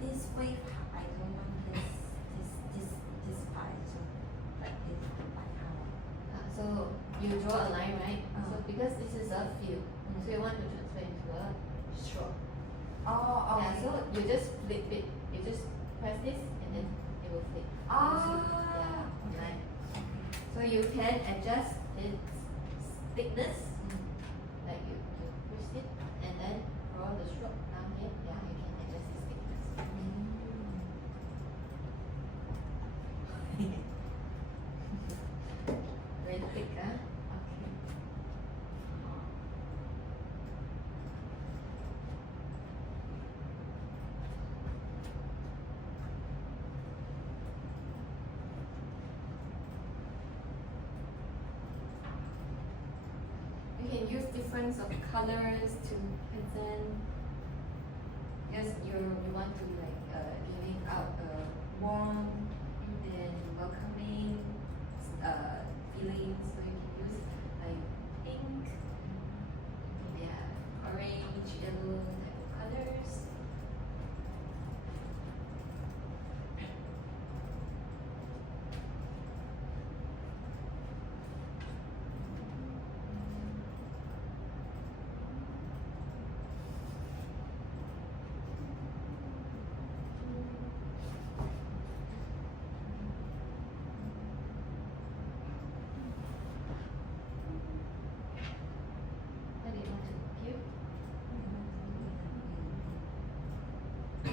This wave, I don't want this part. So like this, like how? So you draw a line, right? So Uh. because this is a field, so you want to transfer into a stroke. Oh, okay. Yeah, so you just flip it. You just press this and then it will flip. Ah, Yeah, line. So you can adjust its thickness. Like you push it and then draw the stroke down here. Yeah, you can adjust its thickness. Very thick, huh? Okay. You can use different of colors to present. Yes, you want to like giving out a warm and welcoming feeling, so you can use like pink, yeah, orange, yellow type of colors.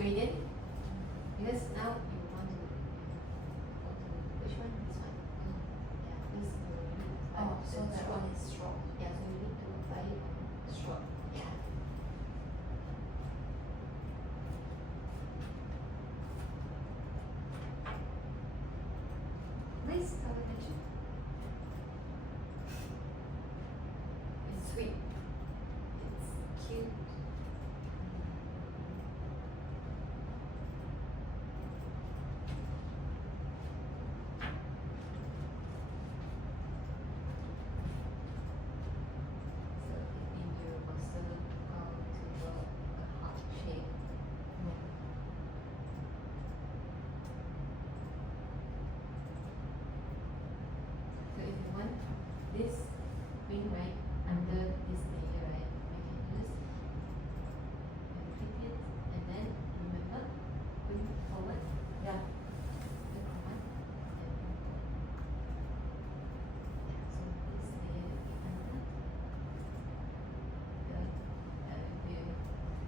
gradient because now you want to go to which one? This one. Yeah, this you need to apply Oh, so the that stroke. one is stroke. Yeah, so you need to apply it on stroke. Yeah. Nice color matching. It's sweet. It's cute. So in your master to draw a heart shape. So if you want this wing right under this layer right, we can use and flip it and then remember bring it forward. Yeah. The command and bring forward. Yeah, so this layer will be under the wing to be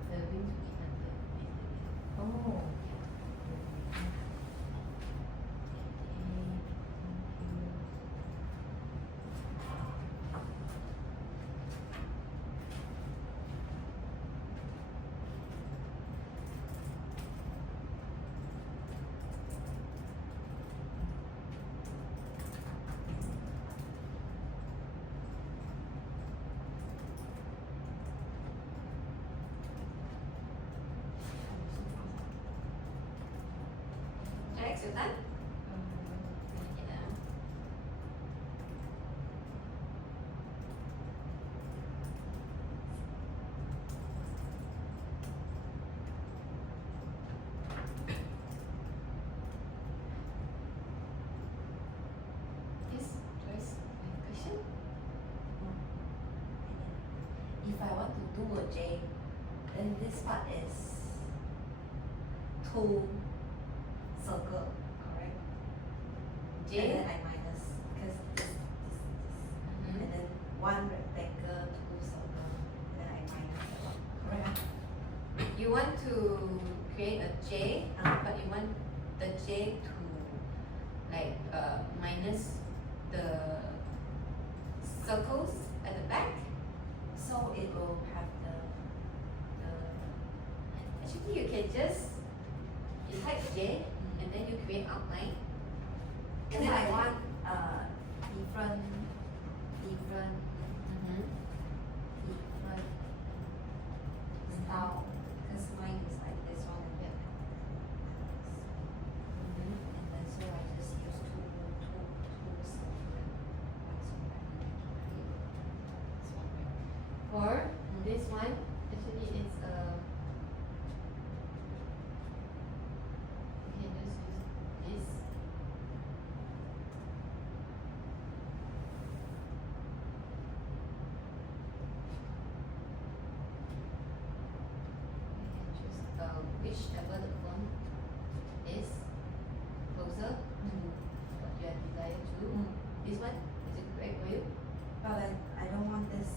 under this layer. Oh. Alex, your turn. Yeah. Yes, Joyce, any question? If I want to do a J, then this part is two circle, correct? J? And then I minus because this. Mhm. And then one rectangle, two circle, and then I minus a lot, correct? You want to create a J, but you want the J to like minus the circles at the back. So it will have the Actually, you can just you type J and then you create outline. and then I want different Mhm. different style because mine is like this one and that. Mhm. And then so I just use two separate ones so I can create this one. For this one, actually it's you can just use this. You can choose whichever the font is closer to what you have desired to. This one, is it correct for you? But I don't want this.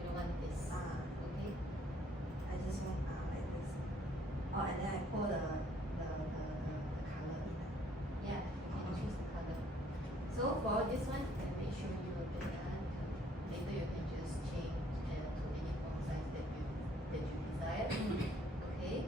You don't want this. Okay. I just want like this. Oh, and then I pour the color in. Yeah, you can choose the color. So for this one, you can make sure you have done. Later you can just change to any font size that you desire. Okay.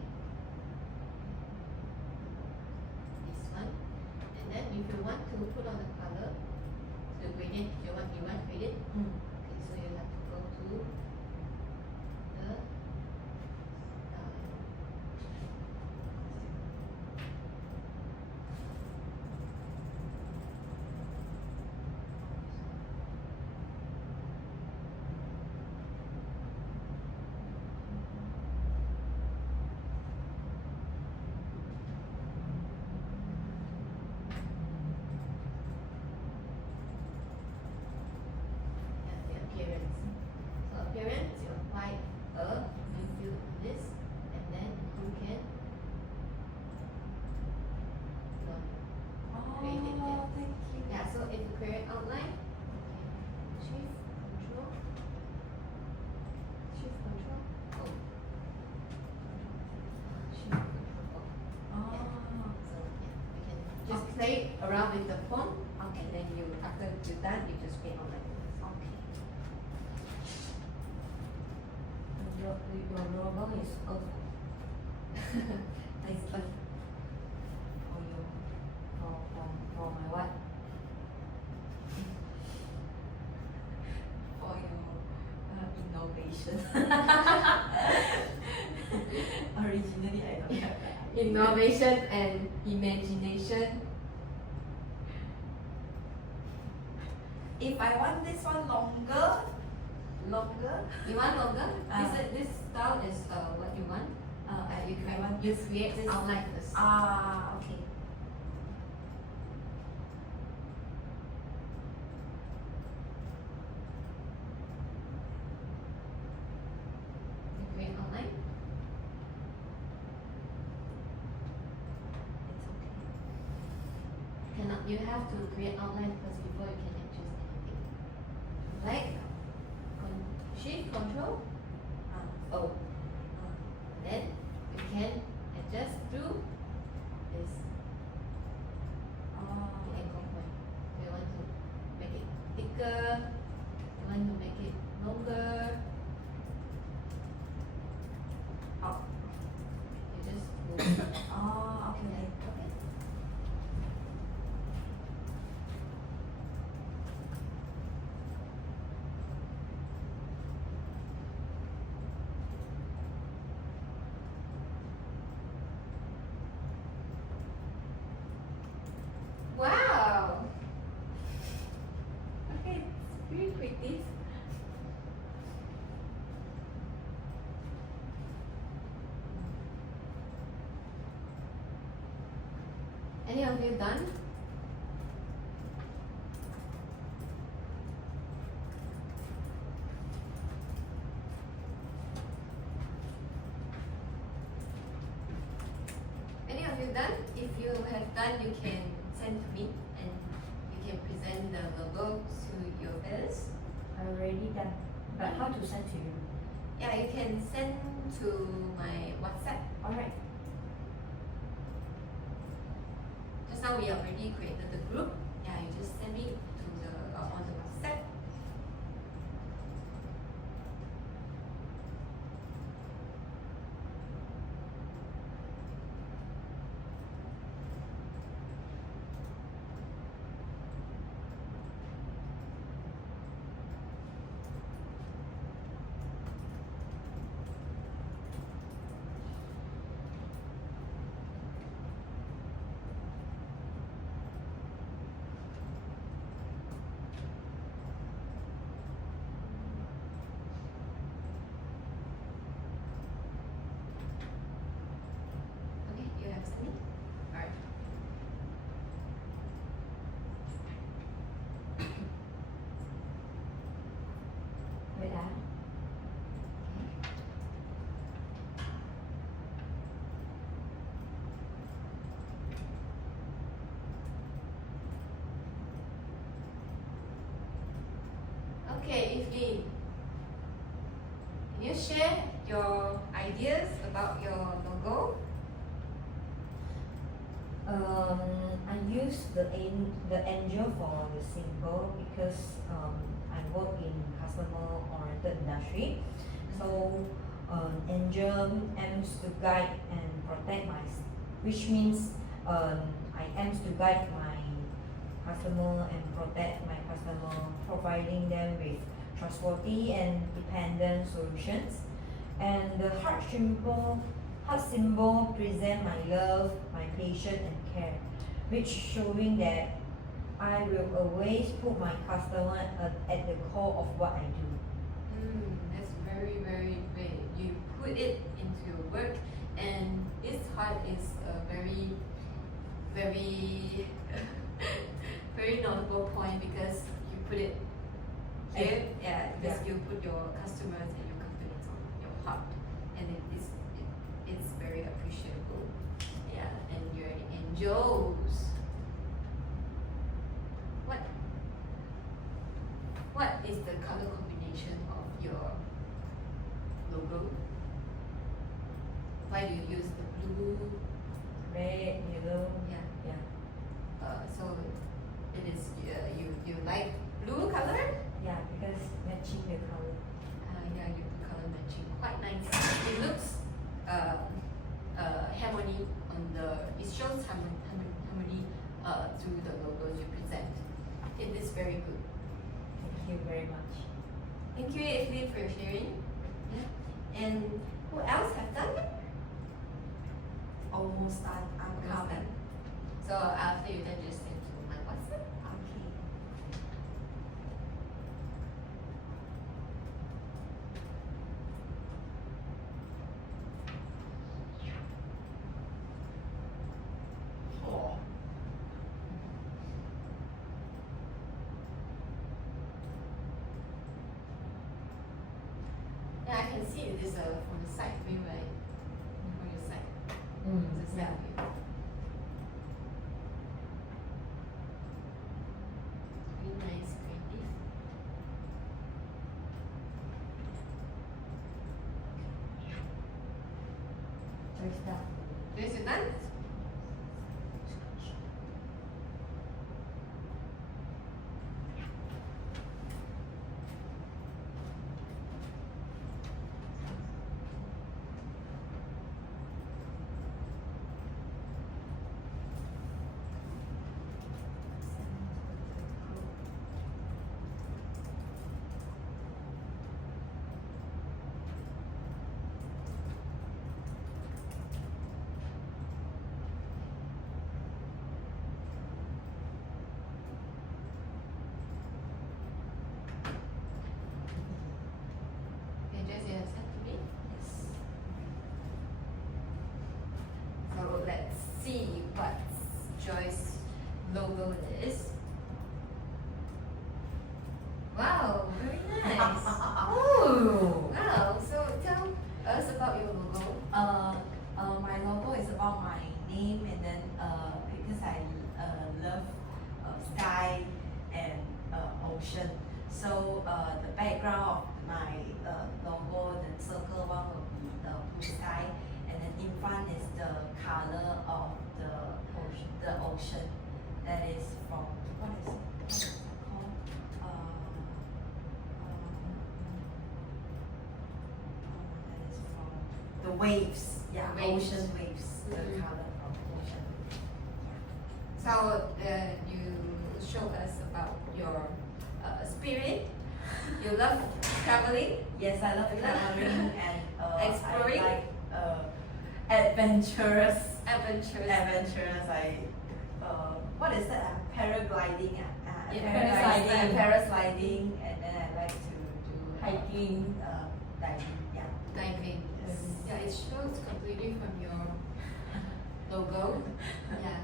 around with the phone, Okay. and then you after you're done, you just create online. Okay. Your logo is Earth. Nice. For your for my what? For your innovation. Originally, I don't have that. Innovation and imagination. If I want this one longer, You want longer? Ah. This style is what you want. I want you this- create this- outline first. okay. You create outline. It's okay. Cannot. You have to create outline first before you can adjust anything. Like Shift Control Ah, O. ah. Then you can adjust through this Oh, the anchor point. You want to make it thicker. You want to make it longer. oh, You just move. oh, okay. Okay. Wow. Okay, it's pretty pretty. Any of you done? Any of you done? If you have done, you can send to me and you can present the logo to your fellows. I already done. But how to send to you? Yeah, you can send to my WhatsApp. Alright. Just now we already created the group. Yeah, you just send me to the on the WhatsApp. Okay, you have sent me? Alright. Wait ah. Okay, Evelyn. Can you share your ideas about your logo? I use the angel for the symbol because I work in customer oriented industry. So angel aims to guide and protect which means I aims to guide my customer and protect my customer, providing them with trustworthy and dependent solutions. And the heart symbol present my love, my patience and care, which showing that I will always put my customer at the core of what I do. That's very, very great. You put it into your work, and this heart is a very, very, very notable point because you put it here, yeah, because you put your customers and your companies on your heart, and it's very appreciable. Yeah, and you're angels. What is the color combination of your logo? Why do you use the blue? Red, yellow, Yeah. yeah. So it is you like blue color? Yeah, because matching the color. Yeah, you do color matching. Quite nice. It looks harmony on the. It shows harmony to the logos you present. It is very good. Thank you very much. Thank you, Evelyn, for sharing. Yeah. And who else have done it? Almost done. I'm coming. So after you done, just send to my WhatsApp. Okay. Oh. Yeah, I can see it is from the side view, right? From your side. It's a Yeah. side view. Very nice, creative. Joyce done. This is done? Okay, Jess, you have sent to me? Yes. So let's see what Joyce logo is. Wow, very nice. Oh! Wow, so tell us about your logo. My logo is about my name, and then because I love sky and ocean, so the background of my logo, the circle one will be the blue sky, and then in front is the color of the ocean. That is from what is it called? That is from the waves. Yeah, Waves. ocean waves. The Mhm. color from ocean. So you show us about your spirit. You love traveling. Yes, I love traveling and Exploring? I like adventurous. Adventures. Adventurous. What is that? Paragliding. Yeah, Paragliding, and then I like to do Hiking. diving. Yeah. Diving. Yes. Yeah, it shows completely from your logo. Yeah.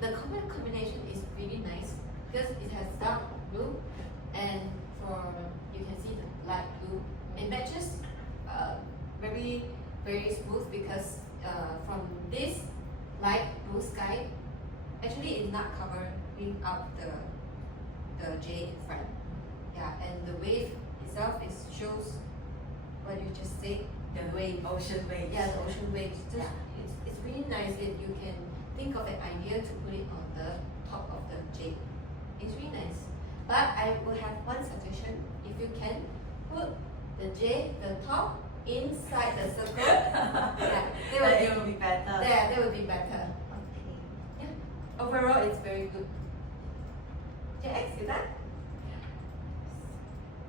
The color combination is really nice because it has dark blue and you can see the light blue. It matches very very smooth because from this light blue sky actually it's not covering up the J in front. Yeah, and the wave itself shows what you just said, the wave. Ocean waves. Yeah, the ocean waves. Just, Yeah. it's really nice that you can think of an idea to put it on the top of the jade. It's really nice. But I will have one suggestion. If you can put the jade, the top, inside the circle, yeah, It will be better. that will be better. Okay. Yeah. Overall, it's very good. JX, you done?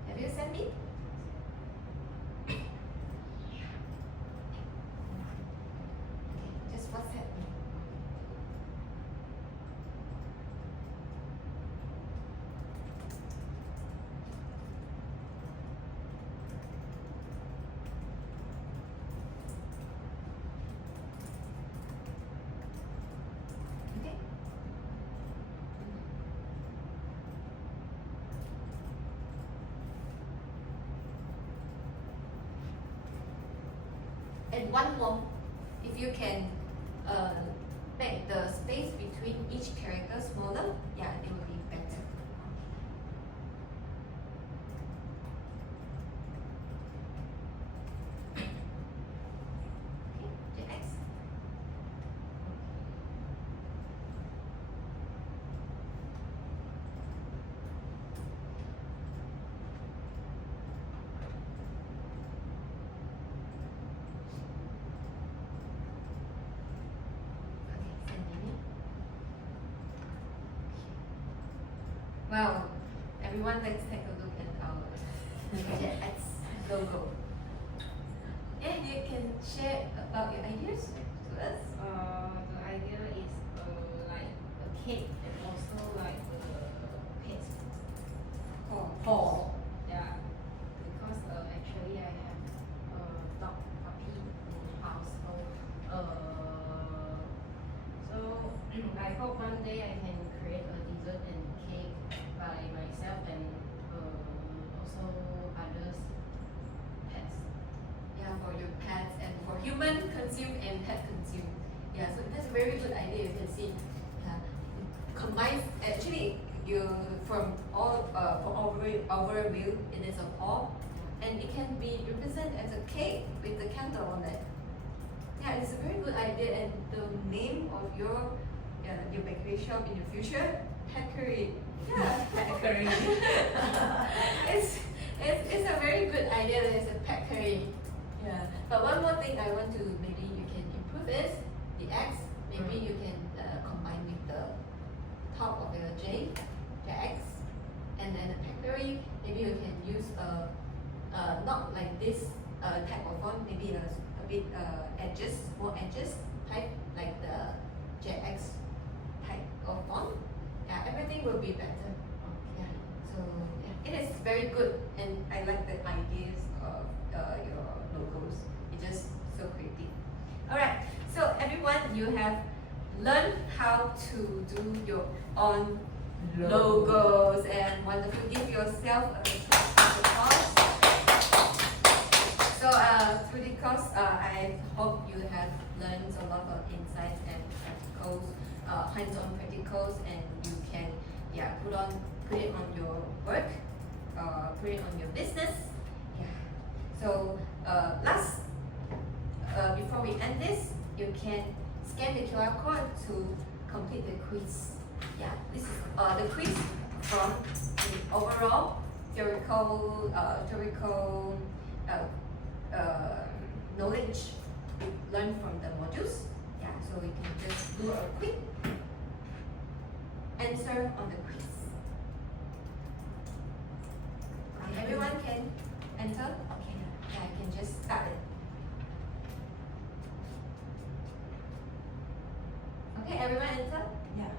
Have you sent me? Okay, just WhatsApp me. Okay. And one more, if you can make the space between each character smaller, yeah, it will be better. Okay, JX. Well, everyone, let's take a look at our JetX logo. And you can share about your ideas to us. The idea is like a cake and also like a pet Paul. Yeah, because actually I have a dog puppy in the house, so I hope one day I can create a dessert and cake by myself and also others pets. Yeah, for your pets and for human consume and pet consume. Yeah, so that's a very good idea. You can see, yeah, combines actually you from all from overview. It is a paw, and it can be represented as a cake with the candle on it. Yeah, it's a very good idea, and the name of your bakery shop in the future, Peckery. Yeah, Peckery. it's a very good idea. That it's a Peckery. Yeah, but one more thing I want to maybe you can improve is the X. Maybe you can combine with the top of your JX, and then the Peckery. Maybe you can use not like this type of font. Maybe a bit edges, more edges type, like the JX type of font. Yeah, everything will be better. Yeah, so yeah, it is very good, and I like the ideas of your logos. It's just so creative. Alright, so everyone, you have learned how to do your own logos, and wonderful. Give yourself a applause. So through the course, I hope you have learned a lot of insights and practicals, hands-on practicals, and you can put it on your work, put it on your business. Yeah. So before we end this, you can scan the QR code to complete the quiz. Yeah, this is the quiz from the overall theoretical knowledge we learned from the modules. Yeah, so we can just do a quick answer on the quiz. Okay, everyone can enter? Okay, yeah, I can just start it. Okay, everyone enter? Yeah.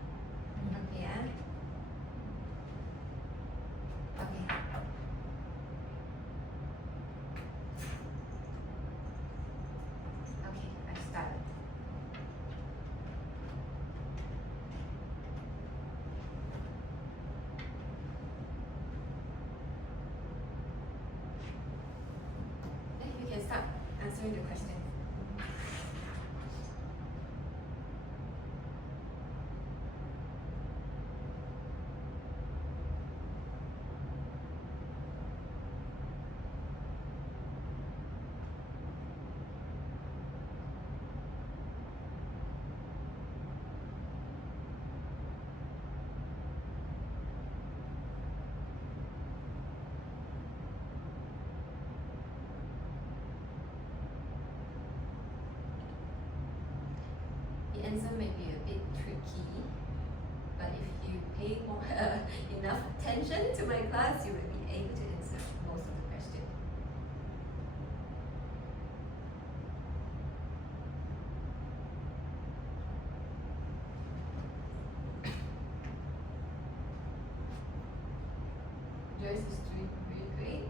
Okay, yeah. Okay. Okay, I started. Okay, we can start answering the question. The answer may be a bit tricky, but if you pay more, enough attention to my class, you will be able to answer most of the questions. Joyce is doing really great.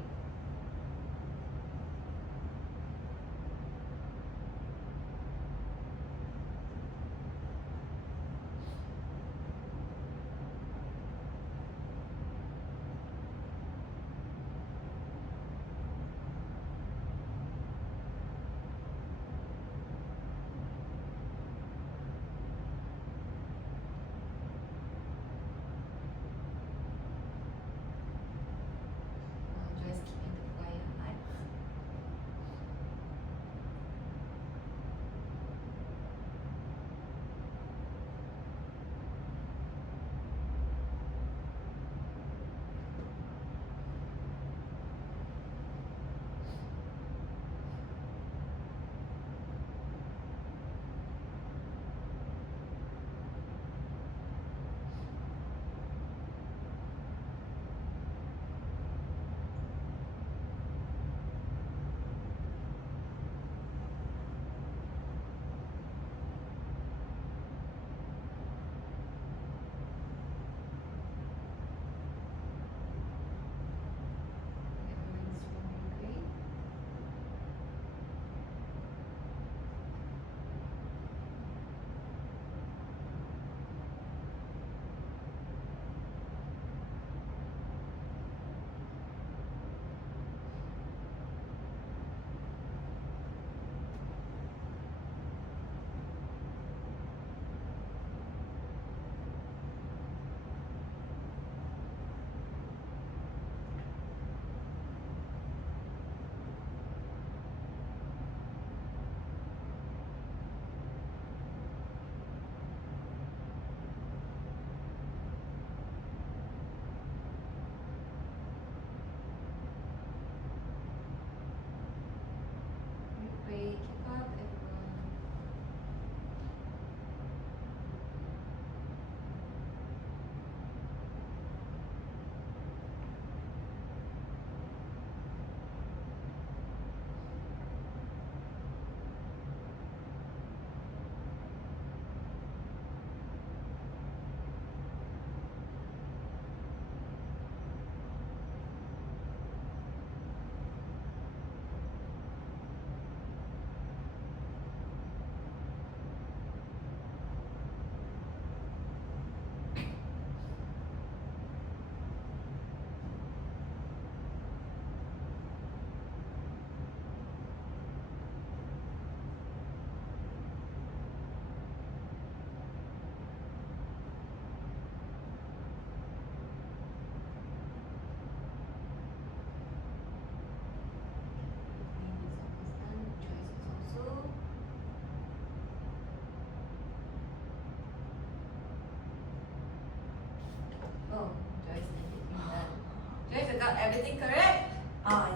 got everything correct?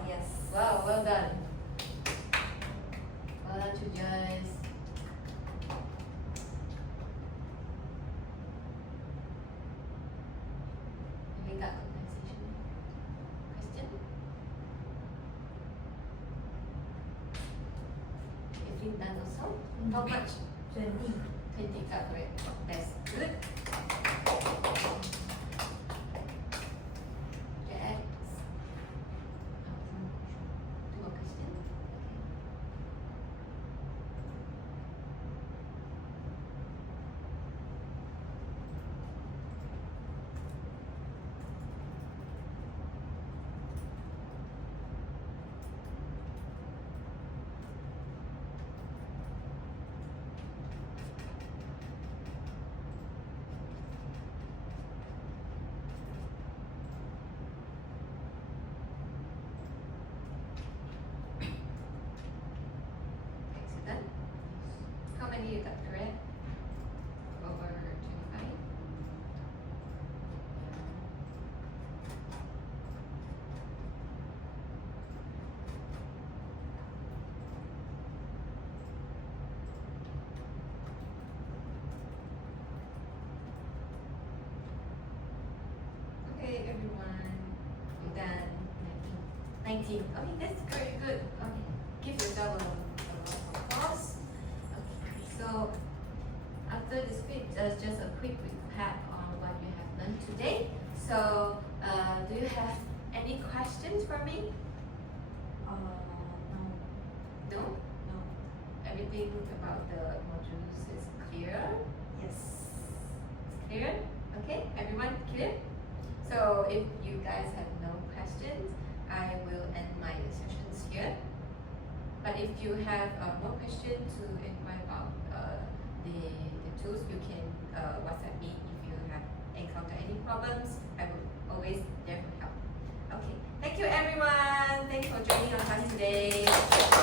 Yes. Wow, well done. Well done to Joyce. Have you got compensation question? Evelyn done also? How much? 20. 20 got correct. That's good. Jax. Two more questions. Excellent. How many you got correct? Over 25? Okay, everyone. You're done. 19. Okay, that's very good. Okay, give yourself a round of applause. Okay, so after this quick, just a quick recap on what you have learned today. So, do you have any questions for me? No. No? No. Everything about the modules is clear? Yes. It's clear? Okay, everyone clear? So if you guys have no questions, I will end my sessions here. But if you have more questions to inquire about the tools, you can WhatsApp me if you have encountered any problems. I will always there for help. Okay, thank you everyone. Thanks for joining our class today.